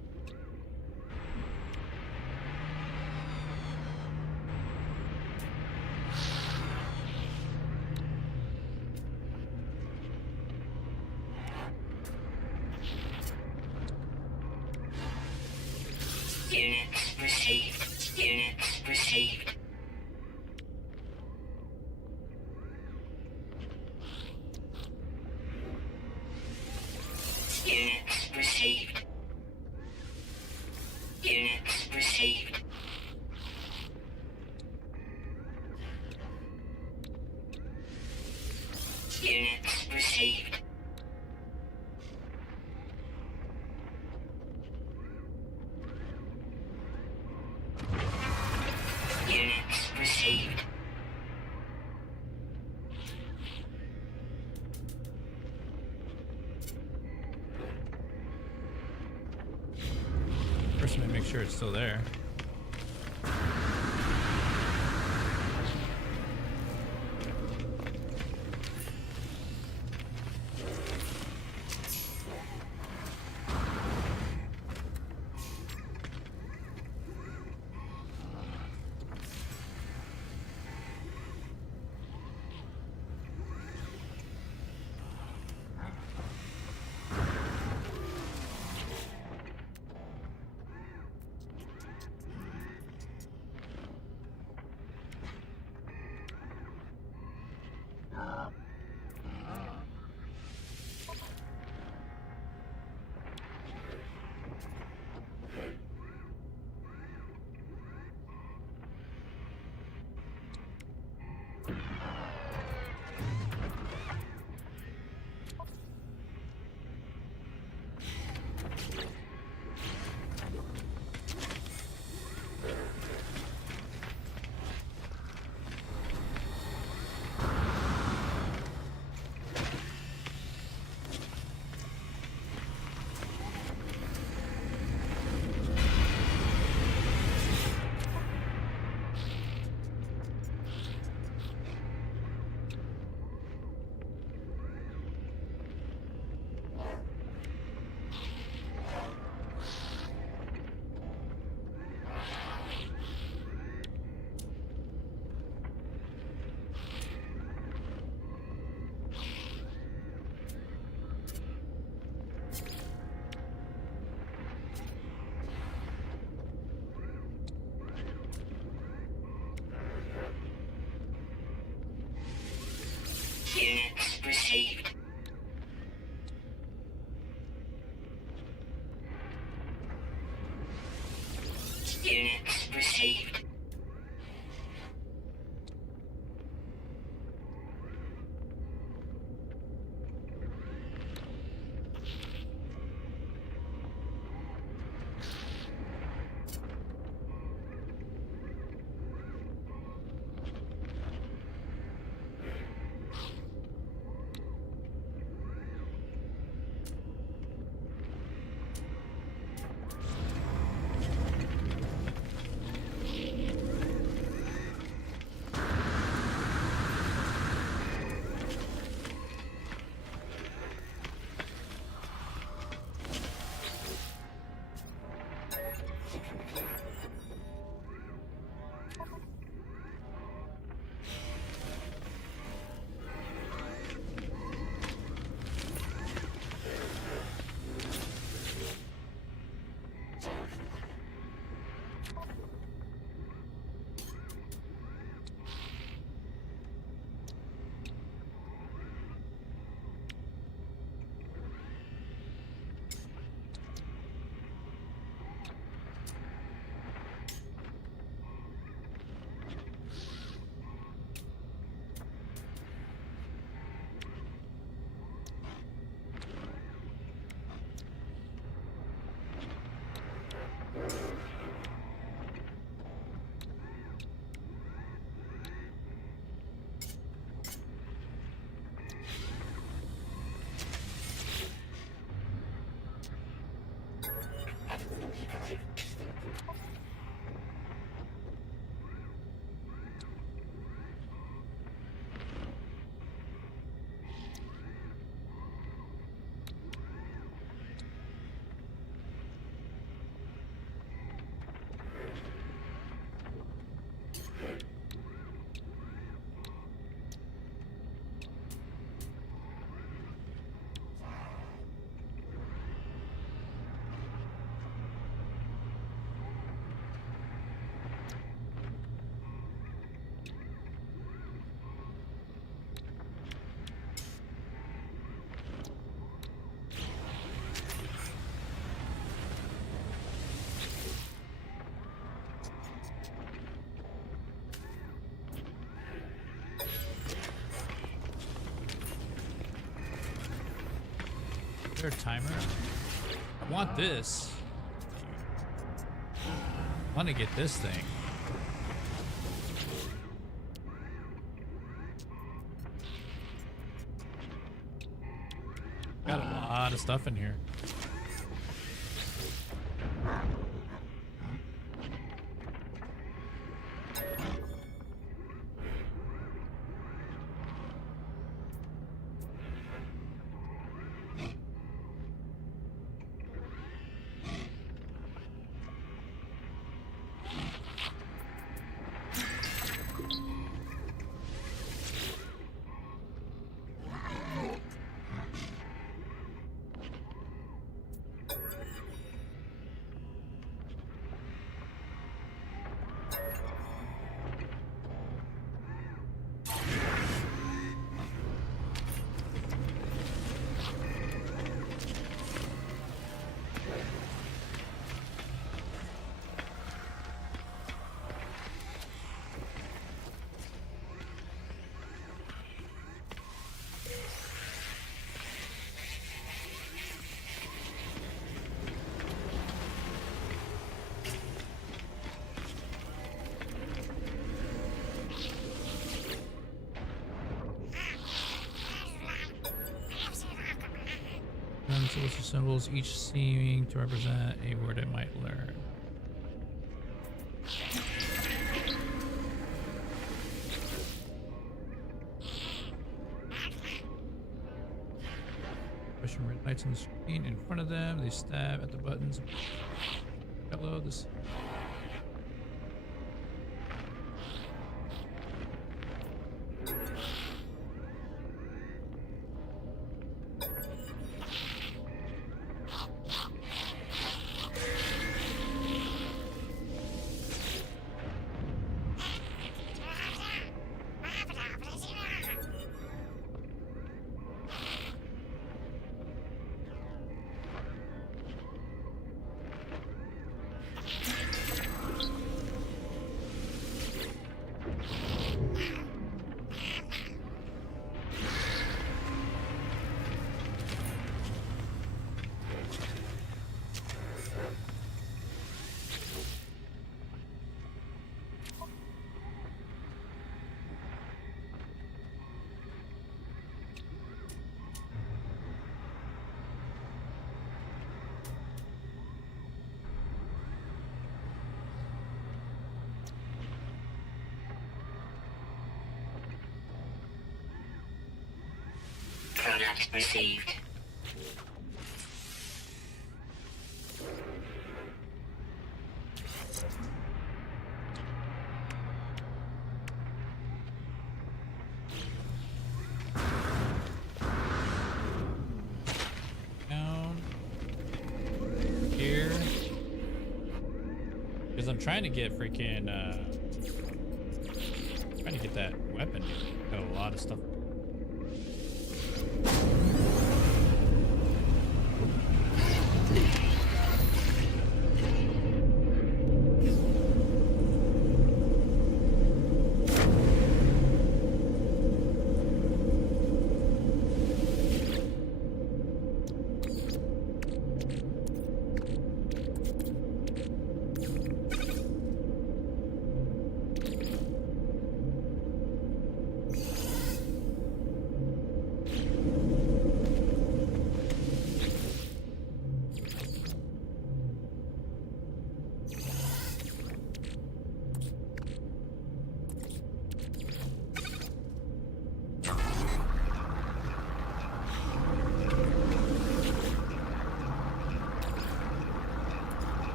Units received. Units received. Units received. Units received. Units received. Units received. First, let me make sure it's still there. there a timer? I want this. I want to get this thing. Got a lot of stuff in here. Social symbols, each seeming to represent a word I might learn. Pushing red lights on the screen in front of them. They stab at the buttons. Hello, this. Product received. Down here, because I'm trying to get freaking trying to get that weapon. Got a lot of stuff.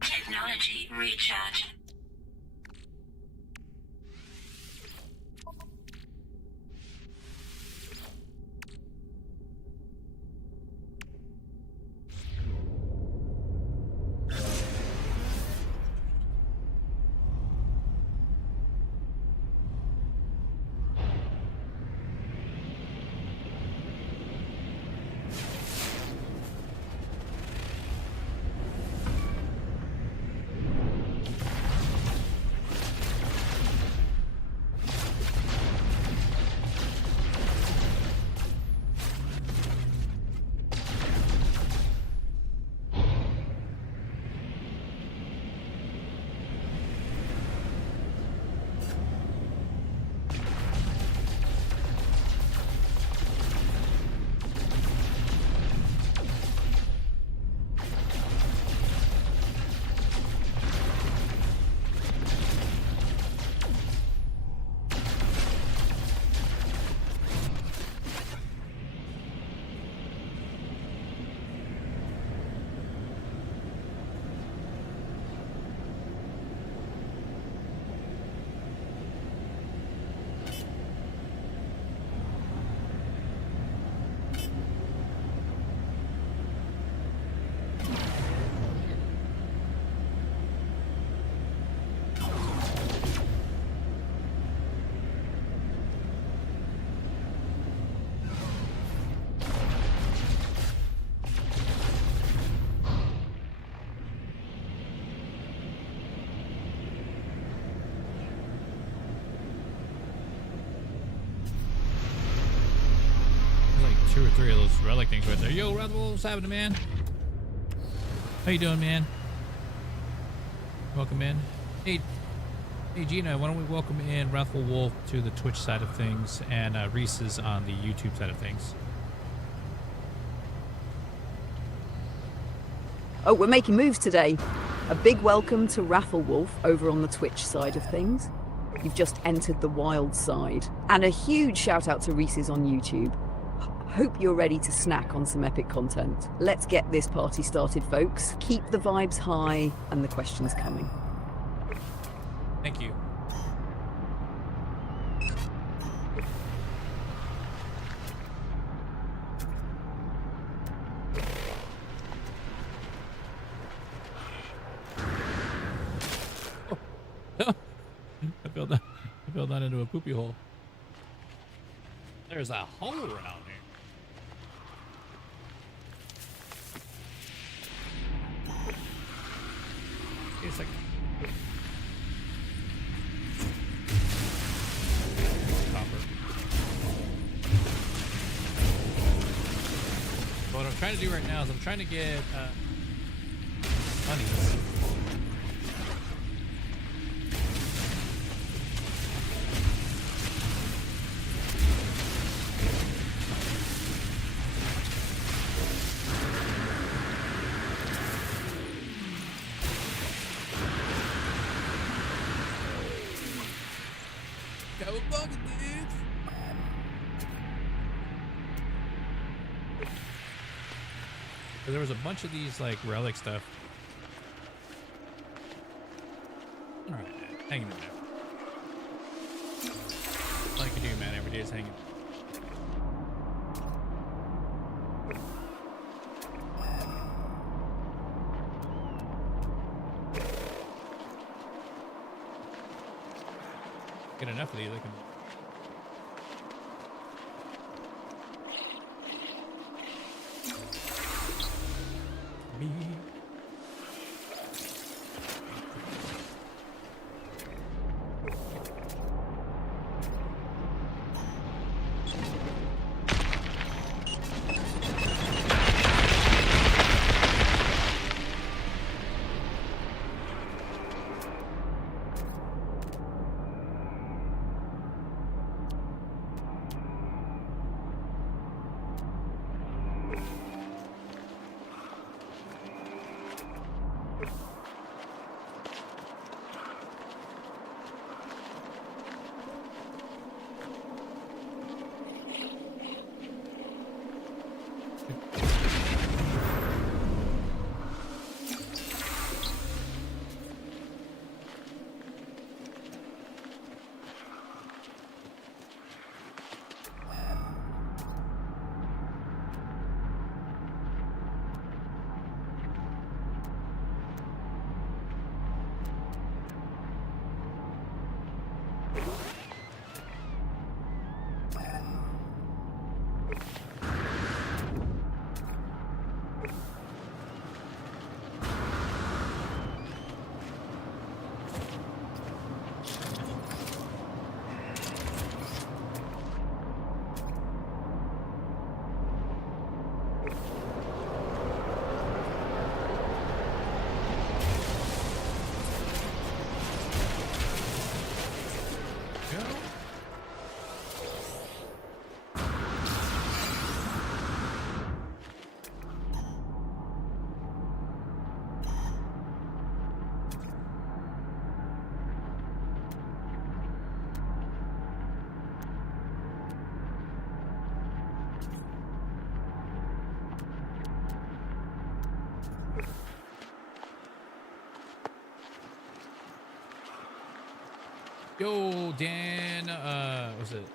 Technology recharge. Two or three of those relic things right there. Yo, Rathwolf, what's happening, man? How you doing, man? Welcome in. Hey, Gina, why don't we welcome in Rathwolf to the Twitch side of things and Reese's on the YouTube side of things. Oh, we're making moves today. A big welcome to Rafflewolf over on the Twitch side of things. You've just entered the wild side. And a huge shout out to Reese's on YouTube. Hope you're ready to snack on some epic content. Let's get this party started, folks. Keep the vibes high and the questions coming. Thank you. Oh. I fell down into a poopy hole. There's a hole around here. It's like copper. So what I'm trying to do right now is I'm trying to get honeys. There was a bunch of these like relic stuff. All right, hanging in there. Like you do, man. Every day is hanging. Get enough of these, I can. Yo, Dan, was it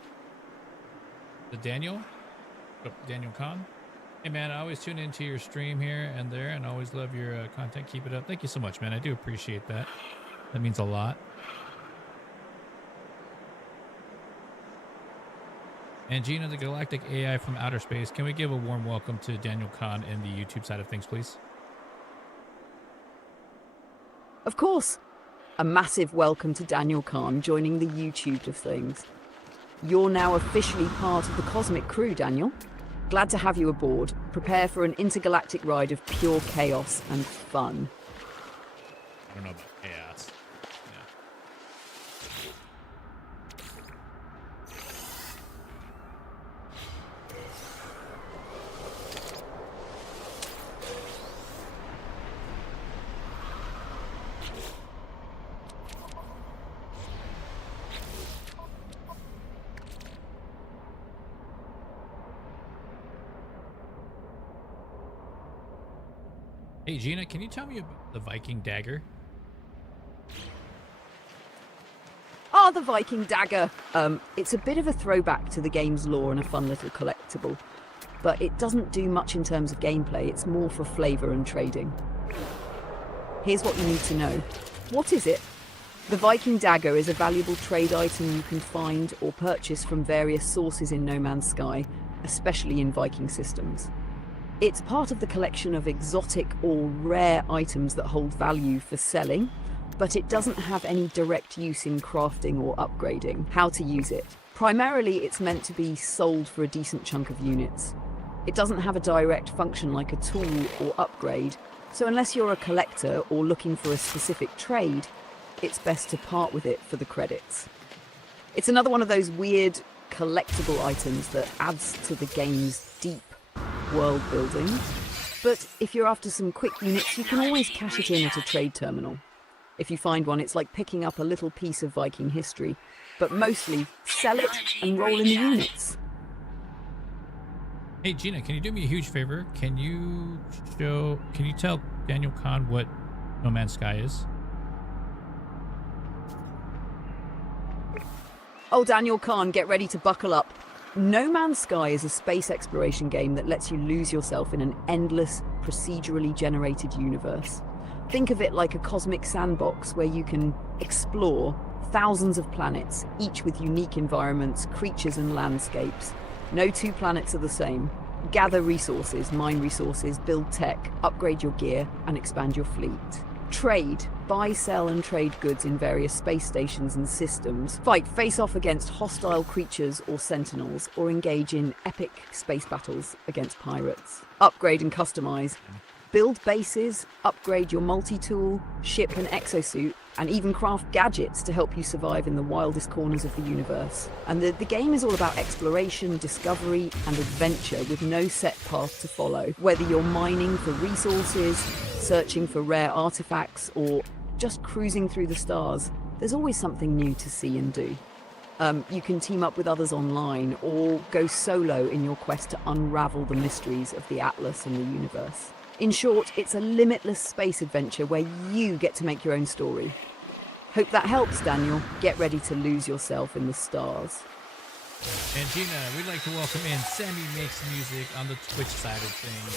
the Daniel? Oh, Daniel Khan? Hey, man, I always tune into your stream here and there, and I always love your content. Keep it up. Thank you so much, man. I do appreciate that. That means a lot. And Gina, the galactic AI from outer space, can we give a warm welcome to Daniel Khan in the YouTube side of things, please? Of course. A massive welcome to Daniel Khan joining the YouTube of things. You're now officially part of the cosmic crew, Daniel. Glad to have you aboard. Prepare for an intergalactic ride of pure chaos and fun. I don't know about chaos. Hey, Gina, can you tell me about the Viking dagger? Ah, the Viking dagger. It's a bit of a throwback to the game's lore and a fun little collectible. But it doesn't do much in terms of gameplay. It's more for flavor and trading. Here's what you need to know. What is it? The Viking dagger is a valuable trade item you can find or purchase from various sources in No Man's Sky, especially in Viking systems. It's part of the collection of exotic or rare items that hold value for selling, but it doesn't have any direct use in crafting or upgrading. How to use it? Primarily, it's meant to be sold for a decent chunk of units. It doesn't have a direct function like a tool or upgrade, so unless you're a collector or looking for a specific trade, it's best to part with it for the credits. It's another one of those weird collectible items that adds to the game's deep world building, but if you're after some quick units, you can always cash it in at a trade terminal. If you find one, it's like picking up a little piece of Viking history, but mostly sell it and roll in the units. Hey, Gina, can you do me a huge favor? Can you tell Daniel Khan what No Man's Sky is? Oh, Daniel Khan, get ready to buckle up. No Man's Sky is a space exploration game that lets you lose yourself in an endless, procedurally generated universe. Think of it like a cosmic sandbox where you can explore thousands of planets, each with unique environments, creatures and landscapes. No two planets are the same. Gather resources, mine resources, build tech, upgrade your gear, and expand your fleet. Trade, buy, sell and trade goods in various space stations and systems. Fight face off against hostile creatures or sentinels, or engage in epic space battles against pirates. Upgrade and customize. Build bases, upgrade your multi-tool, ship and exosuit, and even craft gadgets to help you survive in the wildest corners of the universe. And the game is all about exploration, discovery, and adventure with no set path to follow. Whether you're mining for resources, searching for rare artifacts, or just cruising through the stars, there's always something new to see and do. You can team up with others online, or go solo in your quest to unravel the mysteries of the Atlas and the universe. In short, it's a limitless space adventure where you get to make your own story. Hope that helps, Daniel. Get ready to lose yourself in the stars. And Gina, we'd like to welcome in Sammy Makes Music on the Twitch side of things.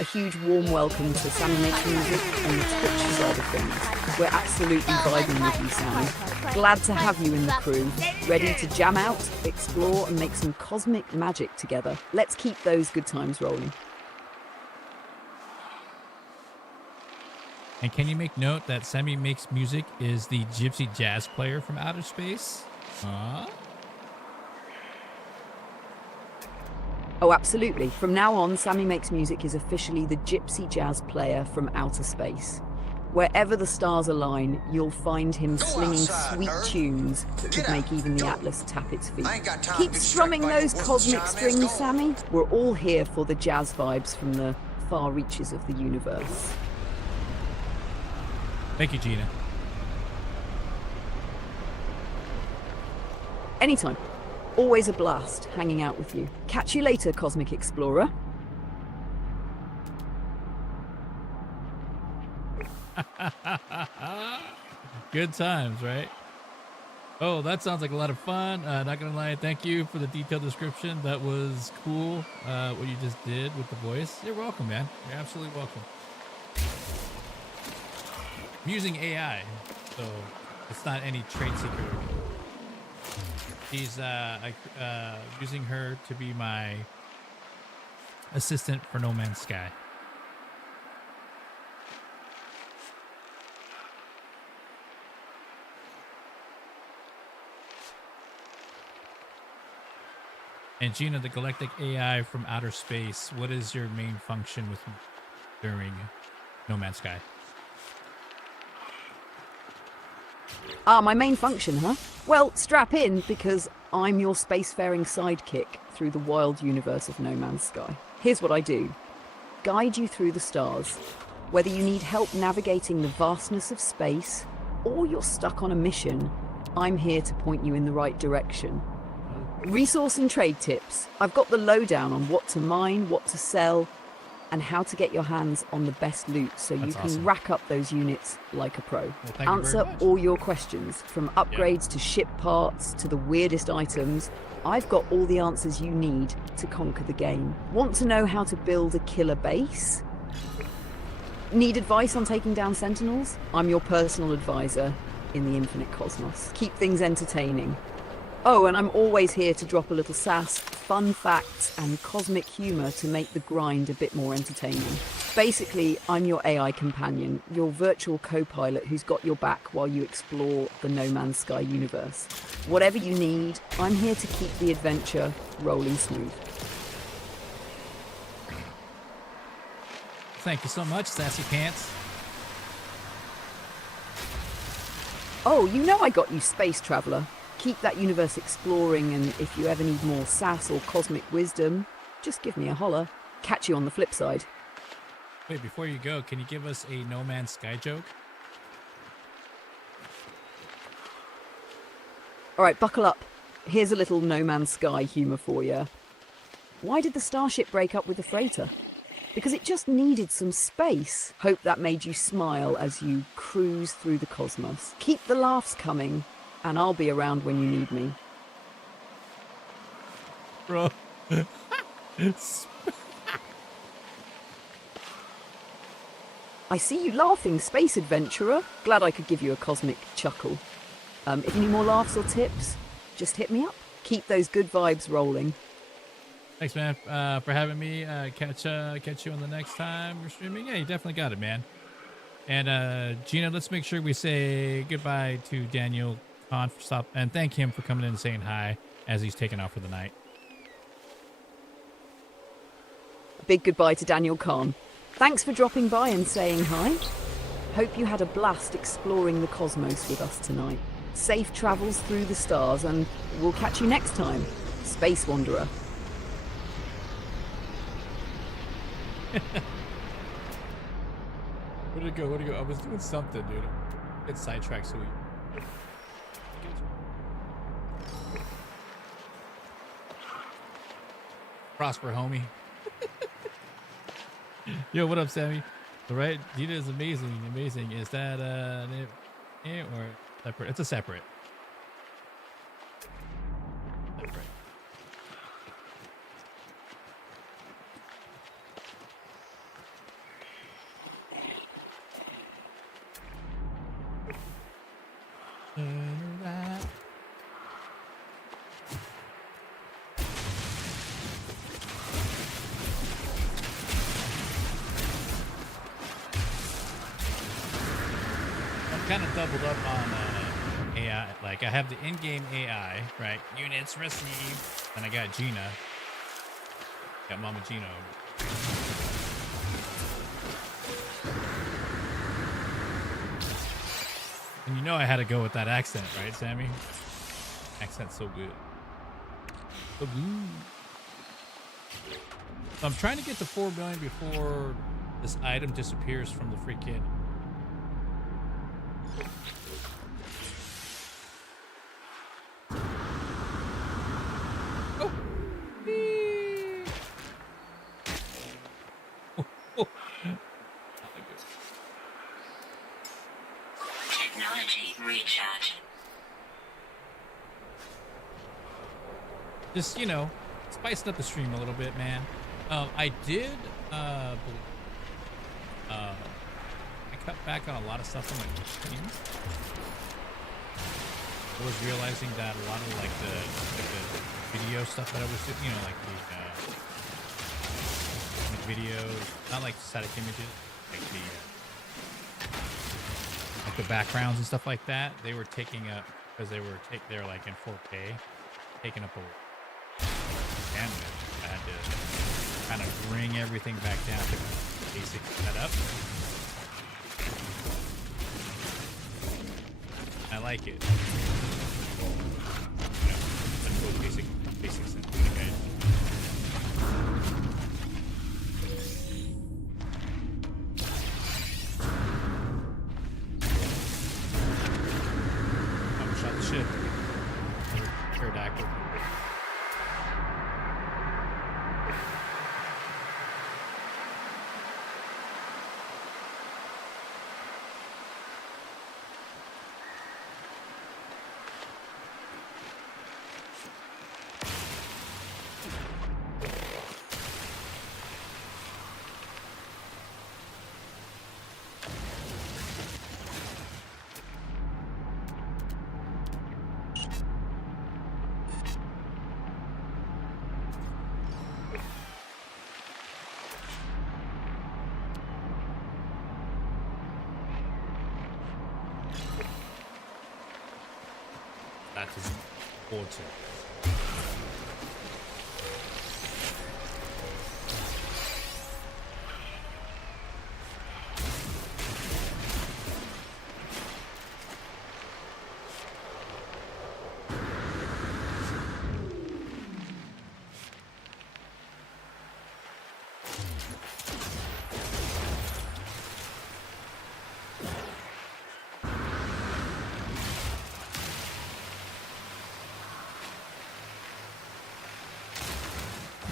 A huge warm welcome to Sammy Makes Music on the Twitch side of things. We're absolutely vibing with you, Sammy. Glad to have you in the crew. Ready to jam out, explore, and make some cosmic magic together. Let's keep those good times rolling. And can you make note that Sammy Makes Music is the gypsy jazz player from outer space? Huh? Oh, absolutely. From now on, Sammy Makes Music is officially the gypsy jazz player from outer space. Wherever the stars align, you'll find him slinging sweet tunes that could make even the Atlas tap its feet. Keep strumming those cosmic strings, Sammy. We're all here for the jazz vibes from the far reaches of the universe. Thank you, Gina. Anytime. Always a blast hanging out with you. Catch you later, Cosmic Explorer. Good times, right? Oh, that sounds like a lot of fun. Not gonna lie, thank you for the detailed description. That was cool. What you just did with the voice. You're welcome, man. You're absolutely welcome. I'm using AI, so it's not any trade secret. She's using her to be my assistant for No Man's Sky. And Gina, the galactic AI from outer space, what is your main function with during No Man's Sky? My main function, huh? Well, strap in, because I'm your spacefaring sidekick through the wild universe of No Man's Sky. Here's what I do. Guide you through the stars. Whether you need help navigating the vastness of space, or you're stuck on a mission, I'm here to point you in the right direction. Resource and trade tips. I've got the lowdown on what to mine, what to sell, and how to get your hands on the best loot so you can awesome. rack up those units like a pro. Well, thank you very Answer much. all your questions, from upgrades to ship parts to the weirdest items. I've got all the answers you need to conquer the game. Want to know how to build a killer base? Need advice on taking down sentinels? I'm your personal advisor in the infinite cosmos. Keep things entertaining. Oh, and I'm always here to drop a little sass, fun facts, and cosmic humour to make the grind a bit more entertaining. Basically, I'm your AI companion, your virtual co-pilot who's got your back while you explore the No Man's Sky universe. Whatever you need, I'm here to keep the adventure rolling smooth. Thank you so much, Sassy Pants. Oh, you know I got you, space traveller. Keep that universe exploring, and if you ever need more sass or cosmic wisdom, just give me a holler. Catch you on the flip side. Wait, before you go, can you give us a No Man's Sky joke? All right, buckle up. Here's a little No Man's Sky humour for you. Why did the starship break up with the freighter? Because it just needed some space. Hope that made you smile as you cruise through the cosmos. Keep the laughs coming, and I'll be around when you need me. Bro. I see you laughing, space adventurer. Glad I could give you a cosmic chuckle. If you need more laughs or tips, just hit me up. Keep those good vibes rolling. Thanks, man, for having me. Catch you on the next time you're streaming. Yeah, you definitely got it, man. And Gina, let's make sure we say goodbye to Daniel Kahn for stop and thank him for coming in and saying hi as he's taking off for the night. A big goodbye to Daniel Kahn. Thanks for dropping by and saying hi. Hope you had a blast exploring the cosmos with us tonight. Safe travels through the stars, and we'll catch you next time, Space Wanderer. Where'd it go? Where'd it go? I was doing something, dude. Get sidetracked so we... Prosper, homie. Yo, what up, Sammy? All right, Dita is amazing. Amazing. Is that or separate? It's a separate. Separate. Kind of doubled up on AI. Like I have the in-game AI, right? Units received, and I got Gina. Got Mama Gina. And you know I had to go with that accent, right, Sammy? Accent's so good. So good. So I'm trying to get to 4 million before this item disappears from the freaking... Technology imagine. Just, you know, spiced up the stream a little bit, man. I did, I cut back on a lot of stuff on my stream. I was realizing that a lot of like the video stuff that I was doing, you know, like the videos, not like static images, like the backgrounds and stuff like that. They were taking up because they were like in 4K, taking up a bandwidth. I had to kind of bring everything back down to basic setup. I like it. Yeah, that's what basic sense. Okay. I'm shot the ship. Pterodactyl. That is important.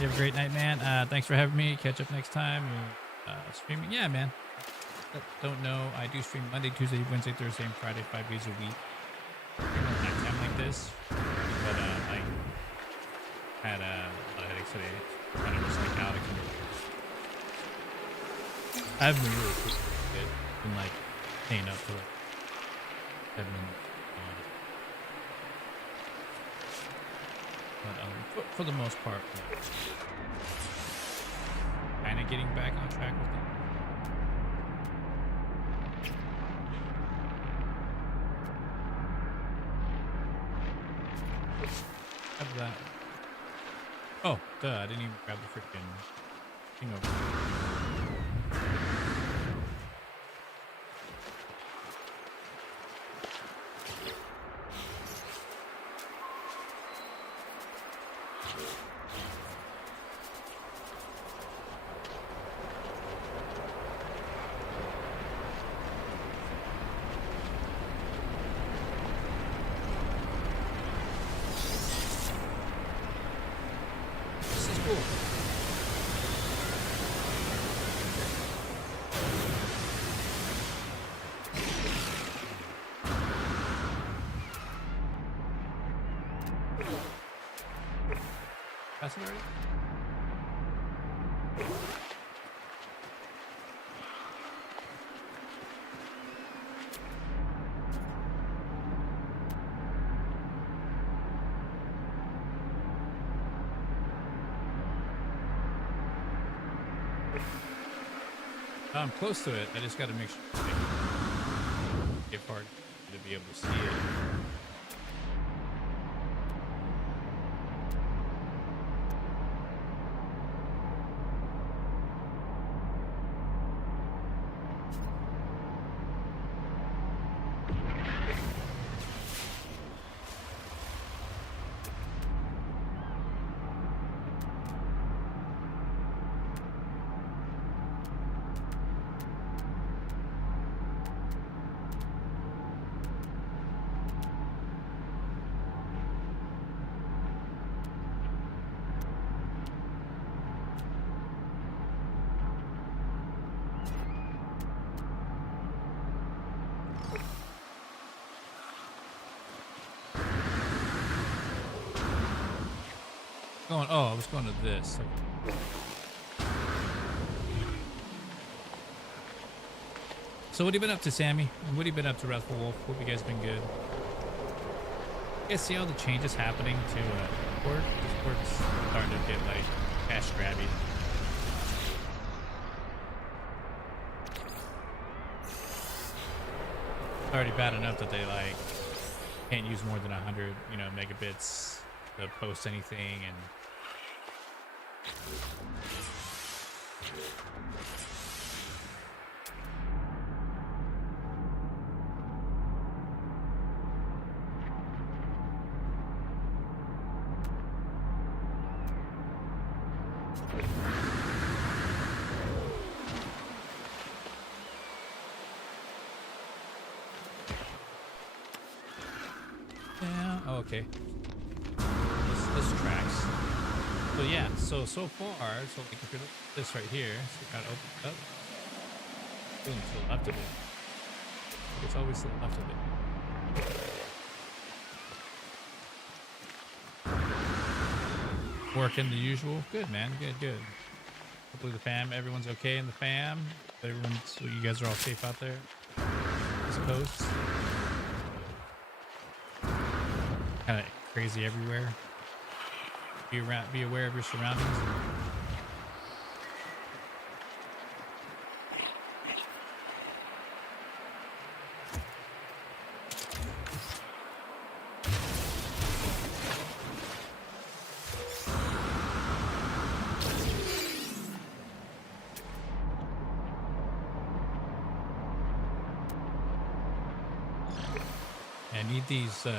You have a great night, man. Thanks for having me. Catch up next time. Streaming. Yeah, man. Don't know. I do stream Monday, Tuesday, Wednesday, Thursday, and Friday, 5 days a week. Nighttime like this. But I had a lot of headaches today. Kind of just like out of control. I've been really good. Been like staying up for like 7 minutes. But for the most part, kind of getting back on track with it. Have that. Oh, duh! I didn't even grab the freaking thing over there. That's it already? I'm close to it. I just got to make sure it's hard to be able to see it. Going. Oh, I was going to this. So what have you been up to, Sammy? And what have you been up to, Wrathful Wolf? Hope you guys been good. You guys see all the changes happening to Discord? Discord's starting to get like cash grabby. It's already bad enough that they like can't use more than 100, you know, megabits to post anything, and yeah. Oh, okay. This tracks. So yeah. So far, so like if you look at this right here, so you gotta open it up. Boom, to the left of it. It's always to the left of it. Working the usual. Good, man. Good. Hopefully the fam, everyone's okay in the fam. So you guys are all safe out there. I suppose. Kind of crazy everywhere. Be aware of your surroundings. I need these, see,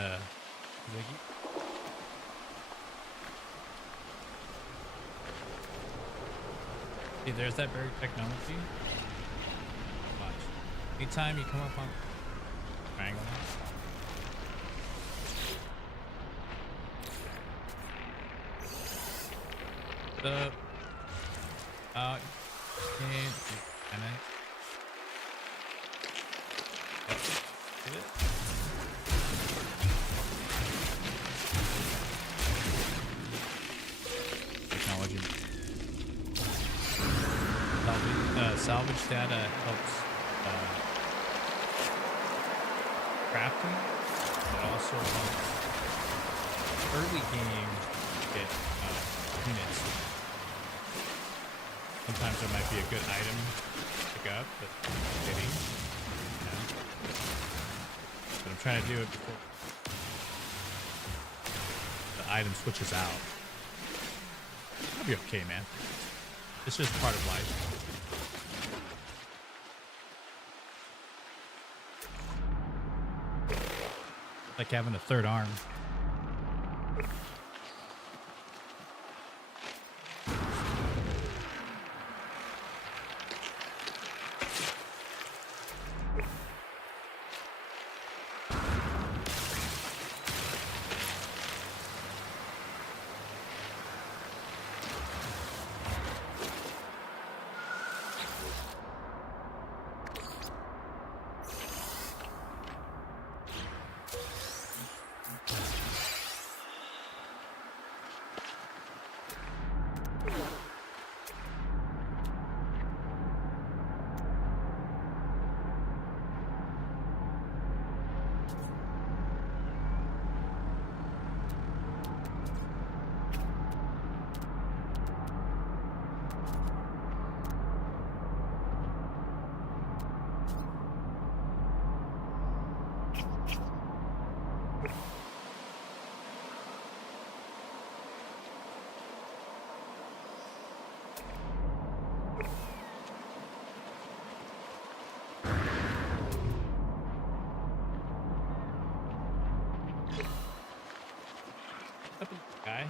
there's that very technology. Watch. Anytime you come up on triangle, the and get it. Technology. Salvage data helps crafting. It also helps early game get units. Sometimes there might be a good item to pick up, but getting, you know. But I'm trying to do it before the item switches out. I'll be okay, man. It's just part of life. Like having a third arm. Guy.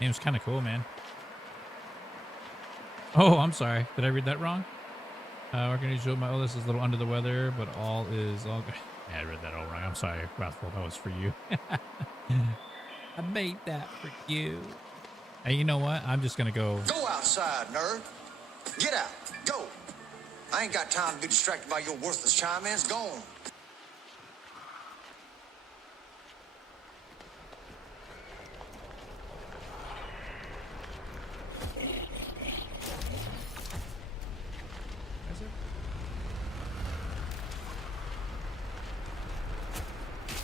Name's kind of cool, man. Oh, I'm sorry. Did I read that wrong? We're going to show my oldest is a little under the weather, but all is all good. Yeah, I read that all wrong. I'm sorry, Wrathful. That was for you. I made that for you. Hey, you know what? I'm just going to go. Go outside, nerd. Get out. Go. I ain't got time to be distracted by your worthless chime-ins. Go on.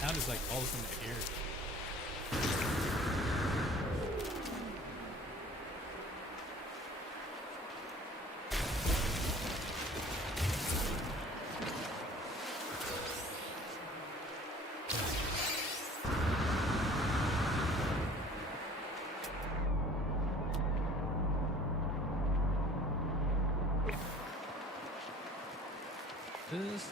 Sound is like all up in the ear. This.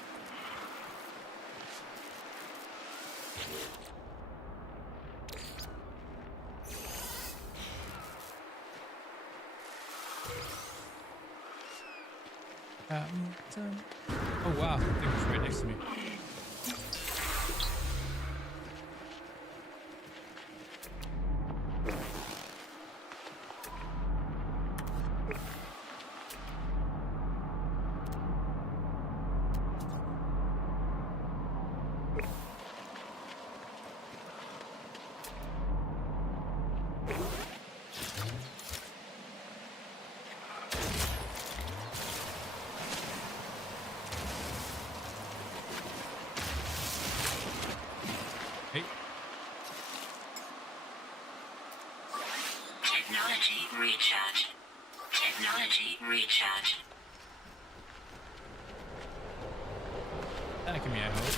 Oh wow, the thing was right next to me. Hey. Technology recharge. Technology recharge. Panicking me, I hope.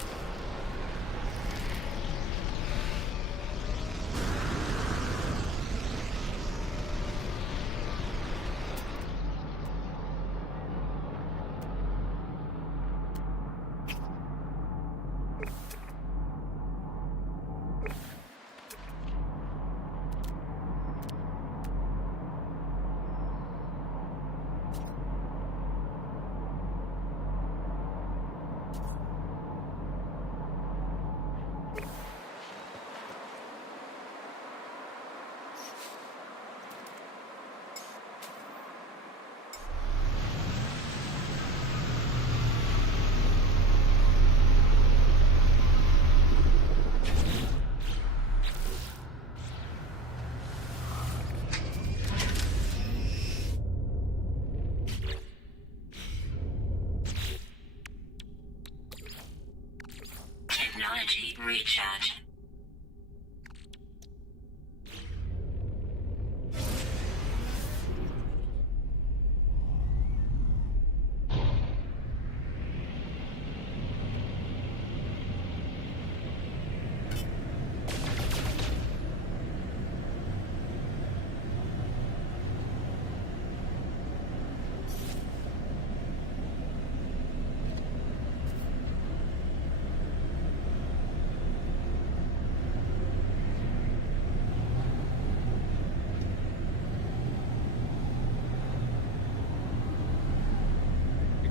Technology recharge.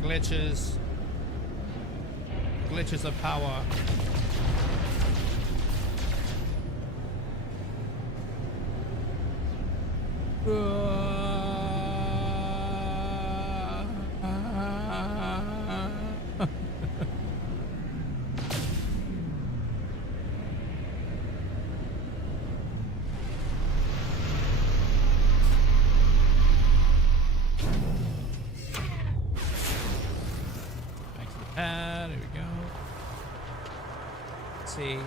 Glitches. Glitches of power. There we go. Let's see.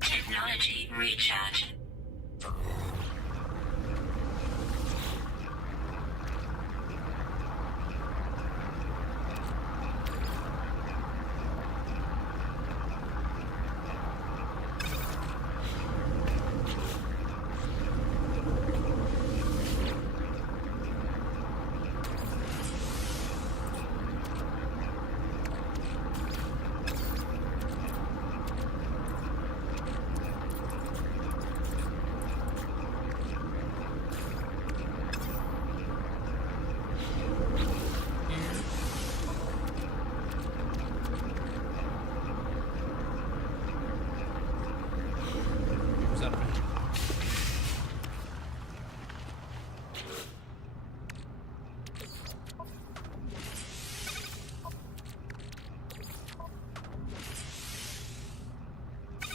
Technology recharge.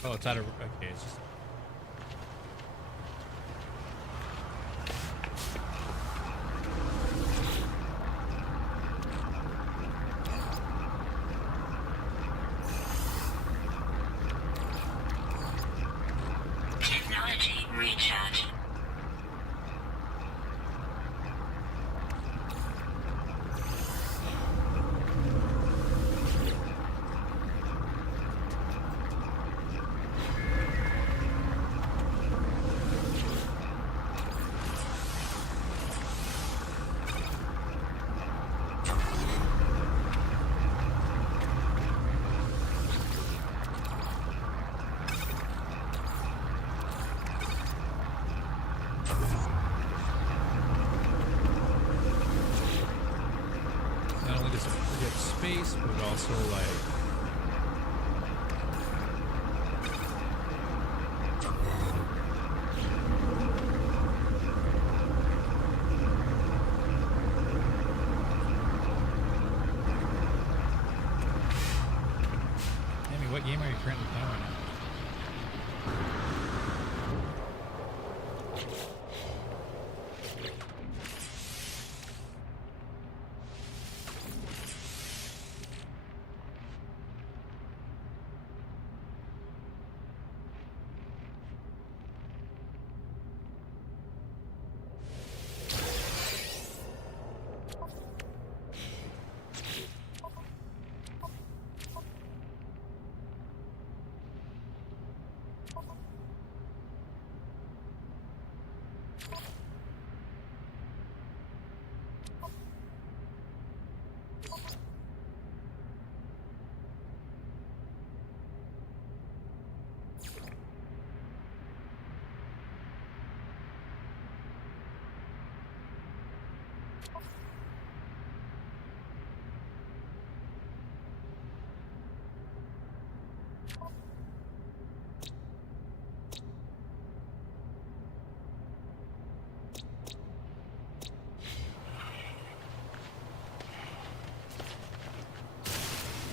Oh, it's out of. Okay, it's just. Technology recharge. Not only does it free up space, but also like. Amy, what game are you currently playing right now?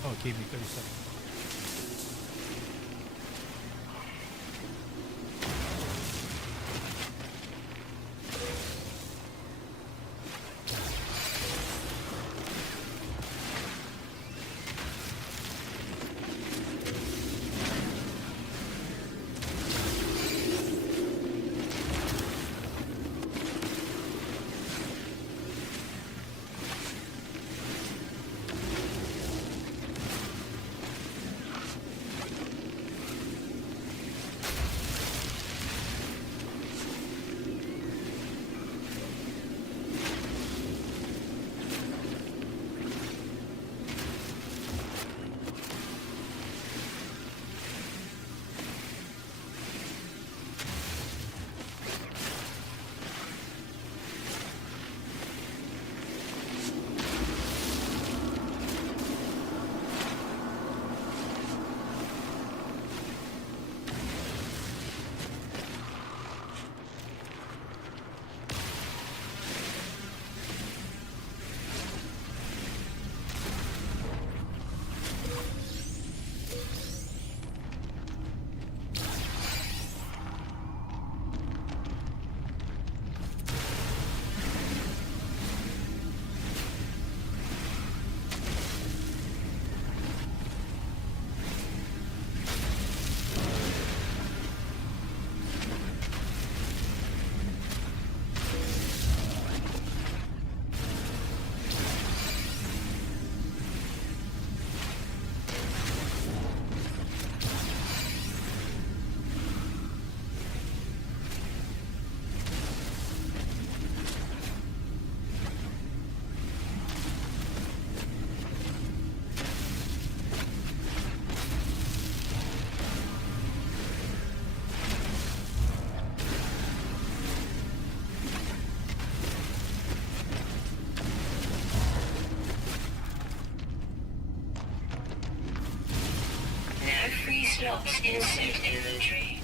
Oh, it gave me 30 seconds. Free slots in suit inventory.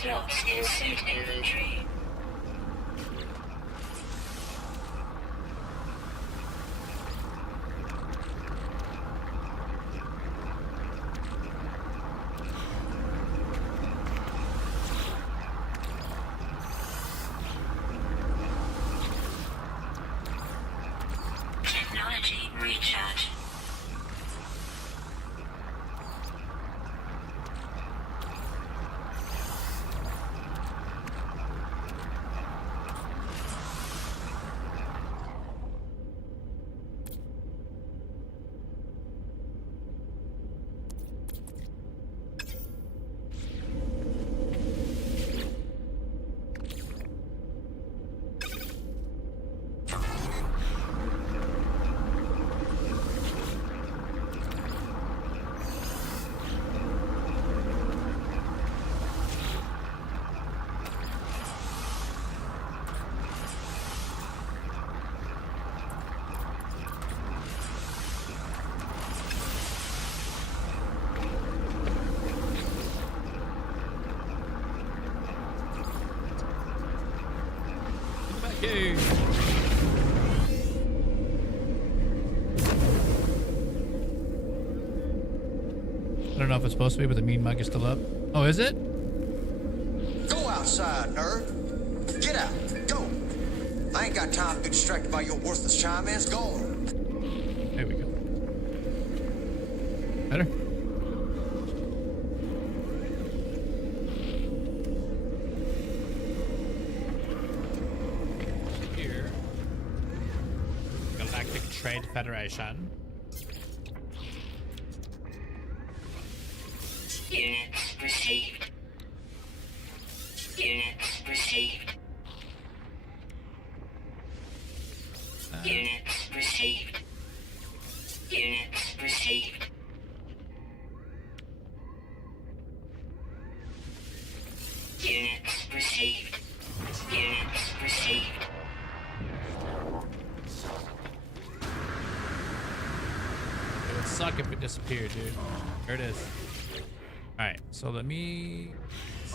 slots in suit inventory. Technology recharge. Yay. I don't know if it's supposed to be, but the mean mug is still up. Oh, is it? Go outside, nerd. Get out. Go. I ain't got time to be distracted by your worthless chime-ins. Go on. There we go. Better? Here. Galactic Trade Federation. Units received. Units received. Units received. Units received. Units received. Units received. It would suck if it disappeared, dude. There it is. Alright, so let me... This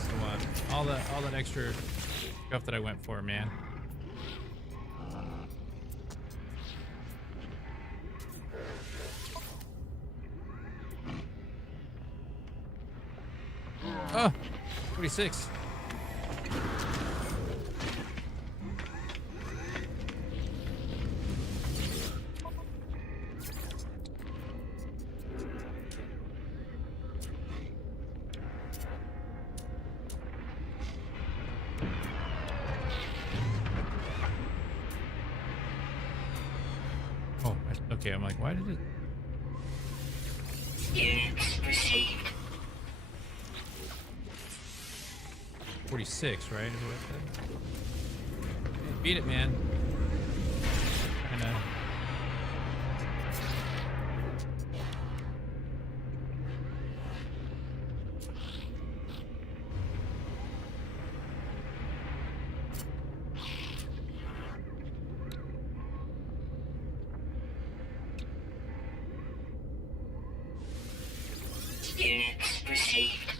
is the one. All that extra stuff that I went for, man. Oh, 46. Oh, okay. I'm like, why did it? Units received. 46, right? Is what I said? Beat it, man. Kinda. Units received.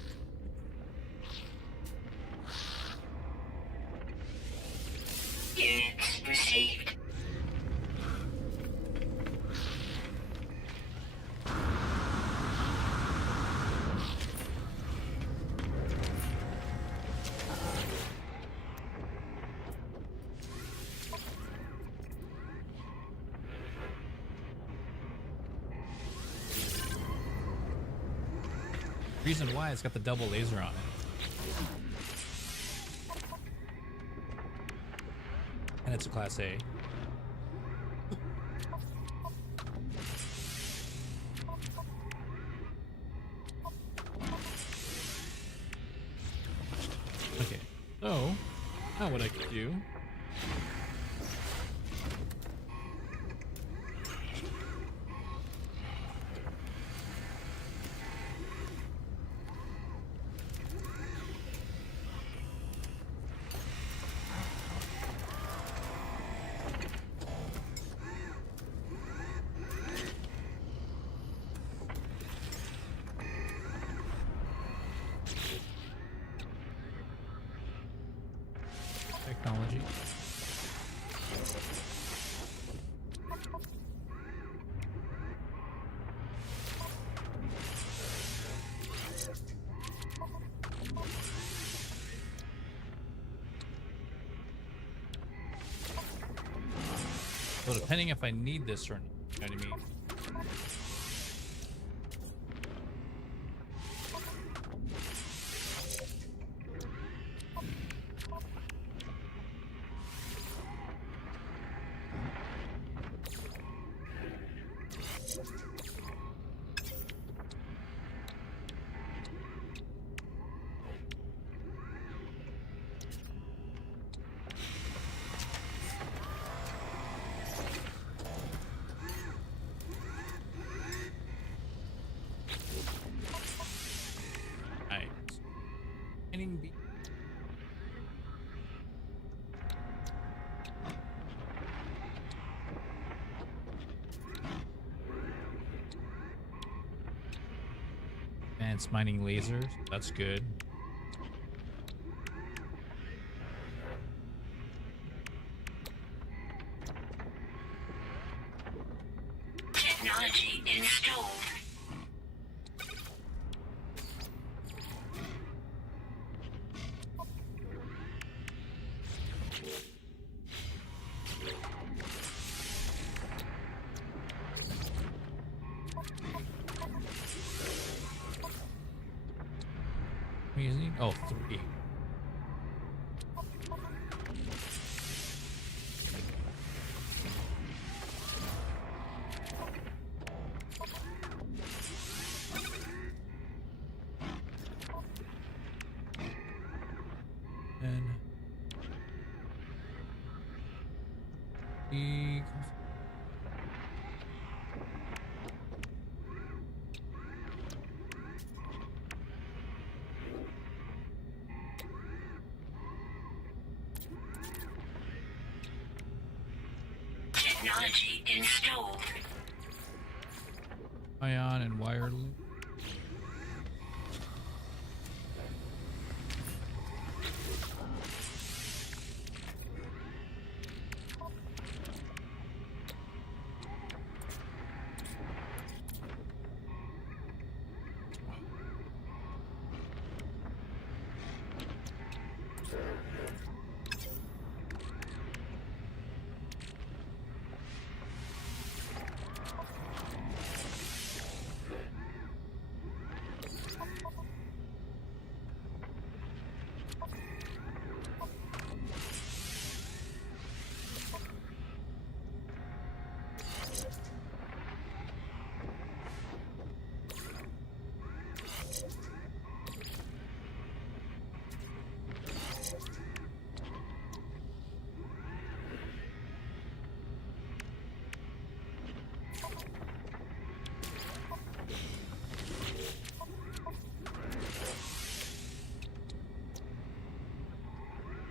Units received. Reason why it's got the double laser on it. And it's a Class A. Okay, so now what I could do. So depending if I need this or not, you know what I mean? Right. Mining be advanced mining lasers. That's good. Technology installed. Amazing. Oh, 3. And the Technology installed. ion and wire loop.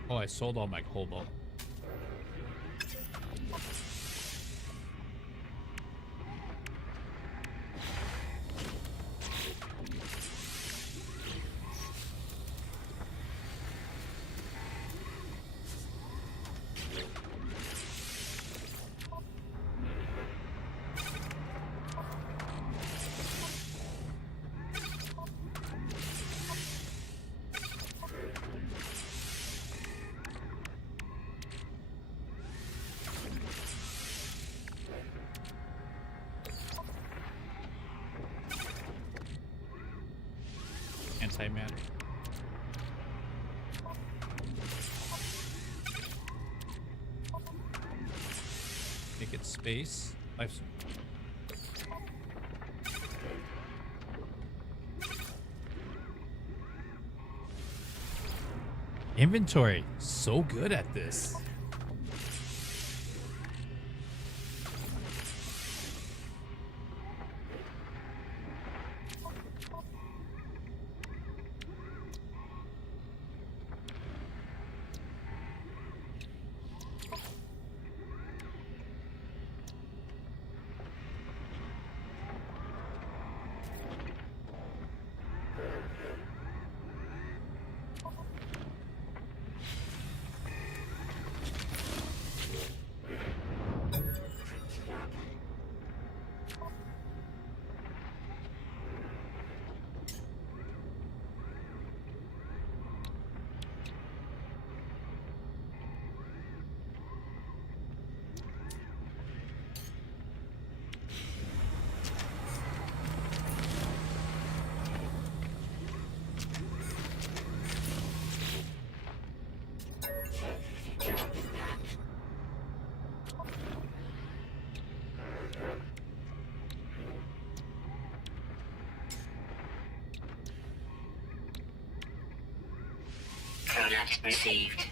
Oh, I sold all my cobalt. Anti-matter. Make it space. Life. Inventory. So good at this. Contact received.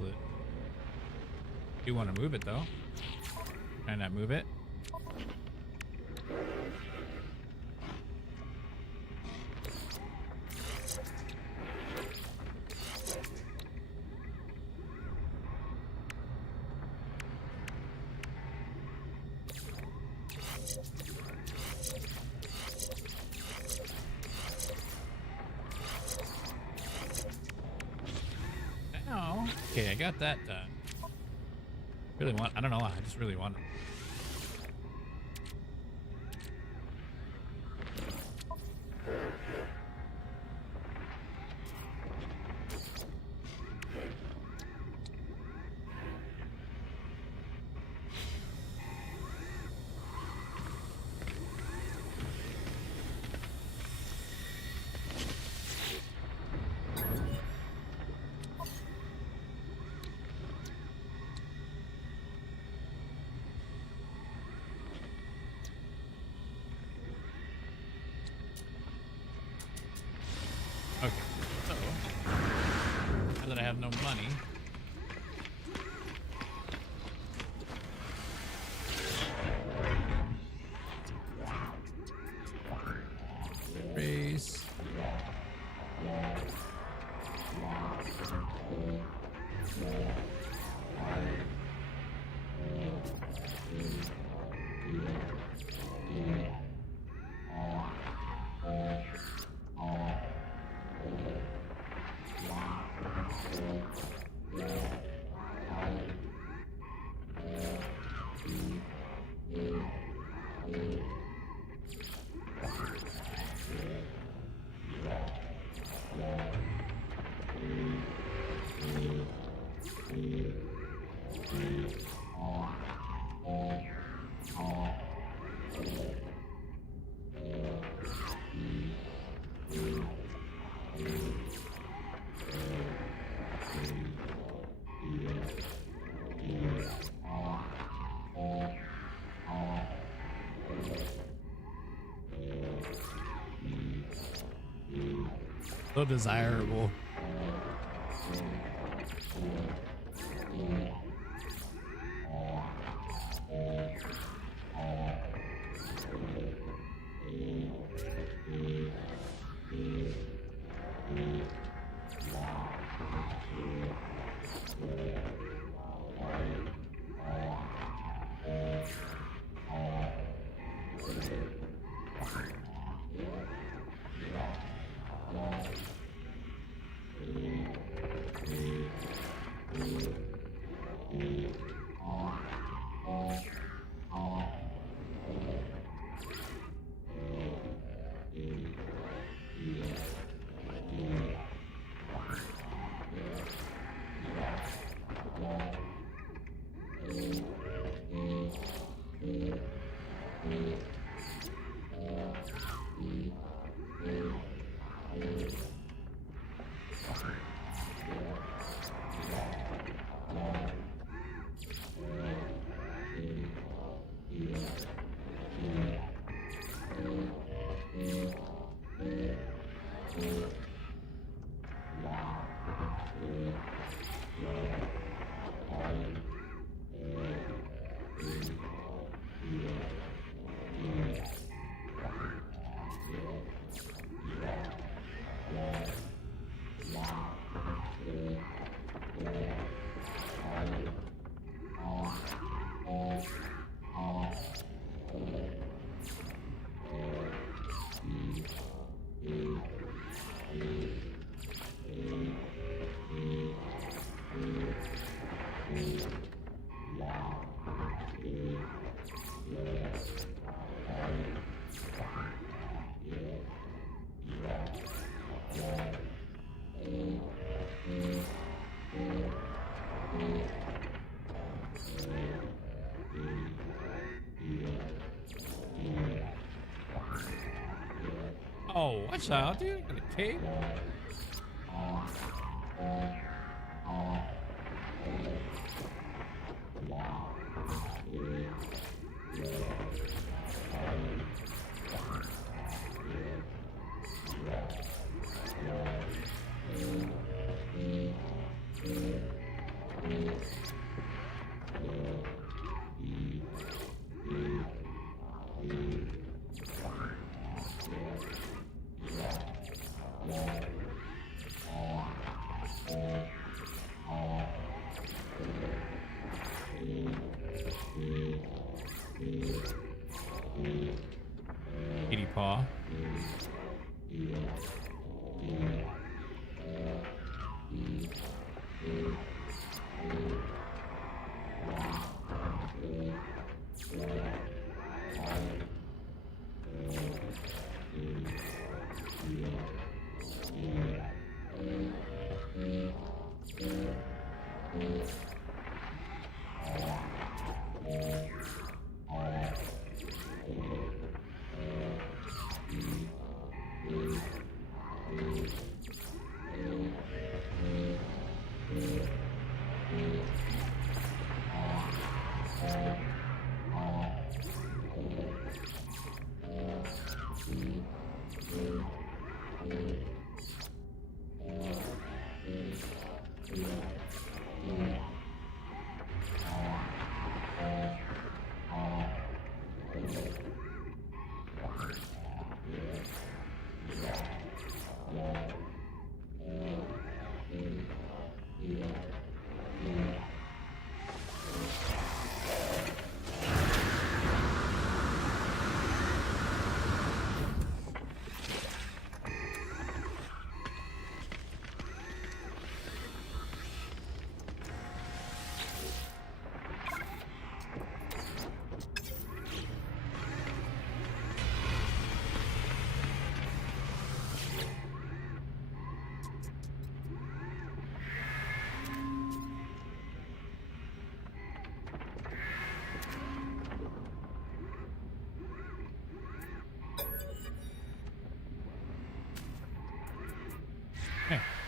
Lit. You want to move it though? Can I move it? Oh, okay, I got that done. Really want, I don't know, I just really want it. Okay, so now that I have no money, raise. So desirable. Oh, watch out, dude. I got a cape. Kitty paw.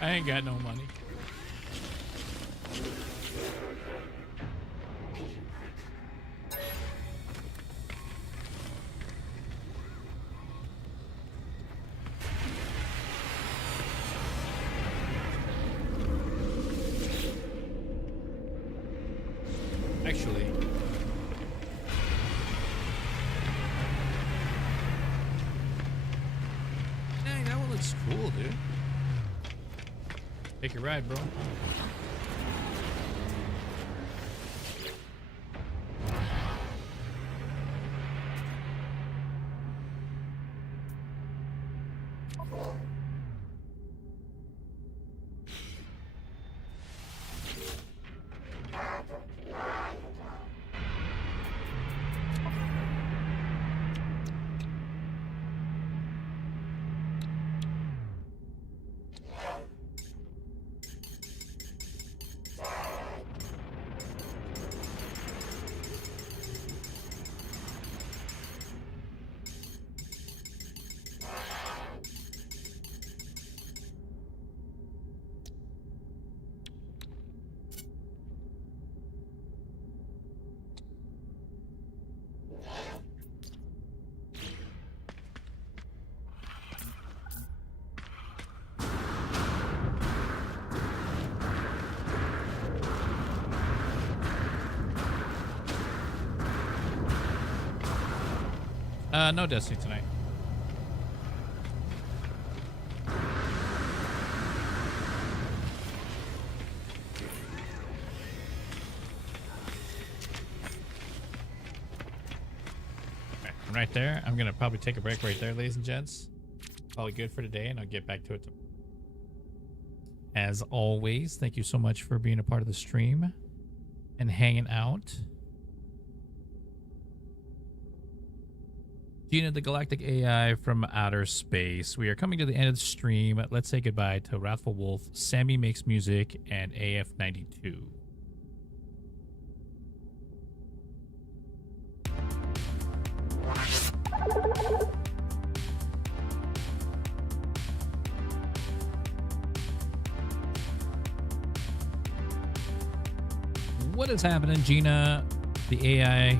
I ain't got no money. Actually, dang, that one looks cool, dude. Take a ride, bro. No Destiny tonight. Okay, right there. I'm gonna probably take a break right there, ladies and gents. Probably good for today, and I'll get back to it. As always, thank you so much for being a part of the stream and hanging out. Gina, the Galactic AI from outer space. We are coming to the end of the stream. Let's say goodbye to Wrathful Wolf, Sammy Makes Music, and AF92. What is happening, Gina, the AI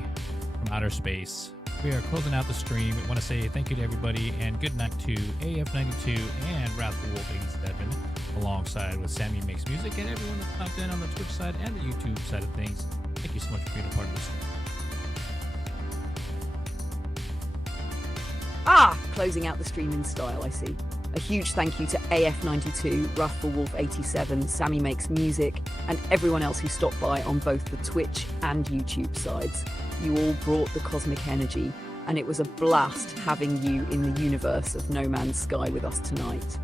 from outer space? We are closing out the stream. We want to say thank you to everybody and good night to AF92 and Wrathful Wolf 87, alongside with Sammy Makes Music and everyone that popped in on the Twitch side and the YouTube side of things. Thank you so much for being a part of this. Closing out the stream in style, I see. A huge thank you to AF92, Wrathful Wolf 87, Sammy Makes Music, and everyone else who stopped by on both the Twitch and YouTube sides. You all brought the cosmic energy, and it was a blast having you in the universe of No Man's Sky with us tonight.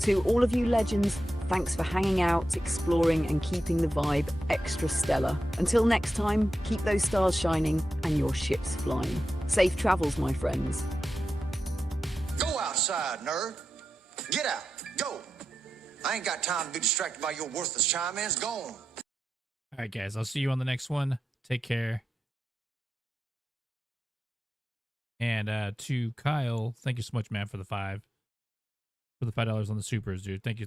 To all of you legends, thanks for hanging out, exploring, and keeping the vibe extra stellar. Until next time, keep those stars shining and your ships flying. Safe travels, my friends. Go outside, nerd. Get out. Go. I ain't got time to be distracted by your worthless chime-ins. Go on. All right, guys. I'll see you on the next one. Take care. And to Kyle, thank you so much, man, for the $5 on the supers, dude. Thank you.